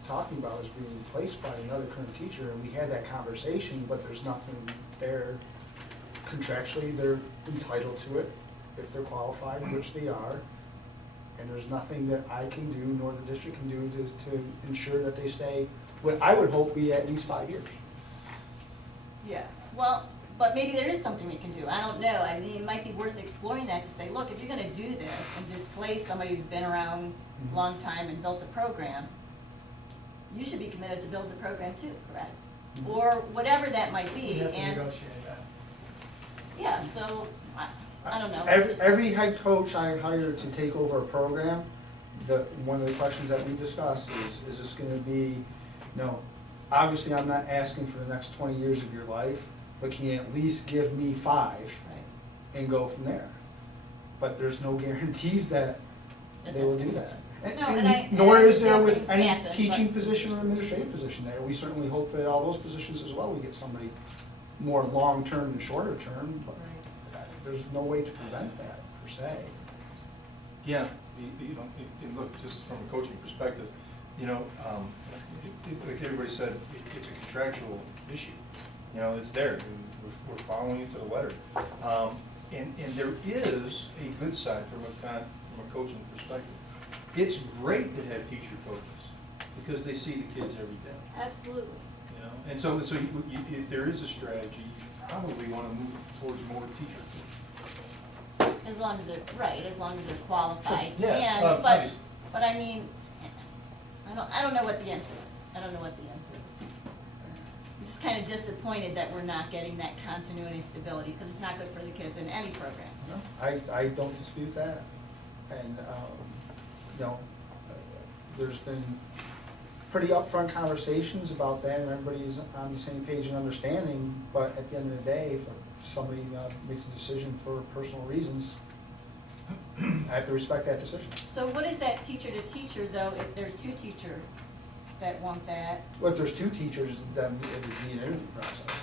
talking about is being replaced by another current teacher, and we had that conversation, but there's nothing there contractually. They're entitled to it if they're qualified, which they are, and there's nothing that I can do, nor the district can do to ensure that they stay, what I would hope be at least 5 years. Yeah, well, but maybe there is something we can do, I don't know, I mean, it might be worth exploring that to say, look, if you're gonna do this and displace somebody who's been around a long time and built the program, you should be committed to build the program too, correct? Or whatever that might We be, have to and, negotiate that. yeah, so, I don't know. Every head coach I hire to take over a program, one of the questions that we discuss is this gonna be, obviously I'm not asking for the next 20 years of your life, but can you at least give me 5 and go from there? But there's no guarantees that they will do that. No, and Nor I is there understand with things any happen, teaching but- position or administrative position there. We certainly hope that all those positions as well, we get somebody more long-term and shorter term, but there's no way to prevent that per se. Yeah, and look, just from a coaching perspective, like everybody said, it's a contractual issue. It's there, we're following it to the letter. And there is a good side from a coaching perspective. It's great to have teacher coaches. because they see the kids every day, Absolutely. you know? And so if there is a strategy, you probably want to move towards more teacher. As long as they're, right, as long as they're qualified. Sure. Yeah, And, obviously. but I mean, I don't know what the answer is. I don't know what the answer is. I'm just kind of disappointed that we're not getting that continuity and stability, because it's not good for the kids in any program. I don't dispute that. And, you know, there's been pretty upfront conversations about that, and everybody's on the same page and understanding, but at the end of the day, if somebody makes a decision for personal reasons, I have to respect that decision. So what is that teacher to teacher, though, if there's two teachers that want that? Well, if there's two teachers, then it would be an interview process.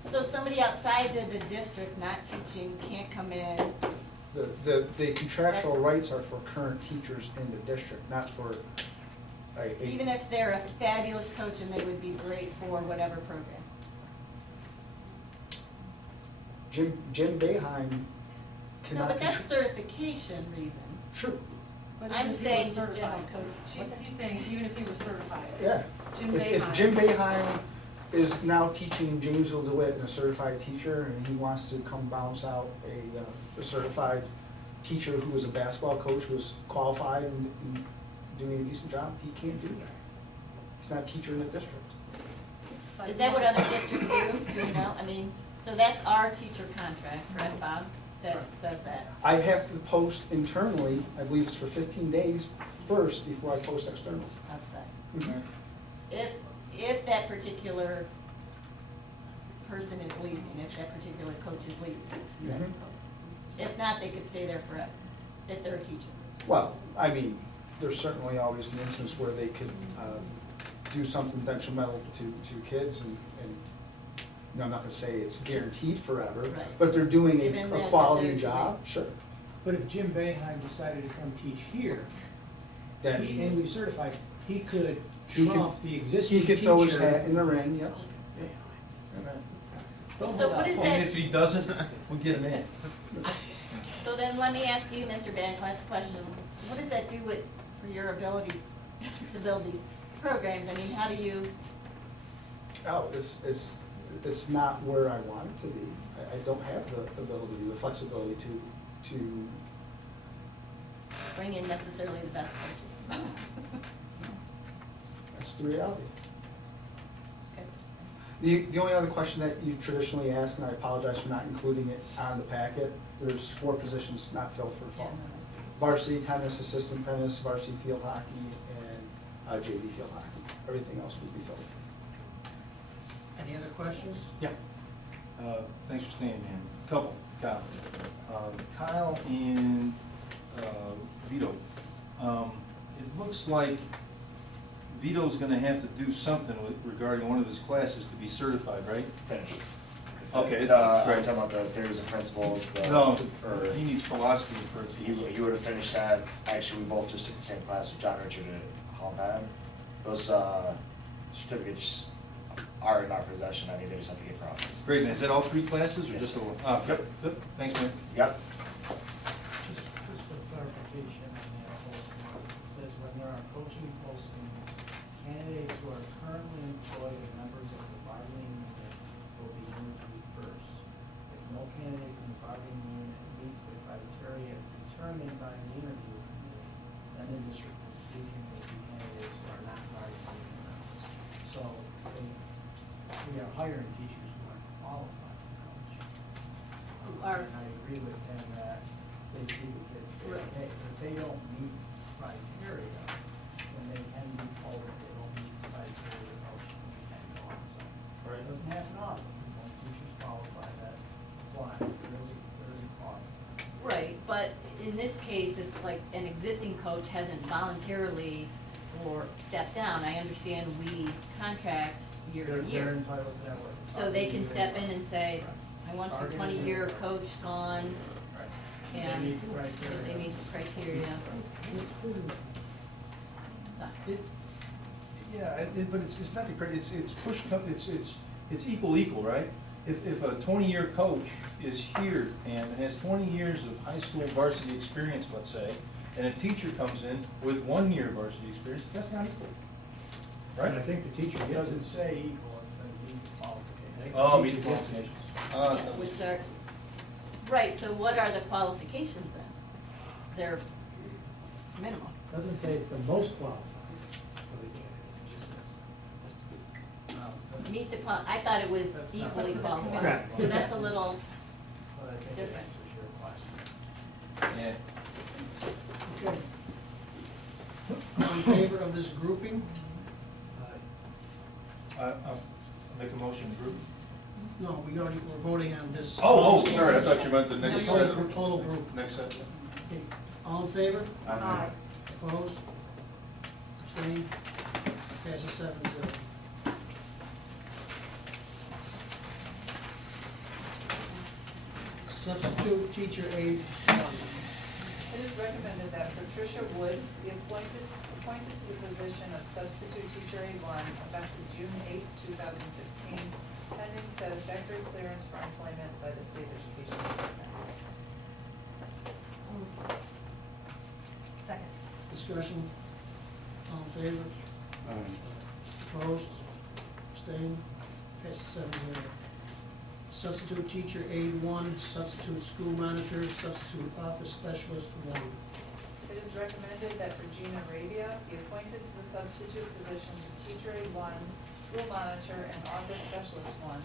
So somebody outside the district not teaching can't come in? The contractual rights are for current teachers in the district, not for Even if they're a fabulous coach and they would be great for whatever program? Jim Boeheim No, cannot. but that's certification reasons. True, But I'm even if he saying was just certified, general coaches. He's saying even if he were certified. yeah. Jim If Boeheim. Jim Boeheim is now teaching Jamesville DeWitt and a certified teacher, and he wants to come bounce out a certified teacher who was a basketball coach, who was qualified and doing a decent job, he can't do that. He's not a teacher in the district. Is that what other districts do? Do you know? I mean, so that's our teacher contract, correct, Bob, that says that? I have to post internally, I believe it's for 15 days first before I post externally. Outside. Mhm. If that particular person is leaving, if that particular coach is leaving, you have to Mhm. post. If not, they could stay there forever, if they're a teacher. Well, I mean, there's certainly always an instance where they could do something detrimental to kids, and you know, I'm not gonna say it's guaranteed forever, Right. but if they're doing Given a that quality they're job, sure. But if Jim Boeheim decided to come teach here, Then and we certified, he could He could- trump the existing he teacher. could throw his hat in the ring, yes. Don't So hold what out is hope. that- And if he doesn't, we'll get him in. So then let me ask you, Mr. Bancroft's question, what does that do for your ability to build these programs? I mean, how do you, Oh, it's not where I want it to be. I don't have the ability, the flexibility to bring in necessarily the best coaches? that's the reality. Okay. The only other question that you traditionally ask, and I apologize for not including it on the packet, there's 4 positions not filled for the fall. Varsity tennis, assistant tennis, varsity field hockey, and JV field hockey. Everything else would be filled. Any other questions? Yeah. Thanks for staying, man. Couple, Kyle. Kyle and Vito. It looks like Vito's gonna have to do something regarding one of his classes to be certified, right? Finished. Okay, I'm great. talking about the theories and principles, No, or he needs philosophy and principles. he would have finished that. Actually, we both just took the same class with John Richard at Allam. Those certificates are in our possession. I mean, they just have to get processed. Great, man. Is that all 3 classes or Yes. just the one? Ah, Yep. Good. Thanks, man. Yep. Just for clarification on that posting, it says when there are coaching postings, candidates who are currently employed as members of the bargaining unit will be interviewed first. If no candidate from the bargaining unit meets the criteria as determined by the interview committee, then the district is seeking the candidates who are not bargaining unit members. So we are hiring teachers who are qualified to coach. And I agree with him that they see the kids every day. If they don't meet criteria, then they can be told that they don't meet criteria to coach, and we can go on. So, it doesn't happen often, when teachers qualify that apply, there is a clause. Right, but in this case, it's like an existing coach hasn't voluntarily or stepped down. I understand we contract year to They're year. entitled to that work. So they can step in and say, I want your Bargaining 20-year unit. coach gone, Right. and They meet if the criteria. they meet the criteria. So- Yeah, but it's not the credit, it's push, it's equal, right? If a 20-year coach is here and has 20 years of high school varsity experience, let's say, and a teacher comes in with 1 year varsity experience, that's not equal. Right? And I think the teacher It gets doesn't it. say equal, it says meet qualification. Oh, Teacher meet gets it. qualifications. Yeah, which are, right, so what are the qualifications then? They're minimal. Doesn't say it's the most qualified for the candidates, it just says. That's- Meet the I thought it was That's not- equally that's a qualified. Correct. So that's a little But I think it different. answers your question. Yeah. Okay. All in favor of this grouping? I'll make a motion to group. No, we're voting on this. Oh, sorry, I thought you meant the next No, set. total group. Next set. Okay. All in favor? Aye. Opposed? Abstained? Passes 7-0. Substitute teacher aide 1. It is recommended that Patricia Wood be appointed to the position of substitute teacher aide 1 effective June 8, 2016, pending satisfactory clearance for employment by the state education department. Second. Discussion? All in favor? Opposed? Abstained? Passes 7-0. Substitute teacher aide 1, substitute school monitor, substitute office specialist 1. It is recommended that Regina Arabia be appointed to the substitute positions of teacher aide 1, school monitor, and office specialist 1,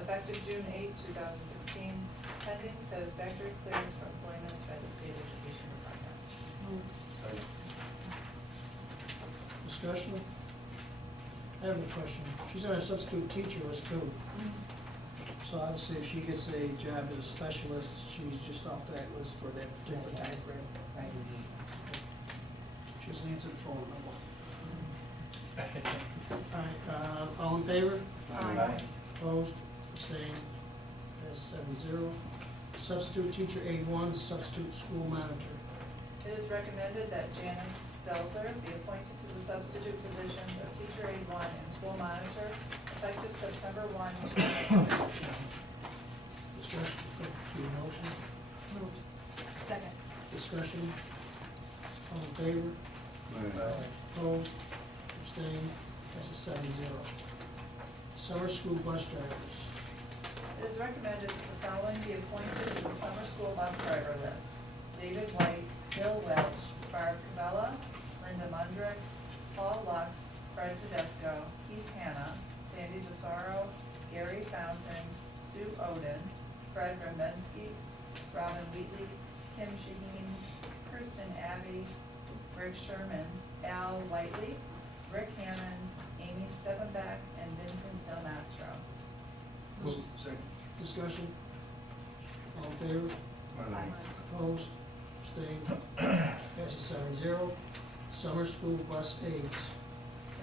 effective June 8, 2016, pending satisfactory clearance for employment by the state education department. Discussion? I have a question. She's on a substitute teacher list too. So obviously if she gets a job as a specialist, she's just off that list for that particular time frame. Right. She hasn't answered the phone number. All right, all in favor? Aye. Opposed? Abstained? Passes 7-0. Substitute teacher aide 1, substitute school monitor. It is recommended that Janice Delzer be appointed to the substitute positions of teacher aide 1 and school monitor, effective September 1, 2016. Discussion, motion, Moved. Second. discussion, all in favor? Opposed, abstained, passes 7-0. Summer school bus drivers. It is recommended that the following be appointed to the summer school bus driver list: David White, Bill Welch, Barb Cabela, Linda Mundrick, Paul Lux, Fred Tedesco, Keith Hanna, Sandy DeSaro, Gary Fountain, Sue Oden, Fred Rembensky, Robin Wheatley, Kim Shaheen, Kirsten Abbey, Rick Sherman, Al Whiteley, Rick Hammond, Amy Steppenbach, and Vincent Del Mastro. Discussion, all in favor? Opposed, abstained, passes 7-0. Summer school bus aides.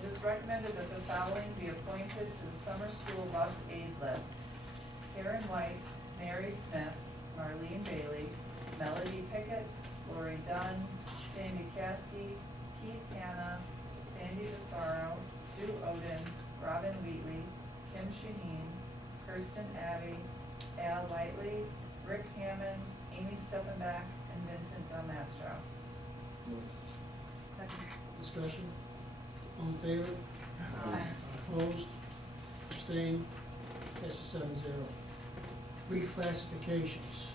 It is recommended that the following be appointed to the summer school bus aide list: Karen White, Mary Smith, Marlene Bailey, Melody Pickett, Lori Dunn, Sandy Caskey, Keith Hanna, Sandy DeSaro, Sue Oden, Robin Wheatley, Kim Shaheen, Kirsten Abbey, Al Whiteley, Rick Hammond, Amy Steppenbach, and Vincent Del Mastro. Second. Discussion, all in favor? Aye. Opposed, abstained, passes 7-0. Reclassifications.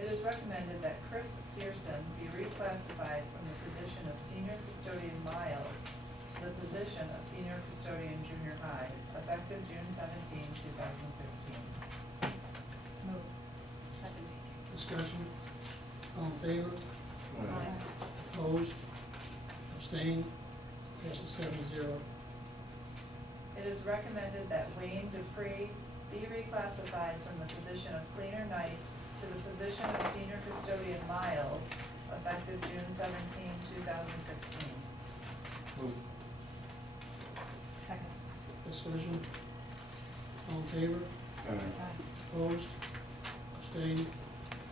It is recommended that Chris Searson be reclassified from the position of senior custodian Miles to the position of senior custodian junior high, effective June 17, 2016. Moved. Second. Discussion, all in favor? Aye. Opposed, abstained, passes 7-0. It is recommended that Wayne Dupree be reclassified from the position of cleaner nights to the position of senior custodian Miles, effective June 17, 2016. Second. Discussion, all in favor? Aye. Opposed, abstained,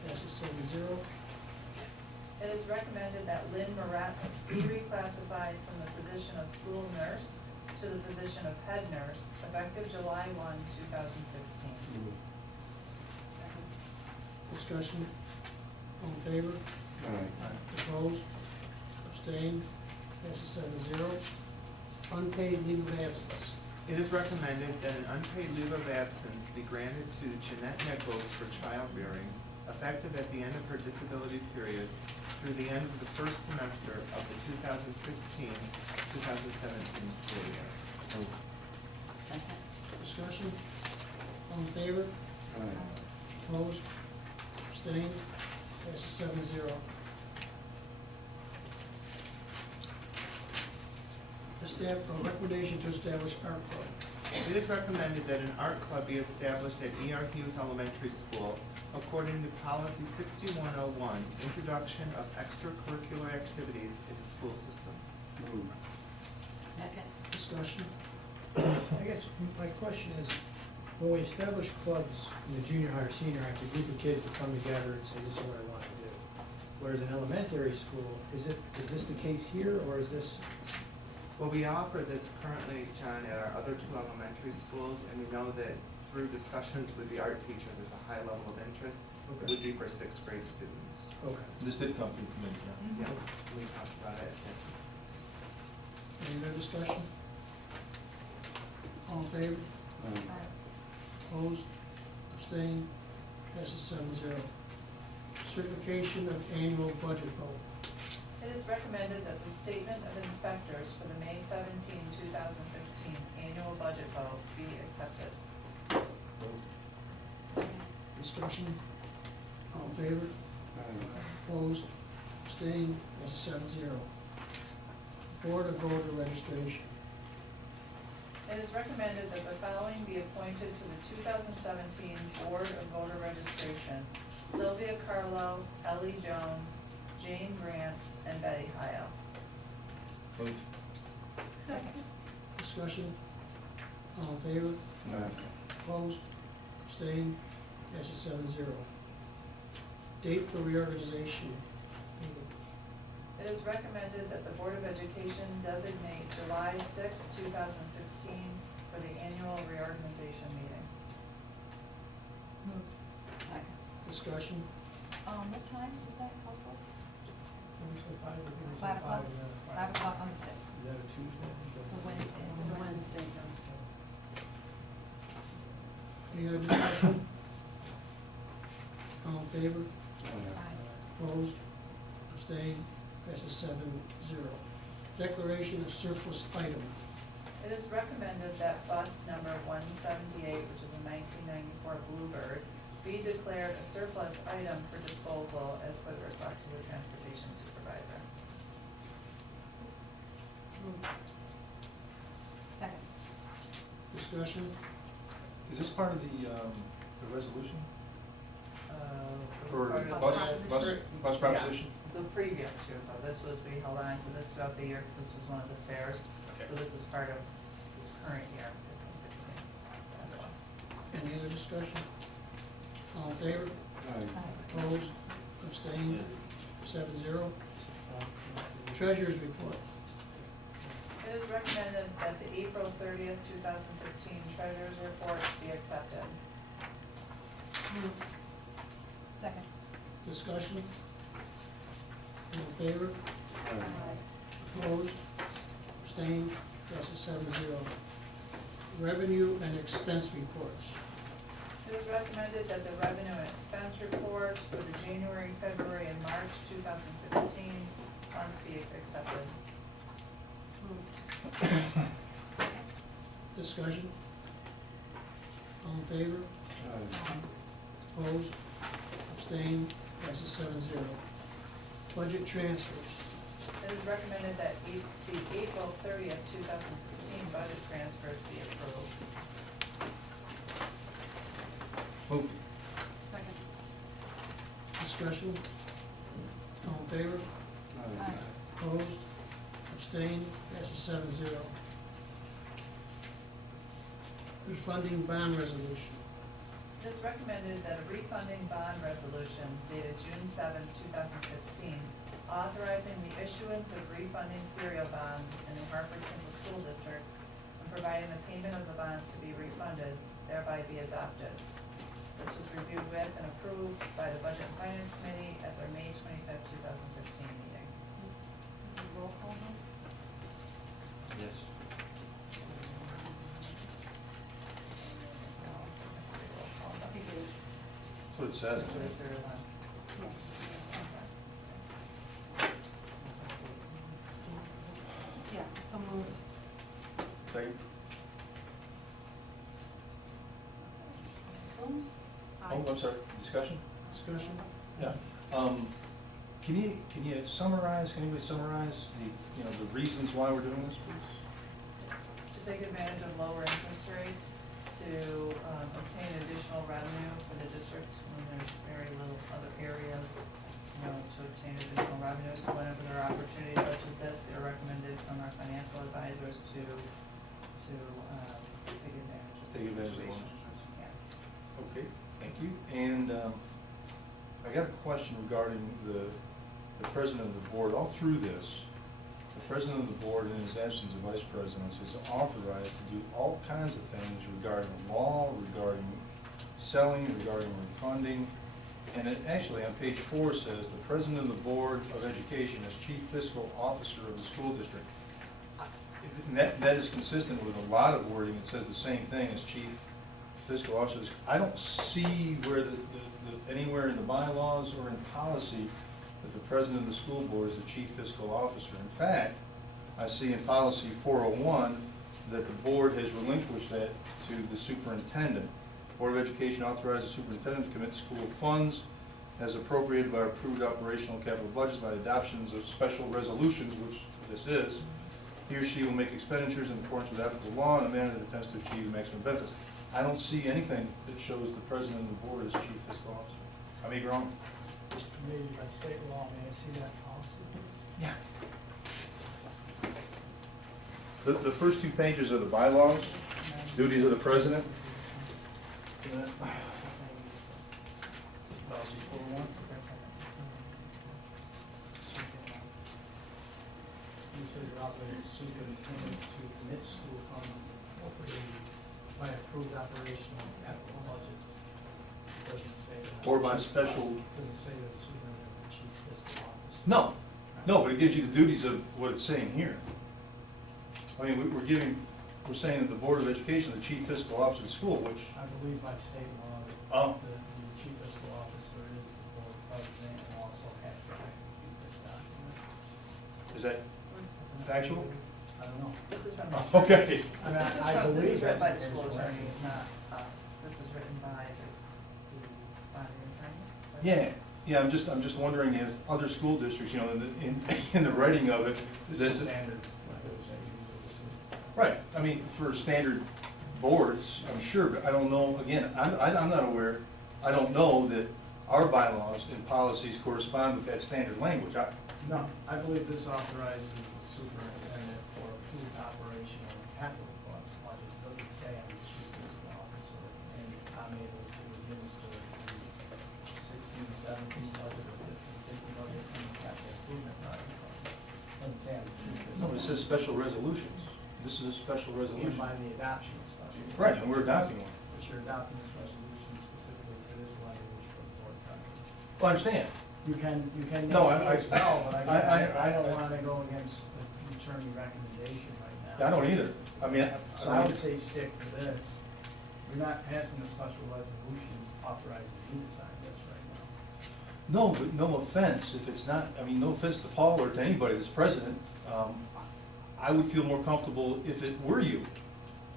passes 7-0. It is recommended that Lynn Moretz be reclassified from the position of school nurse to the position of head nurse, effective July 1, 2016. Discussion, all in favor? Opposed, Abstained? Passes 7-0. Unpaid leave of absence. It is recommended that an unpaid leave of absence be granted to Jeanette Nichols for childbearing, effective at the end of her disability period through the end of the first semester of the 2016-2017 school year. Second. Discussion? All in favor? Opposed? Abstained? Passes 7-0. Recommendation to establish art club. It is recommended that an art club be established at E.R. Hughes Elementary School according to Policy 6101, Introduction of Extracurricular Activities in the School System. Move. Second. Discussion? I guess my question is, when we establish clubs in the junior high or senior high, it's a group of kids that come together and say, this is what I want to do. Whereas in elementary school, is this the case here, or is this? Well, we offer this currently, John, at our other two elementary schools, and we know that through discussions with the art teacher, there's a high level of interest. It would be for sixth grade students. Okay. This did come through committee, yeah. Yeah, we talked about it extensively. Any other discussion? All in favor? Opposed? Abstained? Passes 7-0. Certification of annual budget vote. It is recommended that the statement of inspectors for the May 17, 2016 annual budget vote be accepted. Second. Discussion? All in favor? Opposed? Abstained? Passes 7-0. Board of Voter Registration. It is recommended that the following be appointed to the 2017 Board of Voter Registration: Sylvia Carlo, Ellie Jones, Jane Grant, and Betty Heil. Moved. Second. Discussion? All in favor? Opposed? Abstained? Passes 7-0. Date for reorganization. It is recommended that the Board of Education designate July 6, 2016 for the annual reorganization meeting. Moved. Second. Discussion? What time is that called for? Let me say 5, I think we said 5 5 o'clock? and then a 5 o'clock on the 6th. Is that a Tuesday? It's a Wednesday. It's a Wednesday. Any other discussion? All in favor? Opposed? Abstained? Passes 7-0. Declaration of surplus item. It is recommended that bus number 178, which is a 1994 Bluebird, be declared a surplus item for disposal as per the request of the transportation supervisor. Second. Discussion? Is this part of the resolution It was for part of bus, the- bus proposition? Yeah, the previous year, so this was, we held on to this throughout the year because this was one of the spares. Okay. So this is part of this current year, 15-16 as well. Any other discussion? All in favor? Opposed? Abstained? 7-0. Treasurer's report. It is recommended that the April 30th, 2016 treasurer's report be accepted. Moved. Second. Discussion? All in favor? Opposed? Abstained? Passes 7-0. Revenue and expense reports. It is recommended that the revenue and expense report for the January, February, and March 2016 funds be accepted. Second. Discussion? All in favor? Opposed? Abstained? Passes 7-0. Budget transfers. It is recommended that the April 30th, 2016 budget transfers be approved. Moved. Second. Discussion? All in favor? Opposed? Abstained? Passes 7-0. Refunding bond resolution. It is recommended that a refunding bond resolution dated June 7, 2016, authorizing the issuance of refunding serial bonds in the Hartford Central School District and providing the payment of the bonds to be refunded, thereby be adopted. This was reviewed with and approved by the Budget and Finance Committee at their May 25, 2016 meeting. This is it says. Should I say it on? Yeah, so moved. Second. Mrs. Holmes? Oh, I'm sorry, discussion? Discussion? Yeah. Can you summarize, can anybody summarize the reasons why we're doing this, please? To take advantage of lower interest rates, to obtain additional revenue for the district when there's very little other areas, to obtain additional revenue. So whenever there are opportunities such as this, they're recommended from our financial advisors to take advantage of Take the advantage of one. situations. Yeah. Okay, thank you. And I got a question regarding the president of the board. All through this, the president of the board, in his absence of vice presidents, is authorized to do all kinds of things regarding law, regarding selling, regarding refunding. And it actually, on page 4, says the president of the Board of Education is chief fiscal officer of the school district. And that is consistent with a lot of wording. It says the same thing as chief fiscal officers. I don't see where anywhere in the bylaws or in policy that the president of the school board is the chief fiscal officer. In fact, I see in policy 401 that the board has relinquished that to the superintendent. Board of Education authorizes the superintendent to commit school funds as appropriated by approved operational and capital budgets by adoptions of special resolutions, which this is. He or she will make expenditures in accordance with applicable law in a manner that attempts to achieve the maximum benefits. I don't see anything that shows the president of the board as chief fiscal officer. I may be wrong. Maybe by state law, may I see that policy, please? Yeah. The first 2 pages are the bylaws, duties of the president. Policy 401. You said you're operating superintendent to commit school funds as appropriated by approved operational and capital budgets. It doesn't say that. Or by special- Doesn't say that the superintendent is the chief fiscal officer. No, but it gives you the duties of what it's saying here. I mean, we're saying that the Board of Education, the chief fiscal officer of the school, which, I believe by state law, Oh. the chief fiscal officer is the board president and also has to execute this document. is that factual? I don't know. This is from. Okay. I mean, I This believe is written by the that's school correct. attorney, it's not us. This is written by the attorney. Yeah, I'm just wondering if other school districts, in the writing of it, This is standard. Right, I mean, for standard boards, I'm sure, but I don't know, again, I'm not aware, I don't know that our bylaws and policies correspond with that standard language. No, I believe this authorizes the superintendent for approved operational and capital budgets. It doesn't say I'm the chief fiscal officer and I'm able to administer the 16-17 budget or 15-16 budget and the capital improvement project. It doesn't say I'm the chief fiscal. No, it says special resolutions. This is a special And resolution. by the adoption of special. Right, and we're adopting one. But you're adopting this resolution specifically to this language for the board president. Well, I understand. You can No, make it as well, but I don't I- wanna go against the attorney recommendation right now. I don't either. I mean, So I would say stick to this. We're not passing the special resolution authorizing you to sign this right now. No, but no offense, if it's not, I mean, no offense to Paul or to anybody that's president, I would feel more comfortable if it were you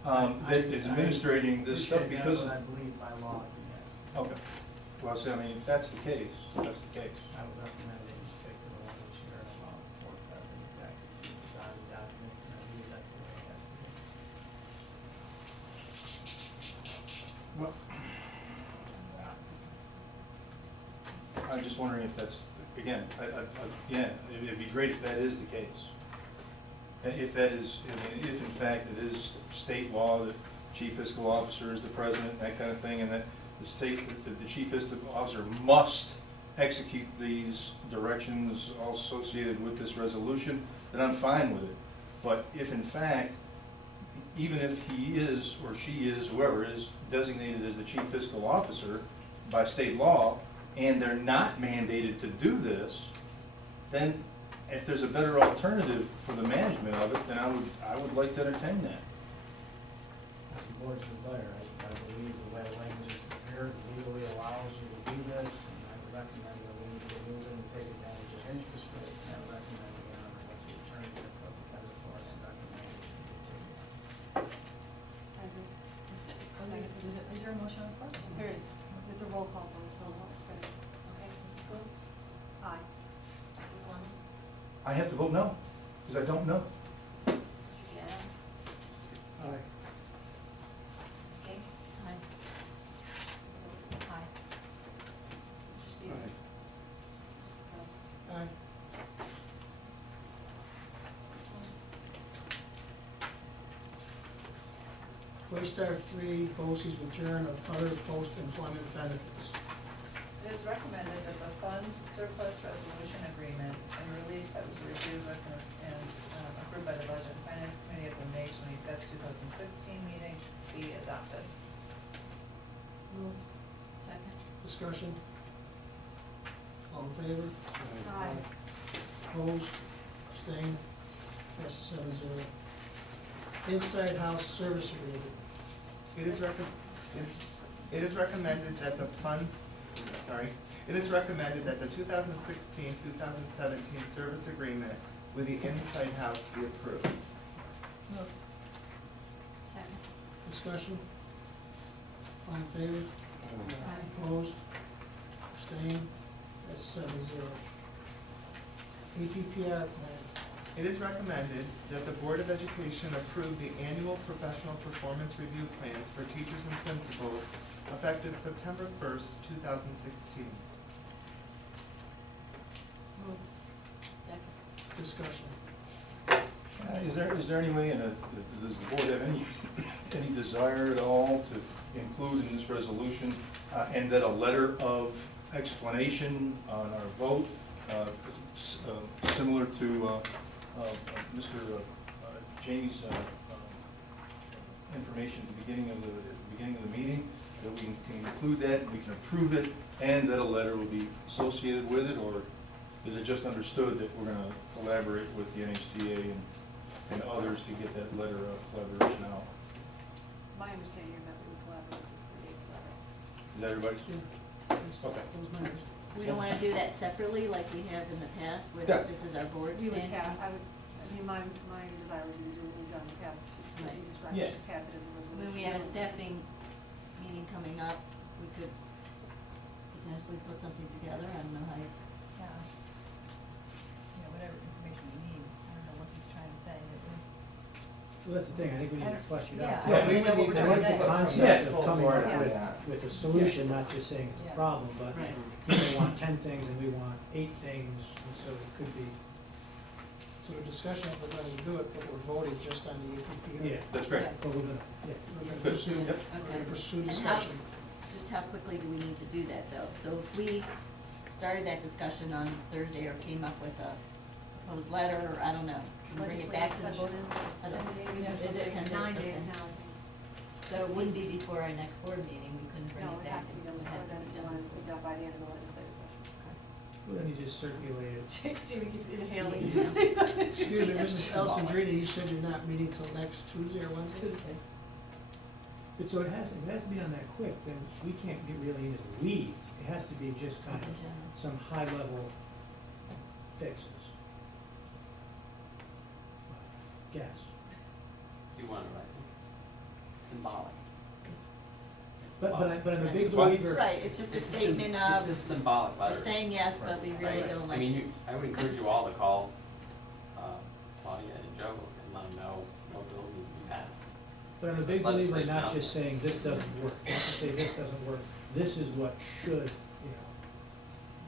that is administrating this stuff, Appreciate that, because. but I believe by law, yes. Okay, well, see, I mean, if that's the case, that's the case. I would recommend that you stick to the language here and allow the board president to execute the documents, and I believe that's the way it has to be. Well, I'm just wondering if that's, again, it'd be great if that is the case. If that is, I mean, if in fact it is state law that chief fiscal officer is the president, that kind of thing, and that the state, that the chief fiscal officer must execute these directions associated with this resolution, then I'm fine with it. But if in fact, even if he is, or she is, whoever is designated as the chief fiscal officer by state law, and they're not mandated to do this, then if there's a better alternative for the management of it, then I would like to entertain that. That's the board's desire. I believe the way the language is prepared legally allows you to do this, and I would recommend that we need to get moving and take advantage of interest rates, and I would recommend, again, on what the attorneys have put together for us, and recommend that we continue. I agree. Is there a motion on the floor? There is. It's a roll call vote, so I'll put it. Okay, Mrs. Wu? Aye. Mrs. Lund? I have to vote no, because I don't know. Mr. Deanna? Aye. Mrs. King? Aye. Mrs. Lewis? Aye. Mr. Stevens? Aye. Mr. President? Aye. Waystar 3, policies return of other post-employment benefits. It is recommended that the funds surplus resolution agreement and release that was reviewed and approved by the Budget and Finance Committee at the May 25th, 2016 meeting be adopted. Moved. Second. Discussion? All in favor? Aye. Opposed? Abstained? Passes 7-0. Inside house service agreement. It is recommended that the funds, it is recommended that the 2016-2017 service agreement with the Inside House be approved. Moved. Second. Discussion? All in favor? Aye. Opposed? Abstained? Passes 7-0. APPR plan. It is recommended that the Board of Education approve the annual professional performance review plans for teachers and principals effective September 1st, 2016. Moved. Second. Discussion? Is there any way, does the board have any desire at all to include in this resolution, and that a letter of explanation on our vote, similar to Mr. Jamie's information at the beginning of the meeting, that we can include that, we can approve it, and that a letter will be associated with it, or is it just understood that we're gonna collaborate with the NHTA and others to get that letter of collaboration out? My understanding is that we would collaborate to create the letter. Is that everybody's? Okay. That was my understanding. We don't wanna do that separately like we have in the past with, Yeah. this is our board We would standing? my desire would be to do what we've done in the past, as you described, Yeah. just pass it as a resolution. When we have a staffing meeting coming up, we could potentially put something together, I don't know how you. Yeah. You know, whatever information we need, I don't know what he's trying to say. Well, that's the thing, I think we need to flesh it out. Yeah, Yeah, I we don't know would what need we're to trying to look say. at Concept full of coming board up on with, that. with a solution, not just saying it's Yeah. a problem, but Right. you may want 10 things and we want 8 things, and so it could be. So the discussion of whether to do it, but we're voting just on the APP. Yeah, that's great. Yes. So we're gonna, yeah, we're Yes, gonna pursue, yes, we're okay. gonna pursue And how- discussion. Just how quickly do we need to do that though? So if we started that discussion on Thursday or came up with a proposed letter, or I don't know, can we bring it back to the board? I don't- 10 days or Is it 10 something, days? 9 days Okay. now, I think. So it wouldn't be before our next board meeting, we couldn't bring No, it it back. had to be done It before had to then, be if you done wanted to be before. done by the end of the legislative session. Well, then you just circulate it. Jamie keeps inhaling. Yeah. Excuse me, Mrs. Alessandrini, you said you're not meeting till next Tuesday or Wednesday? Tuesday. But so it has to be on that quick, then we can't get really into the weeds. It has to be just kind Something of general. some high-level fixes. Guess. You want it, right? Symbolic. It's But I'm a big It's what? believer. Right, it's just a It's statement It's a of, symbolic we're letter. saying yes, but we really Right. don't I like. mean, I would encourage you all to call Claudia and Joe and let them know what bills need to be passed. But I'm a There's big believer legislation not out just there. saying this doesn't work, not to say this doesn't work, this is what should, you know.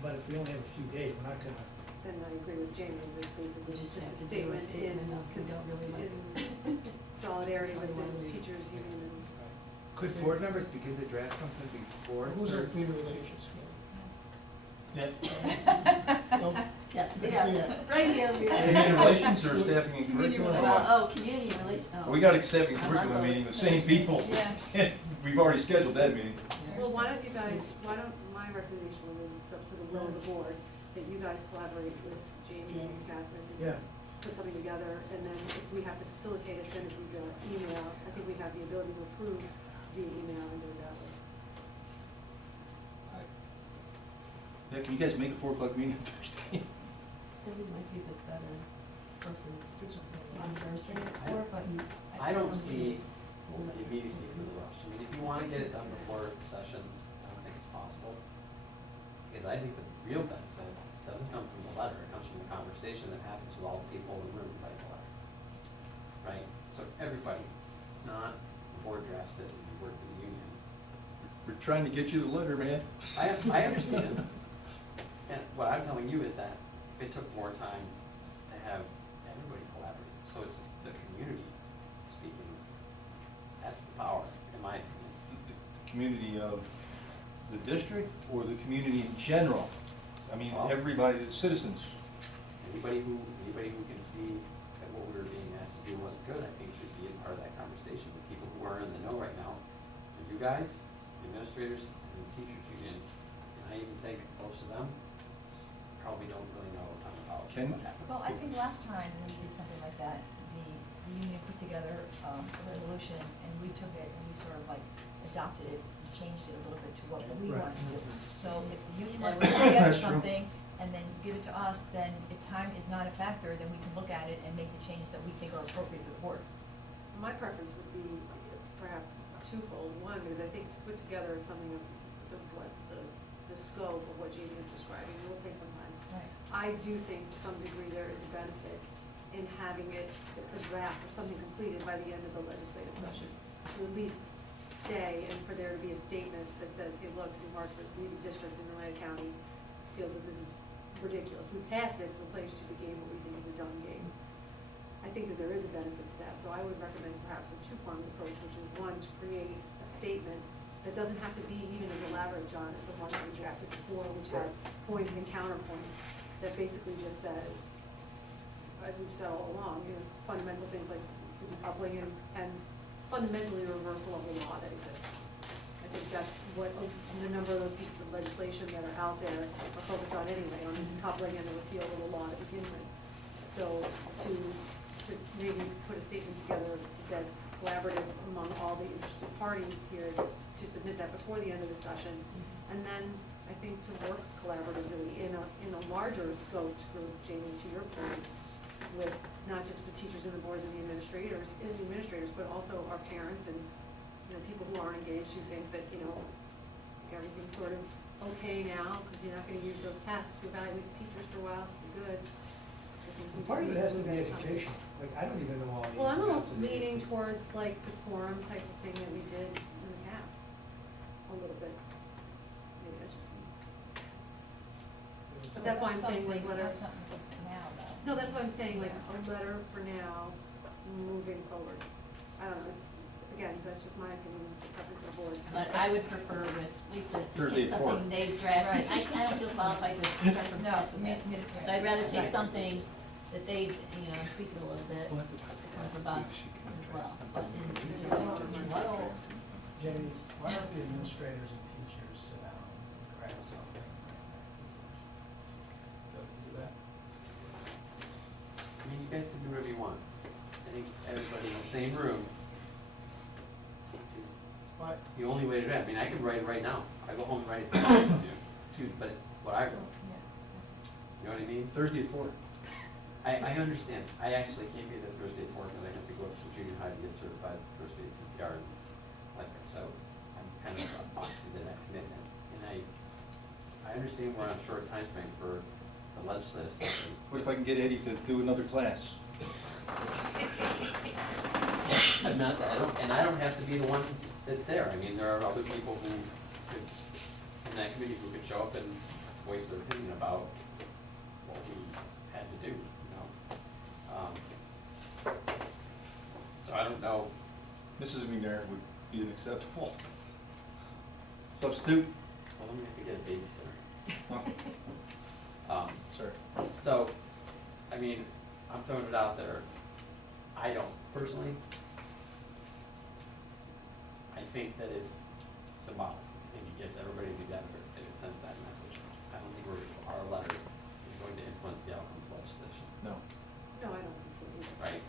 But if we only have a few days, we're not gonna, Then I agree with Jamie, is it basically We just just a have to do a statement in, statement of we don't really like in solidarity with Otherwise the we- teachers union and. Could board members begin to draft something before who's our Thursday? community relations Yeah. committee? No? Yeah, Yeah. yeah. Right here, we are. Community relations or staffing and Community, curriculum? well, oh, community relations, oh. We got a staffing and I'm on curriculum both. meeting, the same people. Yeah. We've already scheduled that meeting. Well, why don't you guys, my recommendation would be stuff to the will of the board, that you guys collaborate with Jamie and Catherine. and Yeah. Put something together, and then if we have to facilitate it, send it via email. I think we have the ability to approve via email and do it that way. Yeah, can you guys make a 4 o'clock meeting on Thursday? Debbie might be the better person on Thursday, I- or, but. I don't see the immediacy for the rush. I mean, if you wanna get it done before session, I don't think it's possible. Because I think the real benefit doesn't come from the letter, it comes from the conversation that happens with all the people in the room by the letter. Right? So everybody, it's not the board drafts it and you work with the union. We're trying to get you the letter, man. I understand. And what I'm telling you is that if it took more time to have everybody collaborate, so it's the community speaking, that's the power, in my opinion. The community of the district or the community in general? I mean, Well- everybody, the citizens. Anybody who can see that what we were being asked to do wasn't good, I think should be a part of that conversation. The people who are in the know right now are you guys, the administrators, and the teachers union. And I even think most of them probably don't really know a ton about Can- what happened. Well, I think last time when we did something like that, the union put together a resolution, and we took it and we sort of like adopted it and changed it a little bit to what we Right. wanted to do. So if the union That wants to was- put together That's true. something and then give it to us, then if time is not a factor, then we can look at it and make the changes that we think are appropriate for the board. My preference would be perhaps twofold. One is I think to put together something of the scope of what Jamie is describing, it will take some time. Right. I do think to some degree there is a benefit in having it, a draft or something completed by the end of the legislative session, to at least stay and for there to be a statement that says, hey, look, the Hartford Leading District in Atlantic County feels that this is ridiculous. We passed it, the players to the game, what we think is a done game. I think that there is a benefit to that, so I would recommend perhaps a two-pronged approach, which is one, to create a statement that doesn't have to be even as elaborate, John, as the one that we drafted before, which had points and counterpoints, that basically just says, as we've said all along, fundamental things like the decoupling and fundamentally a reversal of the law that exists. I think that's what a number of those pieces of legislation that are out there are focused on anyway, on the decoupling and the repeal of the law to begin with. So to maybe put a statement together that's collaborative among all the interested parties here to submit that before the end of the session. And then I think to work collaboratively in a larger scoped group, Jamie, to your point, with not just the teachers and the boards and the administrators, but also our parents and, people who are engaged who think that, everything's sort of okay now, because you're not gonna use those tests to evaluate the teachers for a while, so we're good. I think we Part of it just has to need be move that education, like, I don't even know all the. Well, I'm ins and almost outs of it. leaning towards like the quorum type of thing that we did in the past, a little bit. Maybe that's just me. But that's why I'm saying like letter. Not something for now, though. No, that's why I'm saying like a letter for now, moving forward. I don't know, it's, again, that's just my opinion, it's a preference of the board. But I would prefer with Lisa to Thursday take at 4. something they've drafted. I don't feel qualified to start from No, scratch with that. So I'd rather take Right. something that they've, tweak it a little bit, We'll have to to talk come about from it, us see if she can as well. address And do it. Jamie, why don't the administrators and teachers sit down and craft something? Do that? I mean, you guys can do whatever you want. I think everybody in the same room is What? the only way to do it. I mean, I could write it right now. I go home and write it tonight, but it's what I wrote. You know what I mean? Thursday at 4. I understand. I actually can't be there Thursday at 4 because I have to go up to junior high to get certified first aid CPR and like that. So I'm kind of boxed into that commitment. And I understand we're on a short time frame for the legislative session. What if I can get Eddie to do another class? I'm not, I don't have to be the one that's there. I mean, there are other people who could, in that committee, who could show up and voice their opinion about what we had to do, So I don't know. Mrs. McNair would be an acceptable substitute. Well, let me have to get a babysitter. Sorry. So, I mean, I'm throwing it out there. I don't personally. I think that it's symbolic. I think it gets everybody together and it sends that message. I don't think our letter is going to influence the outcome of legislation. No. No, I don't think so either. Right?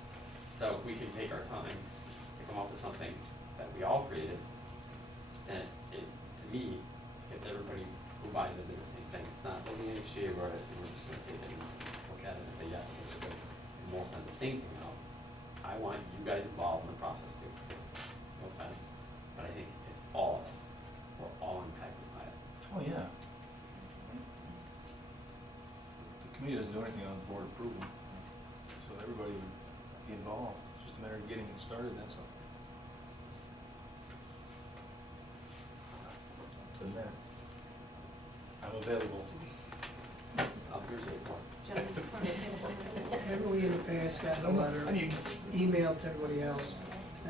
So if we can take our time to come up with something that we all created, then it to me, gets everybody who buys into the same thing. It's not same thing though. I want you guys involved in the process too. No offense, but I think it's all of us. We're all impacted by it. Oh, yeah. The committee doesn't do anything on board approval, so everybody would be involved. It's just a matter of getting it started, that's all. Doesn't matter. I'm available. I'll here's the report. Remember we in the past got a letter, I need- emailed to everybody else,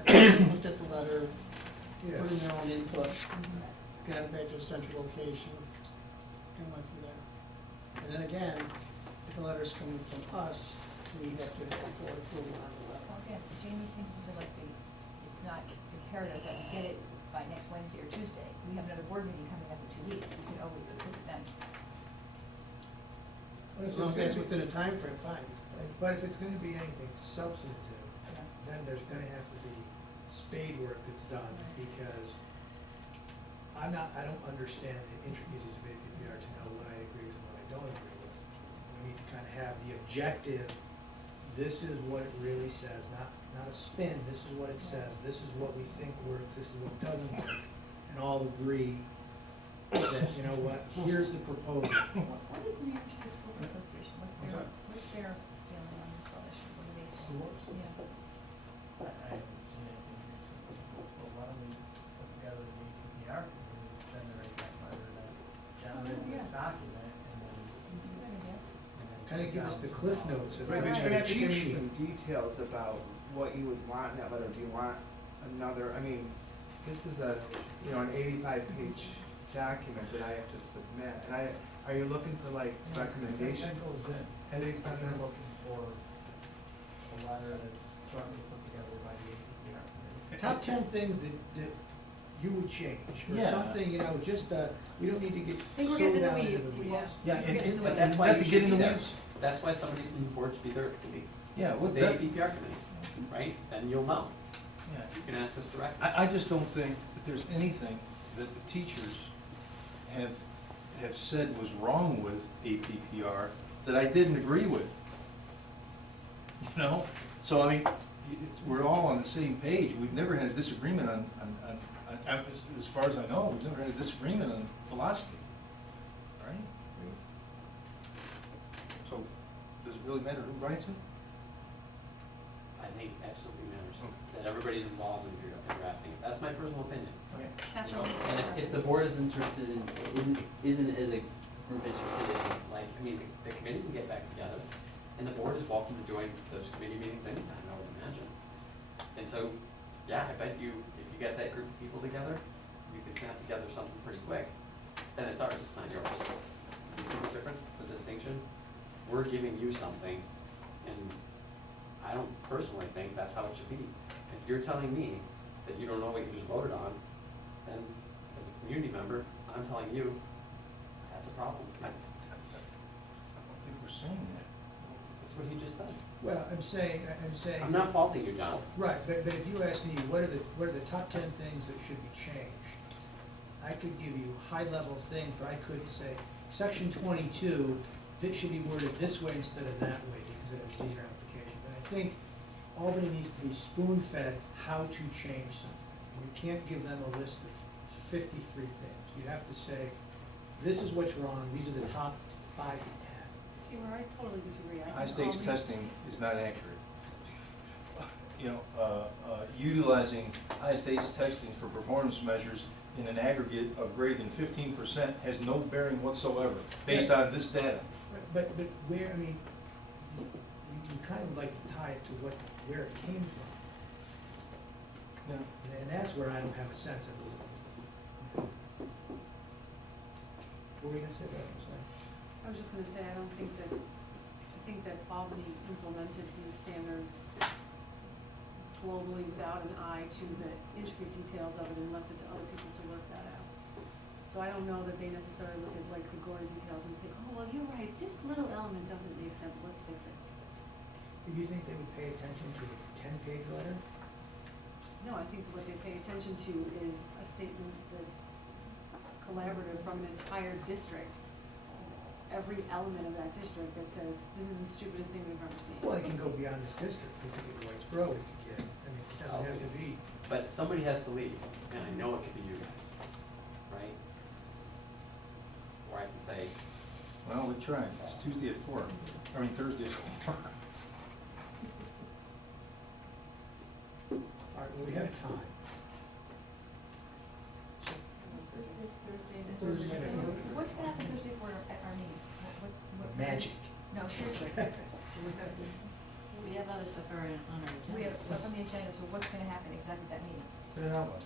and looked at the letter, Yeah. put in their own input, got it back to a central location, and went from there. And then again, if the letter's coming from us, we have to have board approval on the letter. Okay, Jamie seems to feel like it's not imperative that we get it by next Wednesday or Tuesday. We have another board meeting coming up in 2 weeks, we could always approve it then. As long as that's within a time frame, fine. But if it's gonna be anything substantive, then there's gonna have to be spade work that's done, because I don't understand the intricacies of APPR to know what I agree with and what I don't agree with. We need to kind of have the objective, this is what it really says, not a spin, this is what it says, this is what we think works, this is what doesn't work, and all agree that, you know what, here's the proposal. What is New York State School Association, what's their feeling on this whole issue, what do they say? Schools? Yeah. I haven't seen anything recently, but why don't we put together the APPR committee, generate that letter, that generate this document, and then. That's a good idea. Kind of give us the cliff notes of Right, but the you're gonna have to cheat give me sheet. some details about what you would want in that letter. Do you want another, I mean, this is an 85-page document that I have to submit, and are you looking for like recommendations? That goes in. Based on They're this? looking for a letter that's jointly put together by the APPR committee. Top 10 things that you would change, or Yeah. something, just, we don't need to get think we're so getting in the down into weeds, the weeds. yeah. Yeah, and But that's why not you to should get in be the there. weeds. That's why somebody from the board should be there to be, Yeah, well, with the that, APPR committee, right? Then you'll know. yeah. You can ask us directly. I just don't think that there's anything that the teachers have said was wrong with APPR that I didn't agree with. You know, so I mean, we're all on the same page. We've never had a disagreement on, as far as I know, we've never had a disagreement on philosophy, right? So, does it really matter who writes it? I think it absolutely matters, Okay. that everybody's involved in drafting it. That's my personal opinion. Okay. You know, and if the board is interested in, isn't as a group interested in, like, I mean, the committee can get back together, and the board is welcome to join those committee meetings anytime, I would imagine. And so, yeah, I bet you, if you get that group of people together, you can snap together something pretty quick, then it's ours, it's not yours. You see the difference, the distinction? We're giving you something, and I don't personally think that's how it should be. If you're telling me that you don't know what you just voted on, then as a community member, I'm telling you, that's a problem. I don't think we're saying that. That's what he just said. Well, I'm saying. I'm not faulting you, John. Right, but if you ask me, what are the top 10 things that should be changed? I could give you high-level things, but I couldn't say, section 22, this should be worded this way instead of that way, because it has easier application. But I think Albany needs to be spoon-fed how to change something. You can't give them a list of 53 things. You have to say, this is what's wrong, these are the top 5 to 10. See, where I totally disagree. I High think stakes all these- testing is not accurate. You know, utilizing high stakes testing for performance measures in an aggregate of greater than 15% has no bearing whatsoever, based on this data. But where, I mean, you kind of like to tie it to where it came from. Yeah. And that's where I don't have a sense of it. What were you gonna say about it? I'm sorry. I was just gonna say, I think that Albany implemented these standards globally without an eye to the intricate details of it and left it to other people to work that out. So I don't know that they necessarily look at like the gory details and say, oh, well, you're right, this little element doesn't make sense, let's fix it. Do you think they would pay attention to a 10-page letter? No, I think what they pay attention to is a statement that's collaborative from an entire district. Every element of that district that says, this is the stupidest thing we've ever seen. Well, can go beyond this district, we could get Whitesboro, we could get, I mean, it doesn't have to be. But somebody has to leave, and I know it could be you guys, right? Or I can say, Well, we tried. It's Tuesday at 4. I mean, Thursday at 4. All right, well, we have time. Thursday. What's gonna happen Thursday for our meeting? What? Magic. No, seriously. We have other stuff on our agenda. We have stuff on the agenda, so what's gonna happen exactly at that meeting? Put an outline.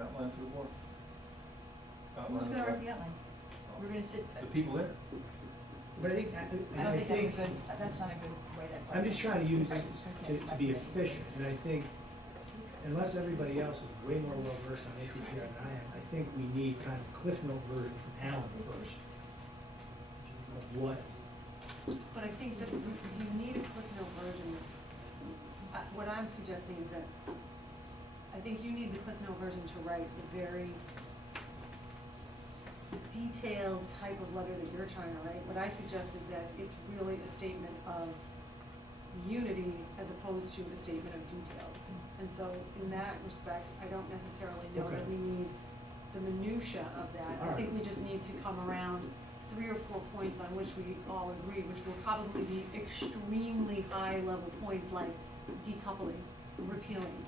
Outline for the board. Outline Who's of gonna the write the outline? We're gonna sit. The people there. But I think, I don't think that's a good, that's not a good way to. I'm just trying to use, to be efficient, and I think, unless everybody else is way more well versed on APPR than I am, I think we need kind of Cliff Note version from Allam first. Of what, But I think that you need a Cliff Note version. What I'm suggesting is that I think you need the Cliff Note version to write a very detailed type of letter that you're trying to write. What I suggest is that it's really a statement of unity as opposed to a statement of details. And so in that respect, I don't necessarily know that Okay. we need the minutia of that. I think we just need to come around 3 or 4 points on which we all agree, which will probably be extremely high level points like decoupling, repealing,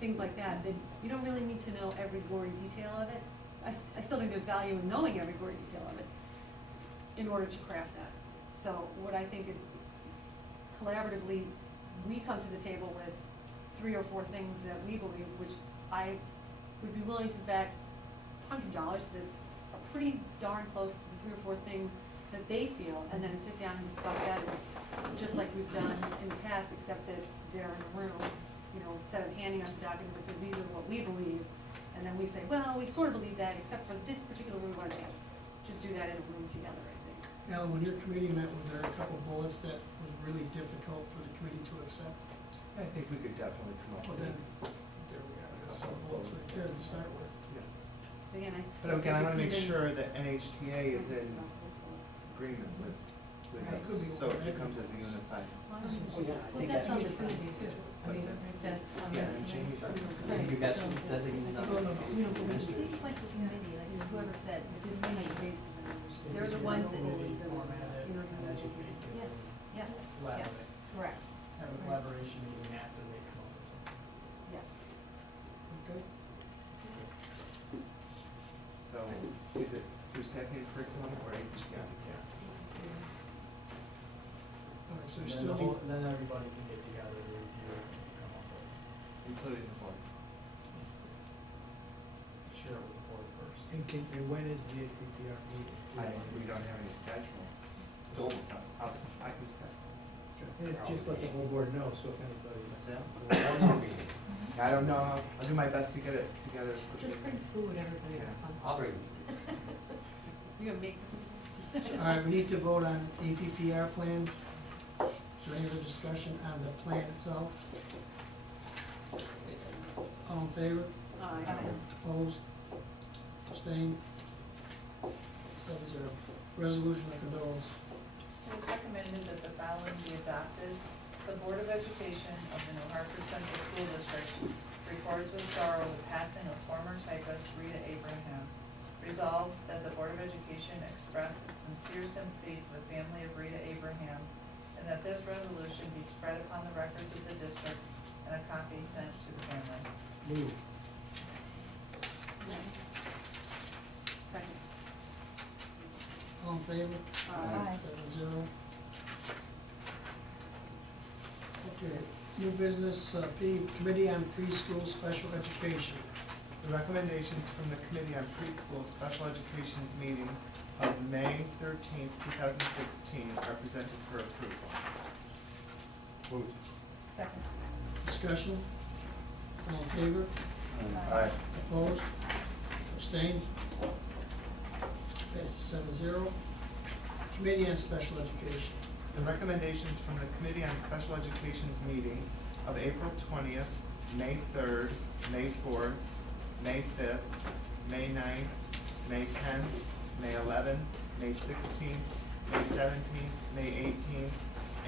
things like that, that you don't really need to know every gory detail of it. I still think there's value in knowing every gory detail of it in order to craft that. So what I think is collaboratively, we come to the table with 3 or 4 things that we believe, which I would be willing to bet $100 that are pretty darn close to the 3 or 4 things that they feel, and then sit down and discuss that, just like we've done in the past, except that they're in a room, you know, instead of handing us a document that says, these are what we believe, and then we say, well, we sort of believe that, except for this particular we want to change. Just do that in a room together, I think. Alan, when your committee met, were there a couple bullets that was really difficult for the committee to accept? I think we could definitely come up Well, with. then, there we are, there's some bullets right there to start with. Again, I But still again, I think wanna it's make even- sure that NHTA is in agreement with It could be us, so it overhead. becomes as a unified. Oh, yeah, I Well, think that's that on should- the committee too. I mean, that's on Yeah, the. and Jamie's on it. Right, You got so- designated on So, this. you know, but it seems like the committee, like whoever said, this thing, they're the ones that need. Format it and educate. Yes, yes, Collaborate. yes, correct, Have a collaboration meeting after they come up with something. yes. Okay. So is it through stacking curriculum or HPI? All right, so And we then still the whole, need, then everybody can get together to review it and come up with, Including the board. share it with the board first. and when is the APPR meeting? We don't have any schedule. It's all the time. I can schedule. And just let the whole board know, so if anybody. I don't know, I'll do my best to get it together as quickly. Just bring food, everybody. Yeah. I'll bring, You're gonna make. All right, we need to vote on APPR plan. Is there any other discussion on the plan itself? All in favor? Aye. Opposed? Abstained? 7-0. Resolution of condolence. It is recommended that the following be adopted. The Board of Education of the New Hartford Central School District records with sorrow the passing of former typist Rita Abraham. Resolved that the Board of Education express its sincere sympathy to the family of Rita Abraham, and that this resolution be spread upon the records of the district and a copy sent to the family. Move. Second. All in favor? Aye. 7-0. Okay, new business, P, Committee on Preschool Special Education. The recommendations from the Committee on Preschool Special Education's meetings of May 13th, 2016 are presented for approval. Moved. Second. Discussion? All in favor? Aye. Opposed? Abstained? Passes 7-0. Committee on Special Education. The recommendations from the Committee on Special Education's meetings of April 20th, May 3rd, May 4th, May 5th, May 9th, May 10th, May 11th, May 16th, May 17th, May 18th,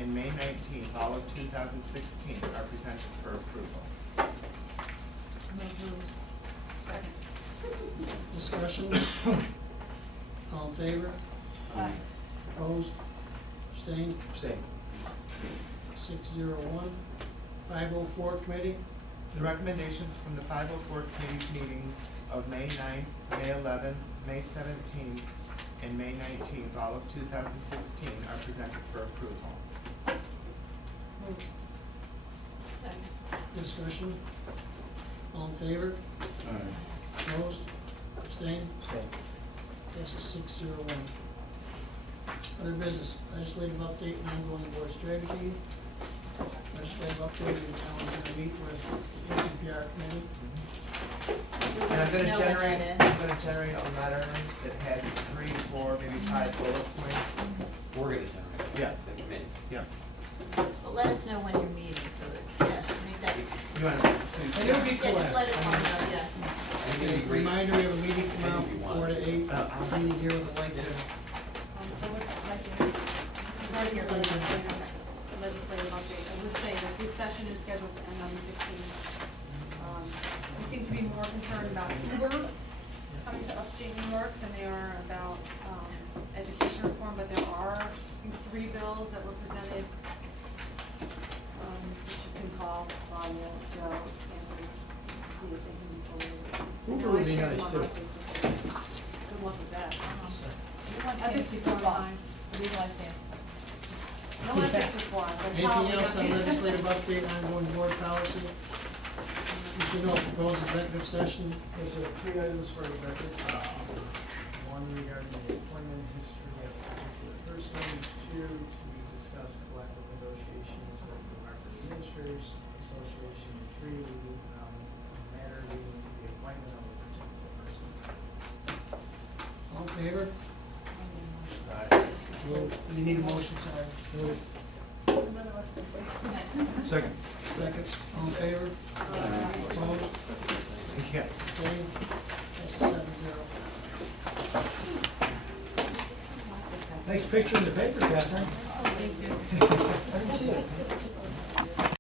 and May 19th, all of 2016, are presented for approval. Second. Discussion? All in favor? Aye. Opposed? Abstained? Abstain. 601. 504 committee? The recommendations from the 504 committee's meetings of May 9th, May 11th, May 17th, and May 19th, all of 2016, are presented for approval. Moved. Second. Discussion? All in favor? Opposed? Abstained? Abstain. Passes 601. Other business, legislative update and ongoing board strategy. Legislative update is now going to meet with the APPR committee. And I'm gonna Know when generate, that is. I'm gonna generate a letter that has 3, 4, maybe 5 bullet points. We're gonna generate. Yeah. The committee. Yeah. But let us know when you're meeting, so that, yeah, make that, You wanna, And it'll be yeah, just let us all know, yeah. I think it'd be great. Reminder, we have a meeting tomorrow Maybe from 4 to 8. Meeting here with the link to. Right here, legislative update. I would say that this session is scheduled to end on the 16th. We seem to be more concerned about Uber coming to upstate New York than they are about education reform, but there are 3 bills that were presented, which you can call Claudia, Joe, Anthony, to see if they can be fully. Uber would be I shared nice, them on my too. Facebook page. Good luck with that. We want I think fancy before football, mine. legalized fancy. No ethics reform, but Anything probably. else on legislative update, ongoing board policy? You should know, proposed executive session. Yes, there are 3 items for executive session. One regarding the employment history of a particular person. 2, to discuss collective negotiations with the Hartford Administrators Association. And 3, a matter leading to the appointment of a particular person. All in favor? You need a motion, sorry. None of us can wait. Second. Second, all in favor? Opposed? Yeah. Abstained? Passes 7-0. Nice picture in the paper, Catherine. Thank you. I didn't see it.